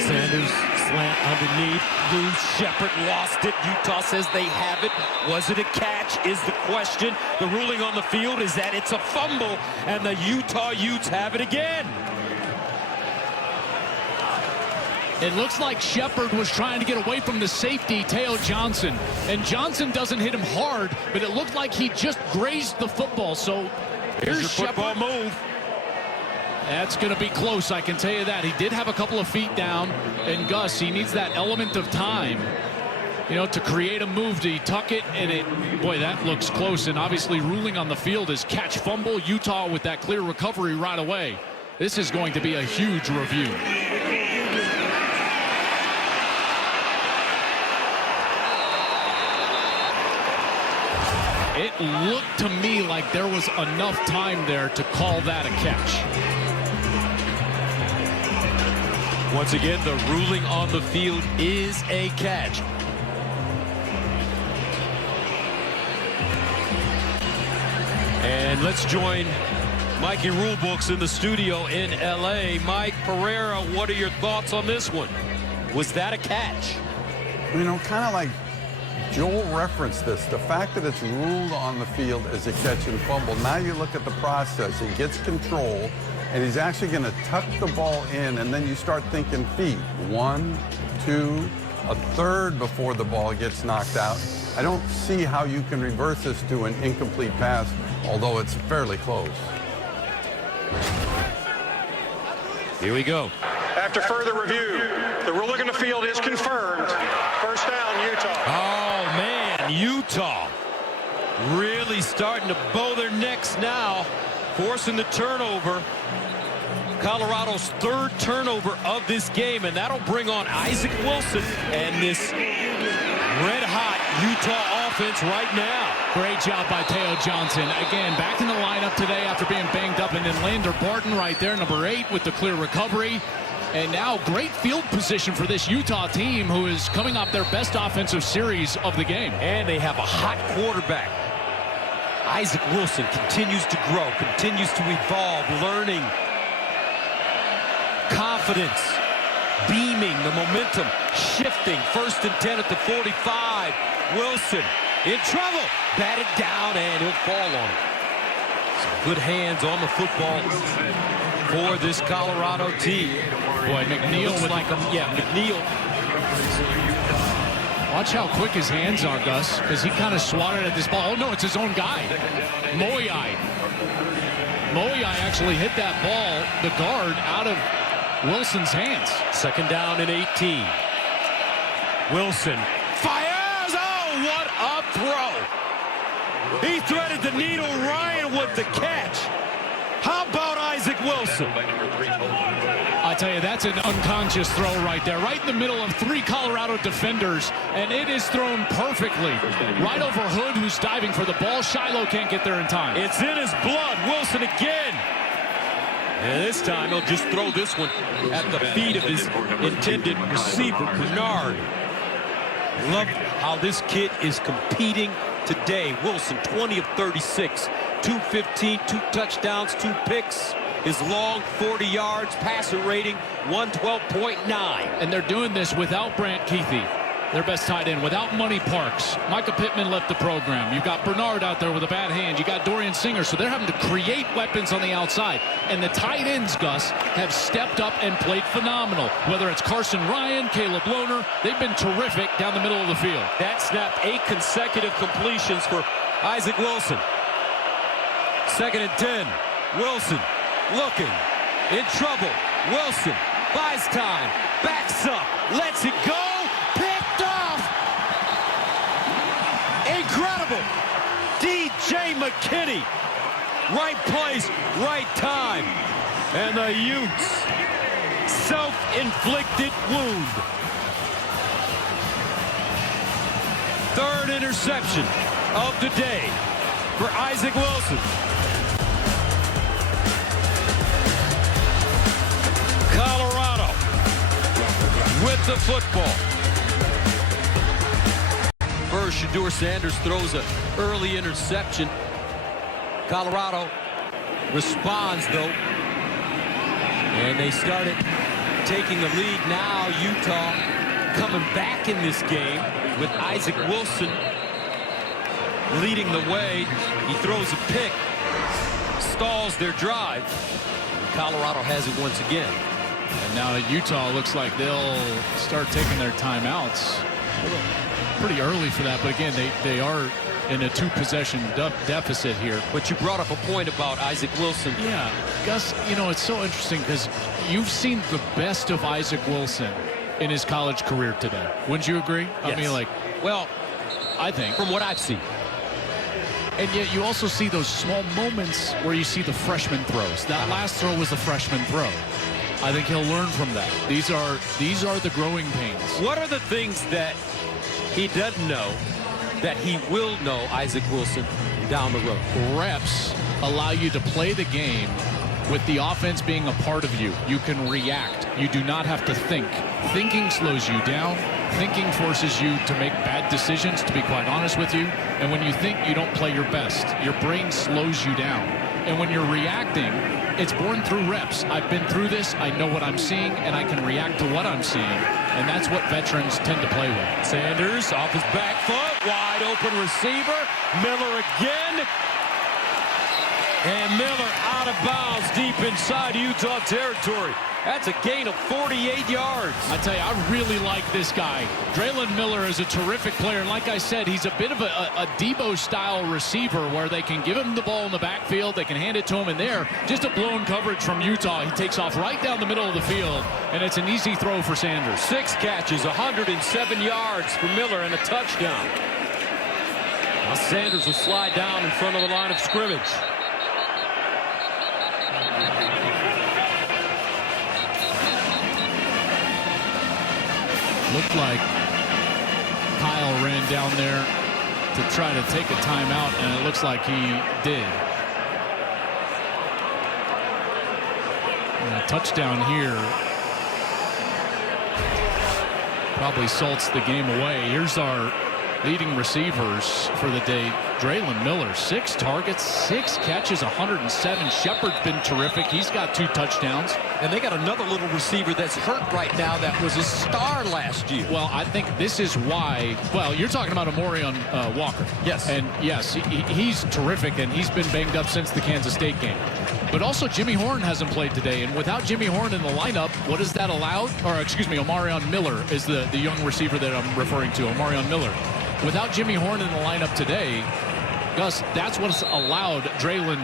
Sanders slant underneath. Loose. Shepard lost it. Utah says they have it. Was it a catch is the question. The ruling on the field is that it's a fumble, and the Utah Utes have it again. It looks like Shepard was trying to get away from the safety, Teo Johnson. And Johnson doesn't hit him hard, but it looked like he just grazed the football. So here's your football move. That's going to be close, I can tell you that. He did have a couple of feet down. And Gus, he needs that element of time, you know, to create a move. To tuck it, and boy, that looks close. And obviously ruling on the field is catch fumble. Utah with that clear recovery right away. This is going to be a huge review. It looked to me like there was enough time there to call that a catch. Once again, the ruling on the field is a catch. And let's join Mikey Rulebooks in the studio in LA. Mike Pereira, what are your thoughts on this one? Was that a catch? You know, kind of like Joel referenced this, the fact that it's ruled on the field as a catch and fumble. Now you look at the process. He gets control, and he's actually going to tuck the ball in, and then you start thinking feet. 1, 2, a third before the ball gets knocked out. I don't see how you can reverse this to an incomplete pass, although it's fairly close. Here we go. After further review, the ruling on the field is confirmed. First down, Utah. Oh, man, Utah really starting to bow their necks now, forcing the turnover. Colorado's third turnover of this game, and that'll bring on Isaac Wilson and this red-hot Utah offense right now. Great job by Teo Johnson. Again, back in the lineup today after being banged up, and then Lander Barton right there, number 8, with the clear recovery. And now great field position for this Utah team, who is coming off their best offensive series of the game. And they have a hot quarterback. Isaac Wilson continues to grow, continues to evolve, learning, confidence, beaming, the momentum shifting. First and 10 at the 45. Wilson in trouble. Batted down, and he'll fall on it. Some good hands on the football for this Colorado team. Boy, McNeil with McNeil. Watch how quick his hands are, Gus, because he kind of swatted at this ball. Oh, no, it's his own guy. Moyai actually hit that ball, the guard, out of Wilson's hands. Second down and 18. Wilson fires. Oh, what a throw. He threaded the needle. Ryan with the catch. How about Isaac Wilson? I tell you, that's an unconscious throw right there, right in the middle of 3 Colorado defenders, and it is thrown perfectly. Right over Hood, who's diving for the ball. Shiloh can't get there in time. It's in his blood. Wilson again. And this time he'll just throw this one at the feet of his intended receiver, Bernard. Love how this kid is competing today. Wilson, 20 of 36, 215, 2 touchdowns, 2 picks. His long 40 yards, passer rating 112.9. And they're doing this without Brant Keithy, their best tight end, without Money Parks. Micah Pittman left the program. You've got Bernard out there with a bad hand. You got Dorian Singer, so they're having to create weapons on the outside. And the tight ends, Gus, have stepped up and played phenomenal. Whether it's Carson Ryan, Caleb Lohner, they've been terrific down the middle of the field. That snapped 8 consecutive completions for Isaac Wilson. Second and 10. Wilson looking in trouble. Wilson buys time, backs up, lets it go, picked off. Incredible. DJ McKinney, right place, right time, and the Utes self-inflicted wound. Third interception of the day for Isaac Wilson. Colorado with the football. First, Shedeur Sanders throws an early interception. Colorado responds, though. And they started taking the lead. Now Utah coming back in this game with Isaac Wilson leading the way. He throws a pick, stalls their drive. Colorado has it once again. And now Utah looks like they'll start taking their timeouts. Pretty early for that, but again, they are in a two-possession deficit here. But you brought up a point about Isaac Wilson. Yeah, Gus, you know, it's so interesting because you've seen the best of Isaac Wilson in his college career today. Wouldn't you agree? Yes. I mean, like, well, I think. from what I've seen. And yet you also see those small moments where you see the freshman throws. That last throw was the freshman throw. I think he'll learn from that. These are the growing pains. What are the things that he doesn't know that he will know, Isaac Wilson, down the road? Reps allow you to play the game with the offense being a part of you. You can react. You do not have to think. Thinking slows you down. Thinking forces you to make bad decisions, to be quite honest with you. And when you think, you don't play your best. Your brain slows you down. And when you're reacting, it's born through reps. I've been through this. I know what I'm seeing, and I can react to what I'm seeing. And that's what veterans tend to play with. Sanders off his back foot, wide open receiver. Miller again. And Miller out of bounds deep inside Utah territory. That's a gain of 48 yards. I tell you, I really like this guy. Draylon Miller is a terrific player. And like I said, he's a bit of a Debo-style receiver where they can give him the ball in the backfield. They can hand it to him in there. Just a blown coverage from Utah. He takes off right down the middle of the field, and it's an easy throw for Sanders. 6 catches, 107 yards for Miller, and a touchdown. Now Sanders will slide down in front of the line of scrimmage. Looked like Kyle ran down there to try to take a timeout, and it looks like he did. And a touchdown here probably salts the game away. Here's our leading receivers for the day. Draylon Miller, 6 targets, 6 catches, 107. Shepard's been terrific. He's got 2 touchdowns. And they got another little receiver that's hurt right now that was a star last year. Well, I think this is why. Well, you're talking about Amorion Walker. Yes. And yes, he's terrific, and he's been banged up since the Kansas State game. But also Jimmy Horn hasn't played today, and without Jimmy Horn in the lineup, what does that allow? Or excuse me, Omarion Miller is the young receiver that I'm referring to, Omarion Miller. Without Jimmy Horn in the lineup today, Gus, that's what's allowed Draylon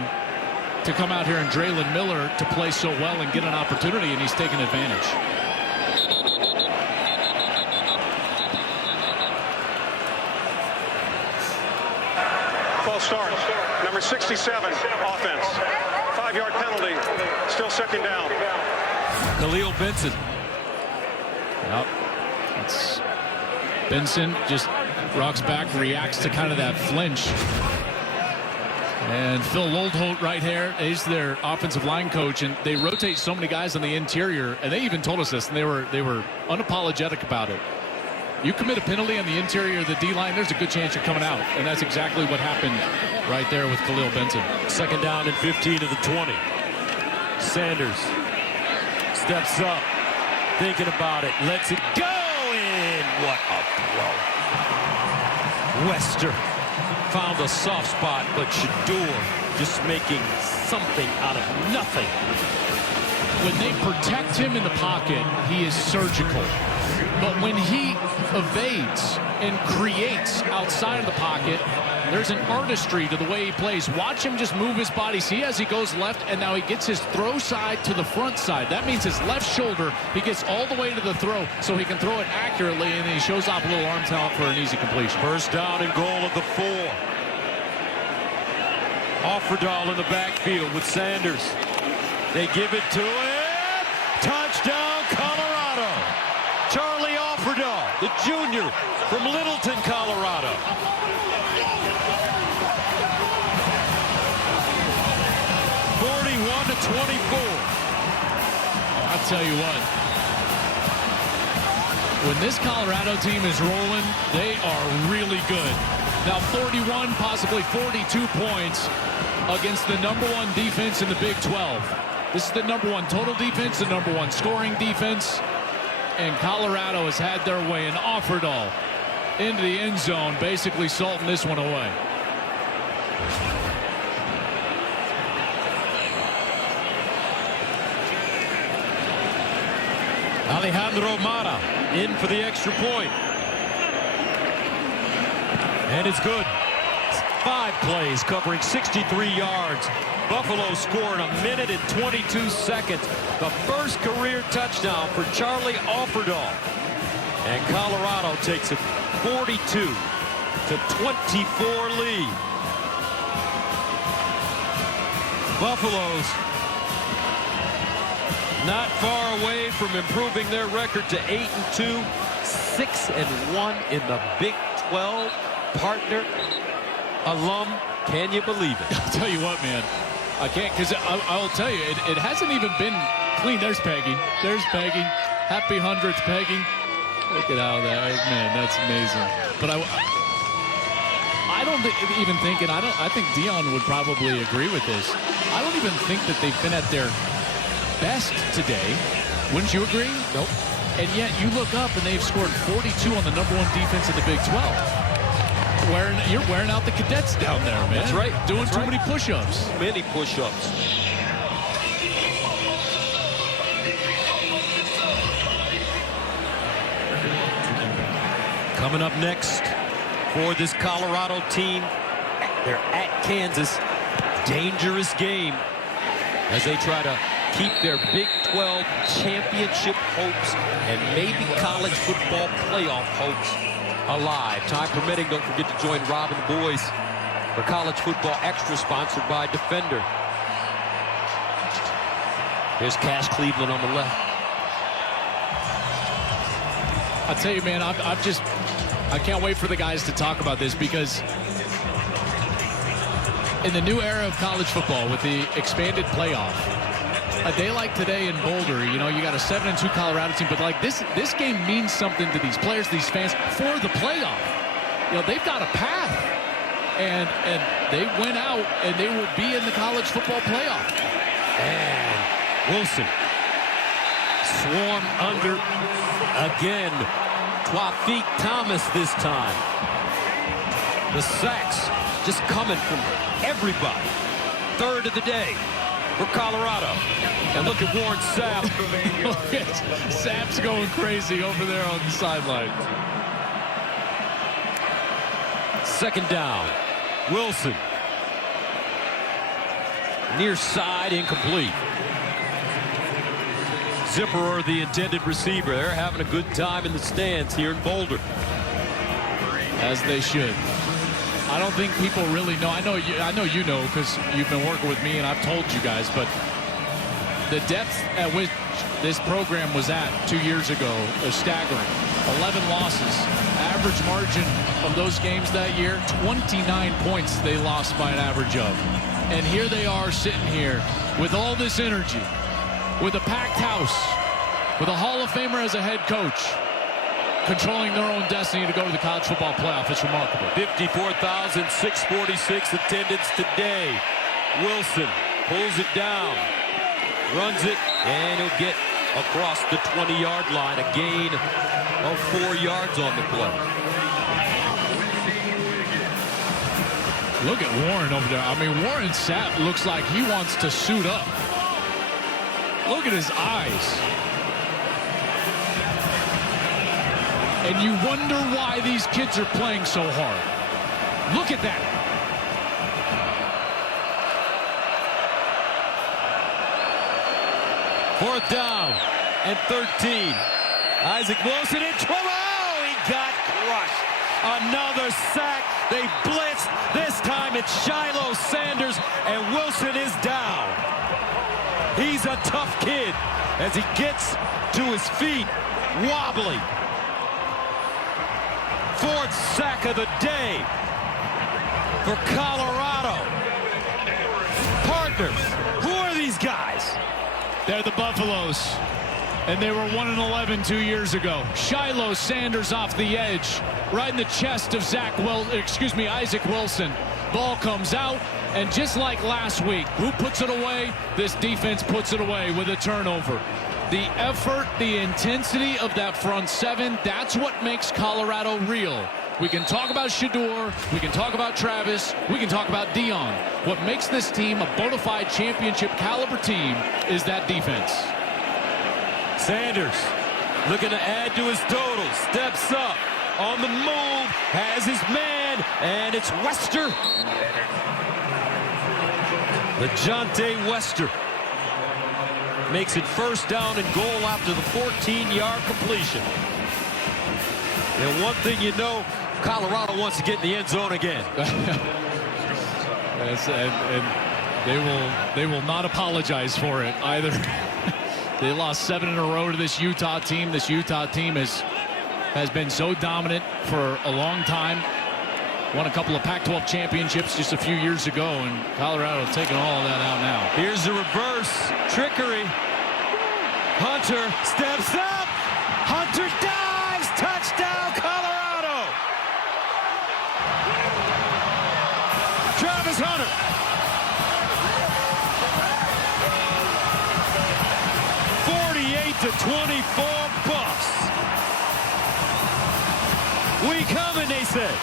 to come out here and Draylon Miller to play so well and get an opportunity, and he's taken advantage. False start. Number 67, offense. 5-yard penalty. Still second down. Khalil Benson. Yep. It's Benson just rocks back, reacts to kind of that flinch. And Phil Loldholt right here is their offensive line coach, and they rotate so many guys on the interior, and they even told us this, and they were unapologetic about it. You commit a penalty on the interior of the D-line, there's a good chance you're coming out, and that's exactly what happened right there with Khalil Benson. Second down and 15 to the 20. Sanders steps up, thinking about it, lets it go in. What a throw. Wester found a soft spot, but Shedeur just making something out of nothing. When they protect him in the pocket, he is surgical. But when he evades and creates outside of the pocket, there's an artistry to the way he plays. Watch him just move his body. See as he goes left, and now he gets his throw side to the front side. That means his left shoulder, he gets all the way to the throw so he can throw it accurately, and then he shows off a little arm talent for an easy completion. First down and goal of the 4. Offerdahl in the backfield with Sanders. They give it to him. Touchdown, Colorado. Charlie Offerdahl, the junior from Littleton, Colorado. tell you what. When this Colorado team is rolling, they are really good. Now 41, possibly 42 points against the #1 defense in the Big 12. This is the #1 total defense, the #1 scoring defense. And Colorado has had their way and Offerdahl into the end zone, basically salting this one away. Alejandro Mata in for the extra point. And it's good. 5 plays covering 63 yards. Buffalo scored in 1 minute and 22 seconds. The first career touchdown for Charlie Offerdahl. And Colorado takes a 42-24 lead. Buffalo's not far away from improving their record to 8-2, 6-1 in the Big 12. Partner, alum, can you believe it? I'll tell you what, man. I can't, because I will tell you, it hasn't even been clean. There's Peggy. There's Peggy. Happy 100th, Peggy. Look at how that, man, that's amazing. But I don't even think, and I think Dion would probably agree with this. I don't even think that they've been at their best today. Wouldn't you agree? Nope. And yet you look up and they've scored 42 on the #1 defense in the Big 12. You're wearing out the cadets down there, man. That's right. Doing too many push-ups. Many push-ups. Coming up next for this Colorado team, they're at Kansas. Dangerous game as they try to keep their Big 12 championship hopes and maybe college football playoff hopes alive. Time permitting, don't forget to join Rob and the boys for College Football Extra, sponsored by Defender. There's Cash Cleveland on the left. I'll tell you, man, I can't wait for the guys to talk about this, because in the new era of college football with the expanded playoff, a day like today in Boulder, you know, you got a 7-2 Colorado team, but like this game means something to these players, these fans, for the playoff. You know, they've got a path, and they went out and they will be in the college football playoff. And Wilson swarm under again. Tawfiq Thomas this time. The sacks just coming from everybody. Third of the day for Colorado. And look at Warren Sapp. Look at Sapp's going crazy over there on the sideline. Second down. Wilson. Near side, incomplete. Zipperer, the intended receiver. They're having a good time in the stands here in Boulder. As they should. I don't think people really know. I know you know, because you've been working with me and I've told you guys, but the depth at which this program was at 2 years ago is staggering. 11 losses. Average margin of those games that year, 29 points they lost by an average of. And here they are sitting here with all this energy, with a packed house, with a Hall of Famer as a head coach, controlling their own destiny to go to the college football playoff. It's remarkable. 54,646 attendance today. Wilson pulls it down, runs it, and he'll get across the 20-yard line. A gain of 4 yards on the play. Look at Warren over there. I mean, Warren Sapp looks like he wants to suit up. Look at his eyes. And you wonder why these kids are playing so hard. Look at that. Fourth down and 13. Isaac Wilson in trouble. Oh, he got crushed. Another sack. They blitzed. This time it's Shiloh Sanders, and Wilson is down. He's a tough kid as he gets to his feet, wobbly. Fourth sack of the day for Colorado. Partners, who are these guys? They're the Buffaloes. And they were 1-11 2 years ago. Shiloh Sanders off the edge, right in the chest of Isaac Wilson. Ball comes out, and just like last week, who puts it away? This defense puts it away with a turnover. The effort, the intensity of that front seven, that's what makes Colorado real. We can talk about Shedeur, we can talk about Travis, we can talk about Dion. What makes this team a bona fide championship caliber team is that defense. Sanders looking to add to his total. Steps up. On the move. Has his man. And it's Wester. LeJohntay Wester makes it first down and goal after the 14-yard completion. And one thing you know, Colorado wants to get in the end zone again. and they will not apologize for it either. They lost 7 in a row to this Utah team. This Utah team has been so dominant for a long time. Won a couple of Pac-12 championships just a few years ago, and Colorado taking all of that out now. Here's the reverse trickery. Hunter steps up. Hunter dives. Touchdown, Colorado. Travis Hunter. To 24 Buffs. We coming, they said.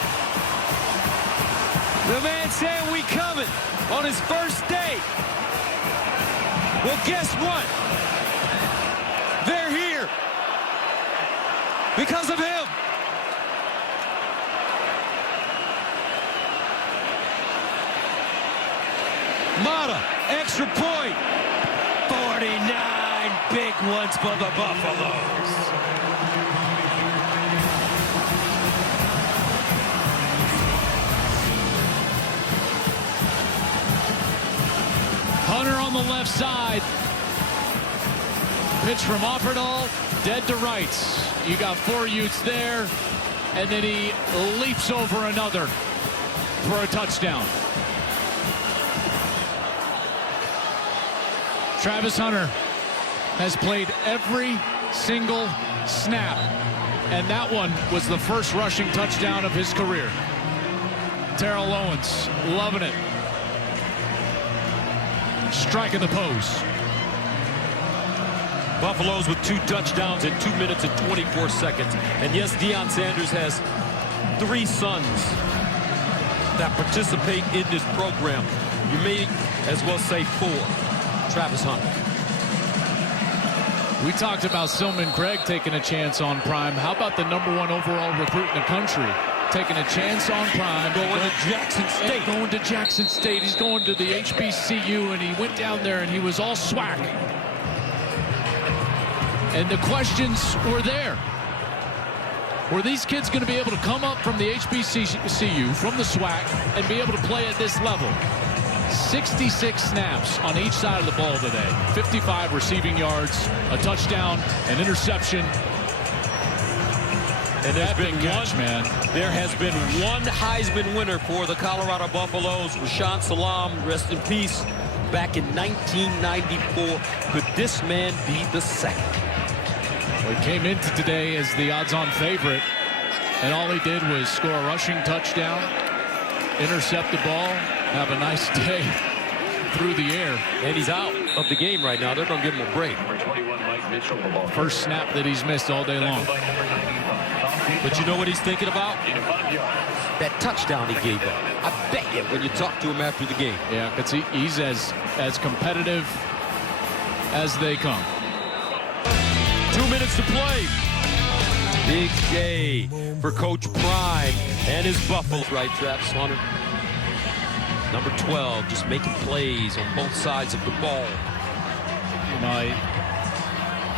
The man said we coming on his first day. Well, guess what? They're here because of him. Mata, extra point. 49. Big ones for the Buffaloes. Hunter on the left side. Pitch from Offerdahl, dead to rights. You got 4 Utes there, and then he leaps over another for a touchdown. Travis Hunter has played every single snap, and that one was the first rushing touchdown of his career. Terrell Owens loving it. Striking the pose. Buffaloes with 2 touchdowns in 2 minutes and 24 seconds. And yes, Deion Sanders has 3 sons that participate in this program. You may as well say 4. Travis Hunter. We talked about Silman Craig taking a chance on Prime. How about the #1 overall recruit in the country taking a chance on Prime? Going to Jackson State. Going to Jackson State. He's going to the HBCU, and he went down there, and he was all swag. And the questions were there. Were these kids going to be able to come up from the HBCU, from the SWAC, and be able to play at this level? 66 snaps on each side of the ball today. 55 receiving yards, a touchdown, an interception. And there's been catch, man. There has been one Heisman winner for the Colorado Buffaloes, Rashaan Salaam, rest in peace, back in 1994. Could this man be the second? Well, he came into today as the odds-on favorite, and all he did was score a rushing touchdown, intercept the ball, have a nice day through the air. And he's out of the game right now. They're going to give him a break. First snap that he's missed all day long. But you know what he's thinking about? That touchdown he gave up. I bet you when you talk to him after the game. Yeah, because he's as competitive as they come. 2 minutes to play. Big day for Coach Prime and his Buffalo. Right, Travis Hunter. Number 12, just making plays on both sides of the ball. You know,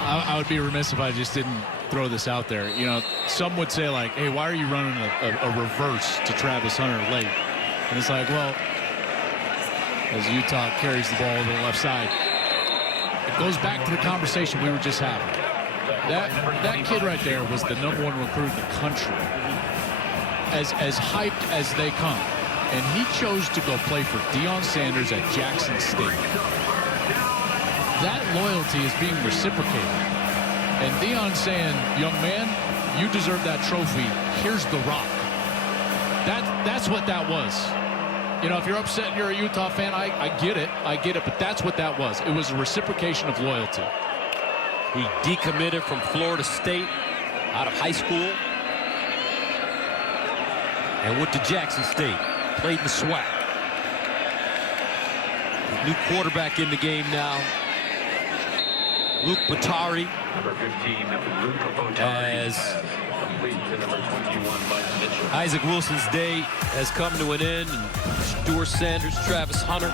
I would be remiss if I just didn't throw this out there. You know, some would say, like, hey, why are you running a reverse to Travis Hunter late? And it's like, well, as Utah carries the ball to the left side, it goes back to the conversation we were just having. That kid right there was the #1 recruit in the country, as hyped as they come. And he chose to go play for Deion Sanders at Jackson State. That loyalty is being reciprocated. And Deion saying, young man, you deserve that trophy. Here's the rock. That's what that was. You know, if you're upset and you're a Utah fan, I get it. I get it. But that's what that was. It was a reciprocation of loyalty. He decommitted from Florida State out of high school and went to Jackson State. Played in the SWAC. New quarterback in the game now. Luke Batari. Number 15, Luke Batari. As Isaac Wilson's day has come to an end, and Shedeur Sanders, Travis Hunter,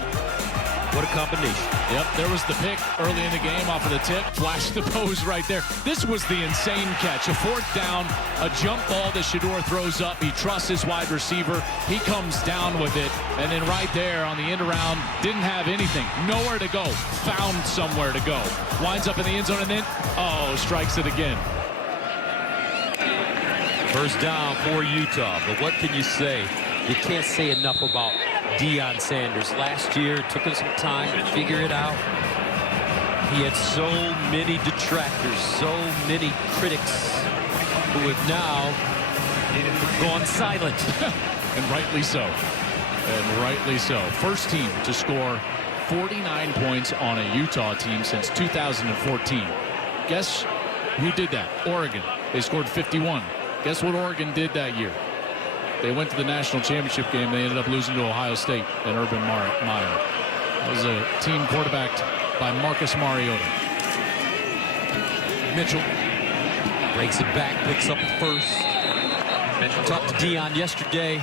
what a combination. Yep, there was the pick early in the game off of the tip. Flashed the pose right there. This was the insane catch. A fourth down, a jump ball that Shedeur throws up. He trusts his wide receiver. He comes down with it. And then right there on the end around, didn't have anything. Nowhere to go. Found somewhere to go. Winds up in the end zone and then, strikes it again. First down for Utah. But what can you say? You can't say enough about Deion Sanders. Last year, it took him some time to figure it out. He had so many detractors, so many critics who have now gone silent. And rightly so. And rightly so. First team to score 49 points on a Utah team since 2014. Guess who did that? Oregon. They scored 51. Guess what Oregon did that year? They went to the national championship game. They ended up losing to Ohio State and Urban Meyer. It was a team quarterbacked by Marcus Mariota. Mitchell breaks it back, picks up the first. Talked to Deion yesterday,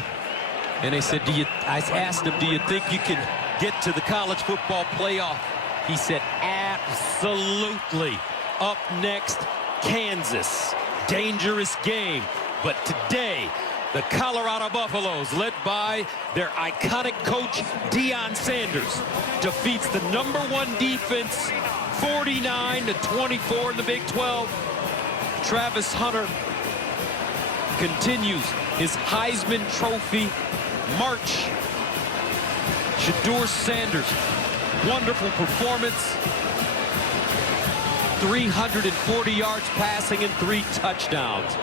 and they said, I asked him, do you think you can get to the college football playoff? He said, absolutely. Up next, Kansas. Dangerous game. But today, the Colorado Buffaloes, led by their iconic coach, Deion Sanders, defeats the #1 defense, 49-24 in the Big 12. Travis Hunter continues his Heisman Trophy march. Shedeur Sanders, wonderful performance. 340 yards passing and 3 touchdowns.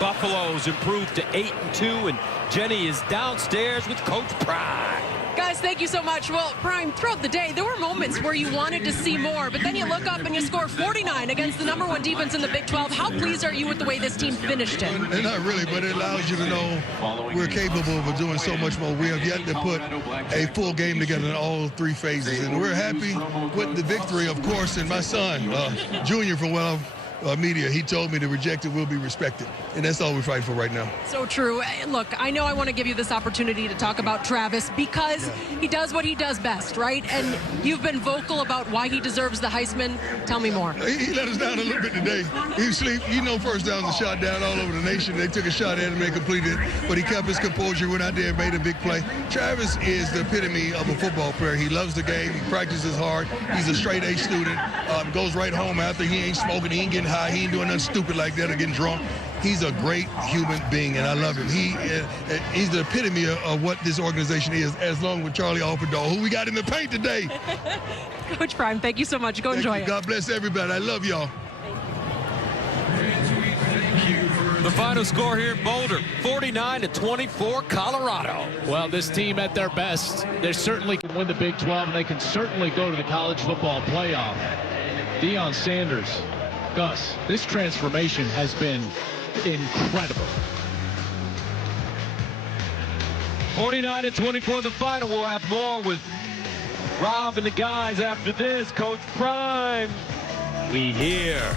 Buffaloes improved to 8-2, and Jenny is downstairs with Coach Prime. Guys, thank you so much. Well, Prime, throughout the day, there were moments where you wanted to see more, but then you look up and you score 49 against the #1 defense in the Big 12. How pleased are you with the way this team finished it? Not really, but it allows you to know we're capable of doing so much more. We have yet to put a full game together in all 3 phases, and we're happy with the victory, of course. And my son, Junior, from media, he told me the rejected will be respected, and that's all we're fighting for right now. So true. Look, I know I want to give you this opportunity to talk about Travis because he does what he does best, right? And you've been vocal about why he deserves the Heisman. Tell me more. He let us down a little bit today. He sleep. You know, first downs are shot down all over the nation. They took a shot at him and they completed it, but he kept his composure, went out there and made a big play. Travis is the epitome of a football player. He loves the game. He practices hard. He's a straight A student. Goes right home after. He ain't smoking. He ain't getting high. He ain't doing nothing stupid like that or getting drunk. He's a great human being, and I love him. He's the epitome of what this organization is, as long with Charlie Alfredo, who we got in the paint today. Coach Prime, thank you so much. Go enjoy it. God bless everybody. I love y'all. The final score here in Boulder, 49-24, Colorado. Well, this team at their best, they certainly can win the Big 12, and they can certainly go to the college football playoff. Deion Sanders, Gus, this transformation has been incredible. 49-24, the final. We'll have more with Rob and the guys after this. Coach Prime, we here.